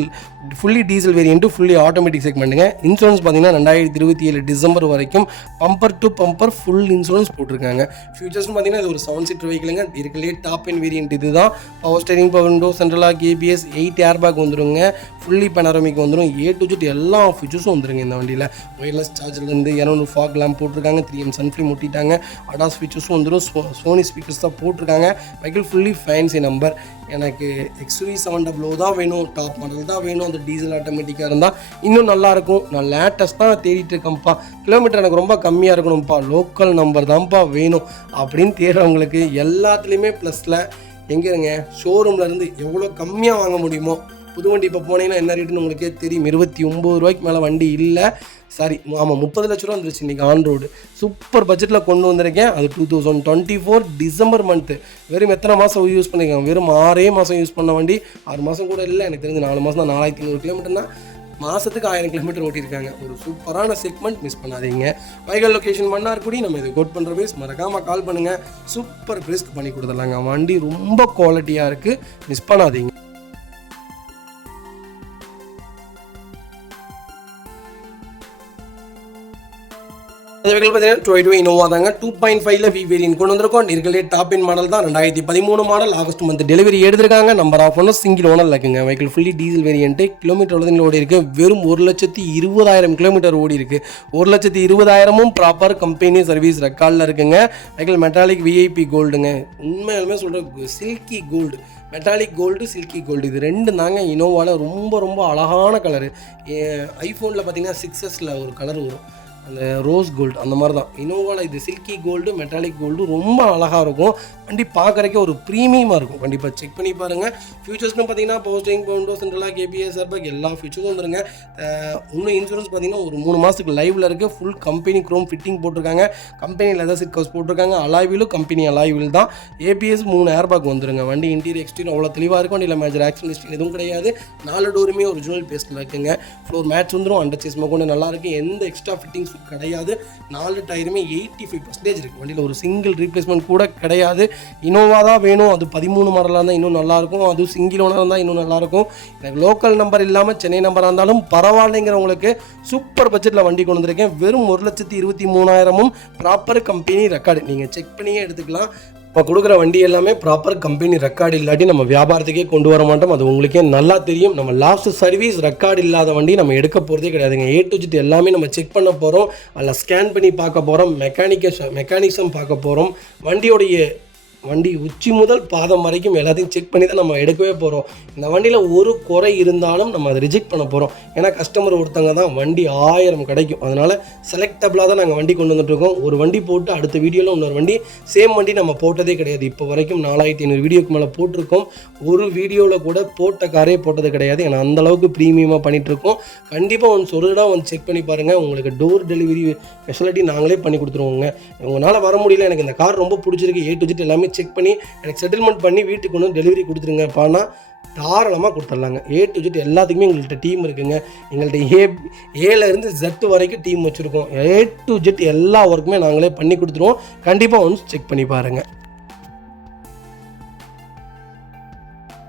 fully diesel variant, fully automatic செக்மெண்ட்டுங்க. இன்சூரன்ஸ் பார்த்தீங்கன்னா 2027 டிசம்பர் வரைக்கும் bumper to bumper full insurance போட்டிருக்காங்க. ஃபியூச்சர்ஸ்னு பார்த்தீங்கன்னா இது ஒரு 7 சீட்டர் வெஹிக்கிளுங்க. இருக்கலே டாப் எண்ட் வேரியண்ட் இது தான். Power steering, power window, central lock, ABS, 8 airbag வந்துருங்க. ஃபுல்லி பேனரோமிக் வந்துடும். A to Z எல்லா ஃபீச்சர்ஸும் வந்துருங்க இந்த வண்டியில். ஒயர்லெஸ் சார்ஜர்லேருந்து 200 ஃபாக் லேம்ப் போட்டிருக்காங்க. 3M சன்ஃப்ளேம் ஒட்டிட்டாங்க. அடாஸ் ஃபீச்சர்ஸும் வந்துடும். சோனி ஸ்பீக்கர்ஸ் தான் போட்டிருக்காங்க. Vehicle fully fancy number. எனக்கு XUV 700 தான் வேணும். டாப் மாடல் தான் வேணும். அது டீசல் ஆட்டோமேட்டிக்காக இருந்தால் இன்னும் நல்லாயிருக்கும். நான் லேட்டஸ்ட் தான் தேடிட்டு இருக்கேன்ப்பா. கிலோமீட்டர் எனக்கு ரொம்ப கம்மியாக இருக்கணும்ப்பா. லோக்கல் நம்பர் தான்ப்பா வேணும் அப்படின்னு தேடுறவங்களுக்கு எல்லாத்துலேயுமே ப்ளஸில் எங்கே இருங்க ஷோரூம்லேருந்து எவ்வளோ கம்மியாக வாங்க முடியுமோ. புது வண்டி இப்போ போனீங்கன்னா என்ன ரேட்டுன்னு உங்களுக்கே தெரியும். 29 ரூபாய்க்கு மேலே வண்டி இல்லை. சாரி, ஆமாம் 30 லட்ச ரூபா வந்துருச்சு இன்றைக்கி ஆன் ரோடு. சூப்பர் பட்ஜெட்டில் கொண்டு வந்திருக்கேன். அது 2024 டிசம்பர் மந்த்து. வெறும் எத்தனை மாதம் யூஸ் பண்ணியிருக்காங்க? வெறும் 6 மாதம் யூஸ் பண்ண வண்டி. 6 மாதம் கூட இல்லை, எனக்கு தெரிஞ்சு 4 மாதம் தான். 4500 கிலோமீட்டர்னா மாதத்துக்கு 1000 கிலோமீட்டர் ஓட்டியிருக்காங்க. ஒரு சூப்பரான செக்மெண்ட். மிஸ் பண்ணாதீங்க. வைகல் லொக்கேஷன் மன்னார்குடி. நம்ம இது கோட் பண்ணுற பேஸ் மறக்காமல் கால் பண்ணுங்கள். சூப்பர் பிரிஸ்க் பண்ணி கொடுத்துடலாங்க. வண்டி ரொம்ப குவாலிட்டியாக இருக்குது. மிஸ் பண்ணாதீங்க. பார்த்தீங்கன்னா Toyota Innova தாங்க. 2.5 V வேரியன்ட் கொண்டு வந்திருக்கோம். இருக்கலே டாப் எண்ட் மாடல் தான். 2013 மாடல். ஆகஸ்ட் மந்த் டெலிவரி எடுத்திருக்காங்க. நம்பர் ஆஃப் ஒன்று சிங்கிள் ஓனர் இருக்குங்க. Vehicle fully diesel variant. Kilometre ஓடி இருக்குது. வெறும் 1,20,000 கிலோமீட்டர் ஓடி இருக்குது. 1,20,000 ப்ராப்பர் கம்பெனி சர்வீஸ் ரெக்கார்டில் இருக்குங்க. வெஹிக்கிள் மெட்டாலிக் VIP கோல்டுங்க. உண்மையாலுமே சொல்கிற silky gold. Metallic gold, silky gold, இது ரெண்டு தாங்க இனோவாவில் ரொம்ப ரொம்ப அழகான கலரு. ஐஃபோனில் பார்த்தீங்கன்னா 6S ஒரு கலர் வரும், அந்த ரோஸ் கோல்டு, அந்த மாதிரி தான் இனோவாவில் இது சில்கி கோல்டு, மெட்டாலிக் கோல்டு. ரொம்ப அழகாக இருக்கும் வண்டி. பார்க்குறக்கே ஒரு ப்ரீமியமாக இருக்கும். கண்டிப்பாக செக் பண்ணி பாருங்கள். ஃபியூச்சர்ஸ்னு பார்த்தீங்கன்னா power steering, power window, central lock, ABS, air bag எல்லா ஃபியூச்சர்ஸும் வந்துருங்க. இன்னும் இன்சூரன்ஸ் பார்த்தீங்கன்னா ஒரு 3 மாதத்துக்கு லைவில் இருக்குது. ஃபுல் கம்பெனி க்ரோம் ஃபிட்டிங் போட்டிருக்காங்க. கம்பெனி லெதர் சீட் கவர்ஸ் போட்டிருக்காங்க. அலாய்விலும் கம்பெனி அலாய்வில் தான். ABS 3 ஏர் பேக் வந்துருங்க. வண்டி இன்டீரியர் எக்ஸ்டீரியர் அவ்வளோ தெளிவாக இருக்கும். வண்டியில் மேஜர் ஆக்சிடென்ட் ஹிஸ்டரி எதுவும் கிடையாது. 4 டோருமே ஒரிஜினல் பேஸ்ட்டில் இருக்குங்க. ஃப்ளோர் மேட்ச் வந்துடும். அண்டர் சேஸ் கொண்டு நல்லாயிருக்கு. எந்த எக்ஸ்ட்ரா ஃபிட்டிங்ஸ் கிடையாது. 4 டயருமே 85% இருக்குது. வண்டியில் ஒரு சிங்கிள் ரீப்ளேஸ்மெண்ட் கூட கிடையாது. இனோவா தான் வேணும். அது 13 மாடலாக இருந்தால் இன்னும் நல்லாயிருக்கும். அது சிங்கிள் ஓனர் இருந்தால் இன்னும் நல்லாயிருக்கும். எனக்கு லோக்கல் நம்பர் இல்லாமல் சென்னை நம்பராக இருந்தாலும் பரவாயில்லைங்கிறவங்களுக்கு சூப்பர் பட்ஜெட்டில் வண்டி கொண்டு வந்திருக்கேன். வெறும் 1,23,000 ப்ராப்பர் கம்பெனி ரெக்கார்டு. நீங்கள் செக் பண்ணியே எடுத்துக்கலாம். இப்போ கொடுக்குற வண்டி எல்லாமே ப்ராப்பர் கம்பெனி ரெக்கார்டு இல்லாட்டி நம்ம வியாபாரத்துக்கே கொண்டு வர மாட்டோம். அது உங்களுக்கே நல்லா தெரியும். நம்ம லாஸ்ட் சர்வீஸ் ரெக்கார்டு இல்லாத வண்டி நம்ம எடுக்க போகிறதே கிடையாதுங்க. A to Z எல்லாமே நம்ம செக் பண்ண போகிறோம். அதில் ஸ்கேன் பண்ணி பார்க்க போகிறோம். மெக்கானிசம் பார்க்க போகிறோம். வண்டியோடைய வண்டி உச்சி முதல் பாதம் வரைக்கும் எல்லாத்தையும் செக் பண்ணி தான் நம்ம எடுக்கவே போகிறோம். இந்த வண்டியில் ஒரு குறை இருந்தாலும் நம்ம அதை ரிஜெக்ட் பண்ண போகிறோம். ஏன்னா கஸ்டமர் ஒருத்தங்க தான் வண்டி 1000 கிடைக்கும். அதனால் செலக்டபிளாக தான் நாங்கள் வண்டி கொண்டு வந்துட்டுருக்கோம். ஒரு வண்டி போட்டு அடுத்த வீடியோவில் இன்னொரு வண்டி சேம் வண்டி நம்ம போட்டதே கிடையாது. இப்போ வரைக்கும் 4500 வீடியோக்கு மேலே போட்டிருக்கோம். ஒரு வீடியோவில் கூட போட்ட காரே போட்டது கிடையாது. ஏன்னா அந்தளவுக்கு ப்ரீமியமாக பண்ணிகிட்ருக்கோம். கண்டிப்பாக ஒரு தடவை வந்து செக் பண்ணி பாருங்கள். உங்களுக்கு டோர் டெலிவரி ஃபெசிலிட்டி நாங்களே பண்ணி கொடுத்துருவோங்க. உங்களால் வர முடியல, எனக்கு இந்த கார் ரொம்ப பிடிச்சிருக்கு, A to Z எல்லாமே செக் பண்ணி எனக்கு செட்டில்மெண்ட் பண்ணி வீட்டுக்கு வந்து டெலிவரி கொடுத்துருங்கப்பானா தாராளமாக கொடுத்துடலாங்க. A to Z எல்லாத்துக்குமே எங்கள்கிட்ட டீம் இருக்குங்க. எங்கள்கிட்ட ஏலேருந்து Z வரைக்கும் டீம் வச்சுருக்கோம். A to Z எல்லா ஒர்க்குமே நாங்களே பண்ணி கொடுத்துருவோம். கண்டிப்பாக வந்து செக் பண்ணி பாருங்கள்.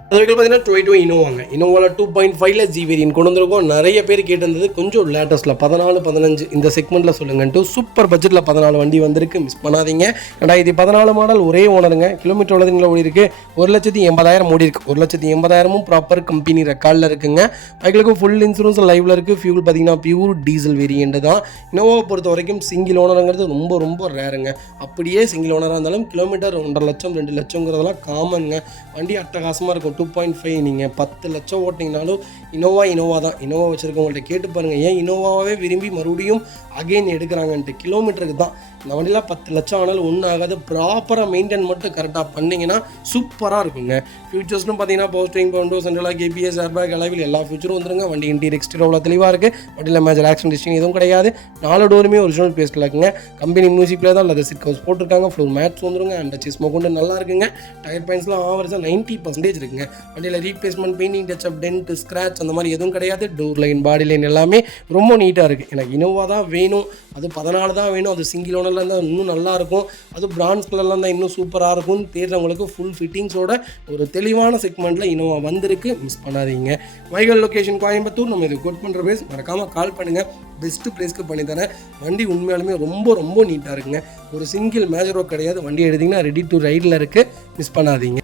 அது வரைக்கும் பார்த்தீங்கன்னா 22 இனோவாங்க. இனோவாவில் 2.5ல G வேரியன்ட் கொண்டு வந்திருக்கோம். நிறைய பேர் கேட்டிருந்தது கொஞ்சம் லேட்டஸ்ட்டில் 14, 15 இந்த செக்மெண்ட்டில் சொல்லுங்கன்ட்டு சூப்பர் பட்ஜெட்டில் 14 வண்டி வந்திருக்கு. மிஸ் பண்ணாதீங்க. 2014 மாடல் ஒரே ஓனருங்க. கிலோமீட்டர் எவ்வளோதுங்களா ஓடி இருக்குது? 1,80,000 ஓடி இருக்குது. 1,80,000 ப்ராப்பர் கம்பெனி ரெக்கார்டில் இருக்குங்க. பைக்கிலுக்கு ஃபுல் இன்சூரன்ஸ் லைவில் இருக்குது. ஃபியூல் பார்த்தீங்கன்னா பியூர் டீசல் வேரியன்ட் தான். இனோவாவை பொறுத்த வரைக்கும் சிங்கிள் ஓனருங்கிறது ரொம்ப ரொம்ப ரேருங்க. அப்படியே சிங்கிள் ஓனராக இருந்தாலும் கிலோமீட்டர் 1.5 லட்சம் 2 லட்சங்கிறதெல்லாம் காமனுங்க. வண்டி அட்டகாசமாக இருக்கும். 2.5 நீங்கள் 10 லட்சம் ஓட்டிங்கனாலும் இனோவா தான். இனோவா வச்சுருக்கவங்கள்ட்ட கேட்டு பாருங்கள், ஏன் இனோவாவே விரும்பி மறுபடியும் அகைன் எடுக்கிறாங்கன்ட்டு. கிலோமீட்டருக்கு தான். இந்த வண்டியில் 10 லட்சம் ஆனாலும் ஒன்றும் ஆகாது. ப்ராப்பராக மெயின்டைன் மட்டும் கரெக்டாக பண்ணிங்கன்னா சூப்பராக இருக்குங்க. ஃபியூச்சர்ஸ்னு பார்த்தீங்கன்னா power steering, power window, central lock ABS, airbag, alloy wheel எல்லா ஃபியூச்சரும் வந்துருங்க. வண்டி இன்டீரியர் எக்ஸ்டீரியர் அவ்வளோ தெளிவாக இருக்குது. வண்டியில் மேஜர் ஆக்சிடென்ட் ஹிஸ்டரி எதுவும் கிடையாது. 4 டோருமே ஒரிஜினல் பேஸ்ட்டில் இருக்குங்க. கம்பெனி மியூசிக்கில் தான் லெதர் சீட் கவர்ஸ் போட்டிருக்காங்க. ஃப்ளோர் மேட்ஸ் வந்துருங்க. அண்ட் சிஸ்மோ கொண்டு நல்லா இருக்குங்க. டயர் பாயிண்ட்ஸ்லாம் ஆவரேஜாக 90% இருக்குங்க. வண்டியில் replacement, painting, touch-up, dent, scratch அந்த மாதிரி எதுவும் கிடையாது. டோர் லைன், பாடி லைன் எல்லாமே ரொம்ப நீட்டாக இருக்குது. எனக்கு இனோவா தான் வேணும், அது 14 தான் வேணும், அது சிங்கிள் ஓனரில் இருந்தால் இன்னும் நல்லாயிருக்கும், அது பிரான்ஸ் கலரில் இருந்தால் இன்னும் சூப்பராக இருக்கும்னு தேடுறவங்களுக்கு ஃபுல் ஃபிட்டிங்ஸோட ஒரு தெளிவான செக்மெண்ட்டில் இனோவா வந்திருக்கு. மிஸ் பண்ணாதீங்க. வைகல் லொக்கேஷன் கோயம்புத்தூர். நம்ம இது கோட் பண்ணுற பிளேஸ் மறக்காமல் கால் பண்ணுங்கள். பெஸ்ட்டு ப்ரைஸ்க்கு பண்ணித்தரேன். வண்டி உண்மையாலுமே ரொம்ப ரொம்ப நீட்டாக இருக்குங்க. ஒரு சிங்கிள் மேஜரோ கிடையாது. வண்டி எடுத்திங்கன்னா ரெடி டு ரைடில் இருக்குது. மிஸ் பண்ணாதீங்க.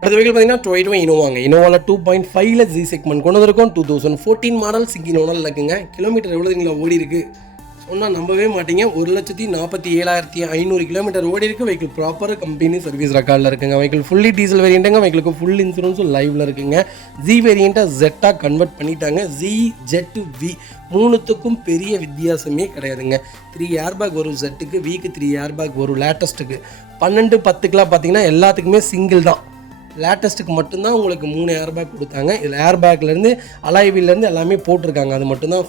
அடுத்த வெஹிக்கிள் பார்த்தீங்கன்னா 22 இனோவாங்க. இனோவாவில் 2.5ல G செக்மெண்ட் கொண்டு வந்திருக்கோம். 2014 மாடல் சிங்கிள் ஓனரில் இருக்குங்க. கிலோமீட்டர் எவ்வளோங்களா ஓடி இருக்குது சொன்னால் நம்பவே மாட்டீங்க. 1,47,500 கிலோமீட்டர் ஓடி இருக்குது. வெஹிக்கிள் ப்ராப்பர் கம்பெனி சர்வீஸ் ரெக்கார்டில் இருக்குங்க. வெஹிக்கிள் ஃபுல்லி டீசல் வேரியண்ட்டுங்க. வெஹிக்கிளுக்கு ஃபுல் இன்சூரன்ஸும் லைவில் இருக்குங்க. G வேரியண்ட்டை Z-ஆக கன்வெர்ட் பண்ணிட்டாங்க. Z, Z, V மூணுத்துக்கும் பெரிய வித்தியாசமே கிடையாதுங்க. 3 ஏர்பேக் வரும் Z-க்கு, V-க்கு 3 ஏர்பேக் வரும். லேட்டஸ்ட்டுக்கு 12, 10க்குலாம் பார்த்தீங்கன்னா எல்லாத்துக்குமே சிங்கிள் தான். லேட்டஸ்ட்டுக்கு மட்டும்தான் உங்களுக்கு 3 ஏர்பேக் கொடுத்தாங்க. இதில் ஏர்பேக்லேருந்து அலாய்விலேருந்து எல்லாமே போட்டிருக்காங்க. அது மட்டும்தான்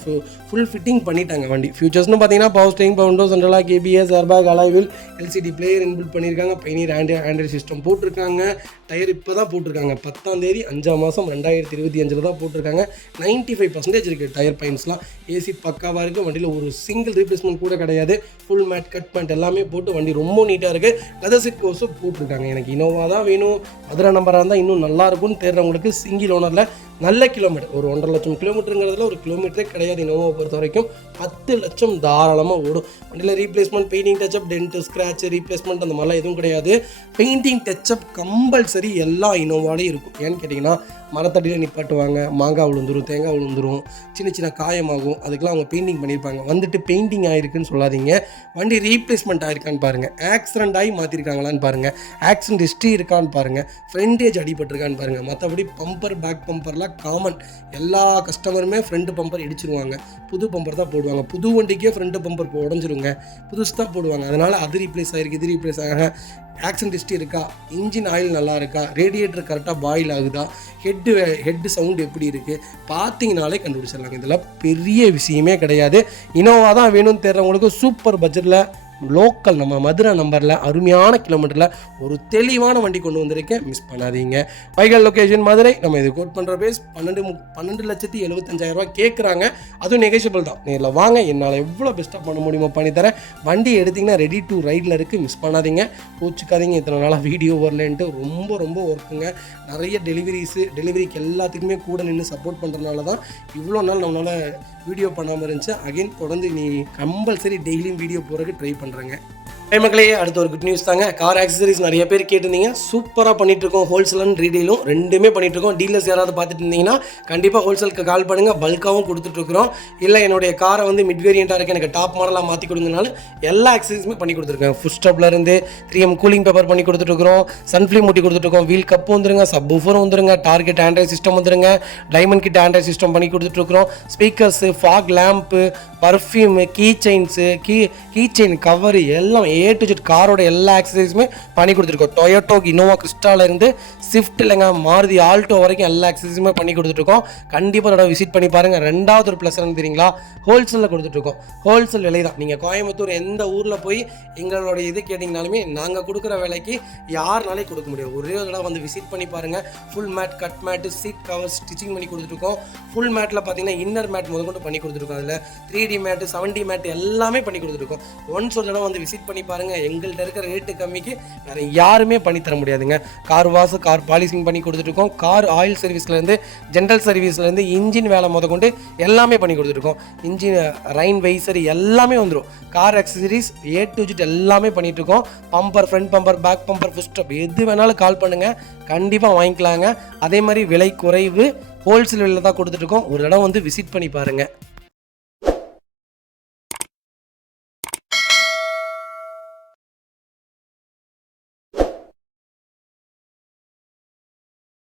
ஃபுல் ஃபிட்டிங் பண்ணிட்டாங்க வண்டி. ஃபியூச்சர்ஸ்னு பார்த்தீங்கன்னா power steering, power window, central lock ABS, airbag, alloy wheel, LCD player inbuilt பண்ணியிருக்காங்க. பைனியர் ஆண்ட்ராய்டு சிஸ்டம் போட்டிருக்காங்க. டயர் இப்போ தான் போட்டிருக்காங்க. 10ஆம் தேதி 5ஆம் மாதம் 2025 தான் போட்டிருக்காங்க. 95% இருக்குது டயர் பாயிண்ட்ஸ்லாம். ஏசி பக்காவாக இருக்குது. வண்டியில் ஒரு சிங்கிள் ரீப்ளேஸ்மெண்ட் கூட கிடையாது. ஃபுல் மேட், கட் பேண்ட் எல்லாமே போட்டு வண்டி ரொம்ப நீட்டாக இருக்குது. லெதர் சீட் கவர்ஸும் போட்டிருக்காங்க. எனக்கு இனோவா தான் வேணும், மதுரை நம்பராக இருந்தால் இன்னும் நல்லாயிருக்கும்னு தேடுறவங்களுக்கு சிங்கிள் ஓனரில் நல்ல கிலோமீட்டர், ஒரு 1.5 லட்சம் கிலோமீட்டருங்கிறதுல ஒரு கிலோமீட்டரே கிடையாது. இனோவாவை பொறுத்த வரைக்கும் 10 லட்சம் தாராளமாக ஓடும். வண்டியில் replacement, painting, touch-up, tent, scratch, replacement அந்த மாதிரிலாம் எதுவும் கிடையாது. பெயிண்டிங் டச்சப் கம்பல்சரி எல்லா இனோவாலையும் இருக்கும். ஏன்னு கேட்டிங்கன்னா மரத்தடியில் நிப்பாட்டுவாங்க, மாங்காய் விழுந்துரும், தேங்காய் விழுந்துரும், சின்ன சின்ன காயமாகும். அதுக்கெலாம் அவங்க பெயிண்டிங் பண்ணியிருப்பாங்க. வந்துட்டு பெயிண்டிங் ஆகிருக்குன்னு சொல்லாதீங்க. வண்டி ரீப்ளேஸ்மெண்ட் ஆகிருக்கான்னு பாருங்கள், ஆக்சிடென்ட் ஆகி மாற்றிருக்காங்களான்னு பாருங்கள், ஆக்சிடென்ட் ஹிஸ்ட்ரி இருக்கான்னு பாருங்கள், ஃப்ரண்டேஜ் அடிபட்டிருக்கான்னு பாருங்கள். மற்றபடி பம்பர், பேக் பம்பர்லாம் காமன். எல்லா கஸ்டமருமே ஃப்ரண்ட் பம்பர் இடிச்சிருவாங்க, புது பம்பர் தான் போடுவாங்க. புது வண்டிக்கே ஃப்ரண்ட் பம்பர் உடஞ்சிருங்க, புதுசு தான் போடுவாங்க. அதனால் அது ரீப்ளேஸ் ஆகிருக்கு, இது ரீப்ளேஸ் ஆக ஆக்சிடென்ட் ஹிஸ்ட்ரி இருக்கா, இன்ஜின் ஆயில் நல்லா இருக்கா, ரேடியேட்டர் கரெக்டாக பாயில் ஆகுதா, ஹெட்டு சவுண்டு எப்படி இருக்குது பார்த்தீங்கனாலே கண்டுபிடிச்சிடலாங்க. இதெல்லாம் பெரிய விஷயமே கிடையாது. இனோவா தான் வேணும்னு தேடுறவங்களுக்கு சூப்பர் பட்ஜெட்டில் லோக்கல் நம்ம மதுரை நம்பரில் அருமையான கிலோமீட்டரில் ஒரு தெளிவான வண்டி கொண்டு வந்திருக்கேன். மிஸ் பண்ணாதீங்க. வைகல் லொக்கேஷன் மதுரை. நம்ம இது கோட் பண்ணுற பேஸ் 12,75,000 கேட்குறாங்க. அதுவும் நெகோஷியபிள் தான். நேரில் வாங்க, என்னால் எவ்வளோ பெஸ்ட்டாக பண்ண முடியுமோ பண்ணித்தரேன். வண்டி எடுத்திங்கன்னா ரெடி டு ரைடில் இருக்குது. மிஸ் பண்ணாதீங்க, கோச்சிக்காதீங்க. இத்தனை நாளாக வீடியோ வரலன்ட்டு ரொம்ப ஒர்க்குங்க. நிறைய டெலிவரிக்கு எல்லாத்துக்குமே கூட நின்று சப்போர்ட் பண்ணுறதுனால தான் இவ்வளோ நாள் நம்மளால் வீடியோ பண்ணாமல் இருந்துச்சு. அகைன் தொடர்ந்து நீ கம்பல்சரி டெய்லியும் வீடியோ போகிறதுக்கு ட்ரை பண்ணுறேங்க. மக்களே, அடுத்த ஒரு குட் நியூஸ் தாங்க. கார் ஆக்சசரிஸ் நிறைய பேர் கேட்டிருந்தீங்க. சூப்பராக பண்ணிகிட்ருக்கோம். ஹோல்சேல் அண்ட் ரீடெயிலும் ரெண்டுமே பண்ணிகிட்ருக்கோம். டீலர்ஸ் யாராவது பார்த்துட்டு இருந்தீங்கன்னா கண்டிப்பாக ஹோல்சேலுக்கு கால் பண்ணுங்கள். பல்காகவும் கொடுத்துட்ருக்குறோம். இல்லை என்னுடைய காரை வந்து மிட் வேரியண்ட்டாக இருக்குது, எனக்கு டாப் மாடலாக மாற்றி கொடுங்கனாலும் எல்லா ஆக்சசரிஸுமே பண்ணி கொடுத்துருக்கேன். ஃபுட் ஸ்டாப்லேருந்து 3M கூலிங் பேப்பர் பண்ணி கொடுத்துட்ருக்குறோம். சன்ஃப்ளீம் ஊட்டி கொடுத்துட்ருக்கோம். வீல் கப்பு வந்துருங்க, சப் ஊஃபரும் வந்துருங்க, டார்கெட் ஆண்ட்ராய்ட் சிஸ்டம் வந்துருங்க, டைமண்ட் கிட் ஆண்ட்ராய்ட் சிஸ்டம் பண்ணி கொடுத்துட்ருக்குறோம். Speakers, fog lamp, perfume, key chain cover எல்லாம் A to Z காரோட எல்லா ஆக்சசரிஸுமே பண்ணி கொடுத்துருக்கோம். டொயோட்டோ இனோவா கிறிஸ்டாலேருந்து ஸ்விஃப்ட் இல்லைங்க மாருதி ஆல்டோ வரைக்கும் எல்லா ஆக்சசரிஸுமே பண்ணி கொடுத்துட்ருக்கோம். கண்டிப்பாக அதோட விசிட் பண்ணி பாருங்கள். ரெண்டாவது ஒரு ப்ளஸ் என்ன தெரியுங்களா, ஹோல்சேலில் கொடுத்துட்ருக்கோம். ஹோல்சேல் விலை தான். நீங்கள் கோயம்புத்தூர் எந்த ஊரில் போய் எங்களோட இது கேட்டிங்கனாலுமே நாங்கள் கொடுக்குற விலைக்கு யாருனாலே கொடுக்க முடியும். ஒரே ஒரு தடவை வந்து விசிட் பண்ணி பாருங்கள். Full mat, cut mat, seat cover stitching பண்ணி கொடுத்துருக்கோம். ஃபுல் மேட்டில் பார்த்தீங்கன்னா இன்னர் மேட் முதற்கொண்டு பண்ணி கொடுத்துருக்கோம். அதில் 3D மேட்டு, 7D மேட்டு எல்லாமே பண்ணி கொடுத்துருக்கோம். ஒன்ஸ் ஒரு தடவை வந்து விசிட் பண்ணி பாருங்கள். எங்கள்கிட்ட இருக்கிற ரேட்டு கம்மிக்கு வேறு யாருமே பண்ணி தர முடியாதுங்க. கார் வாஷ், கார் பாலிசிங் பண்ணி கொடுத்துருக்கோம். கார் ஆயில் சர்வீஸ்லேருந்து, ஜென்ரல் சர்வீஸ்லேருந்து, இன்ஜின் வேலை முதற்கொண்டு எல்லாமே பண்ணி கொடுத்துருக்கோம். இன்ஜின் ரைன் வைசர் எல்லாமே வந்துடும். Car accessories A to Z எல்லாமே பண்ணிகிட்ருக்கோம். Bumper, front bumper, back bumper, foot stop எது வேணாலும் கால் பண்ணுங்கள், கண்டிப்பாக வாங்கிக்கலாங்க. அதே மாதிரி விலை குறைவு, ஹோல்சேல் விலையில் தான் கொடுத்துட்ருக்கோம். ஒரு இடம் வந்து விசிட் பண்ணி பாருங்கள்.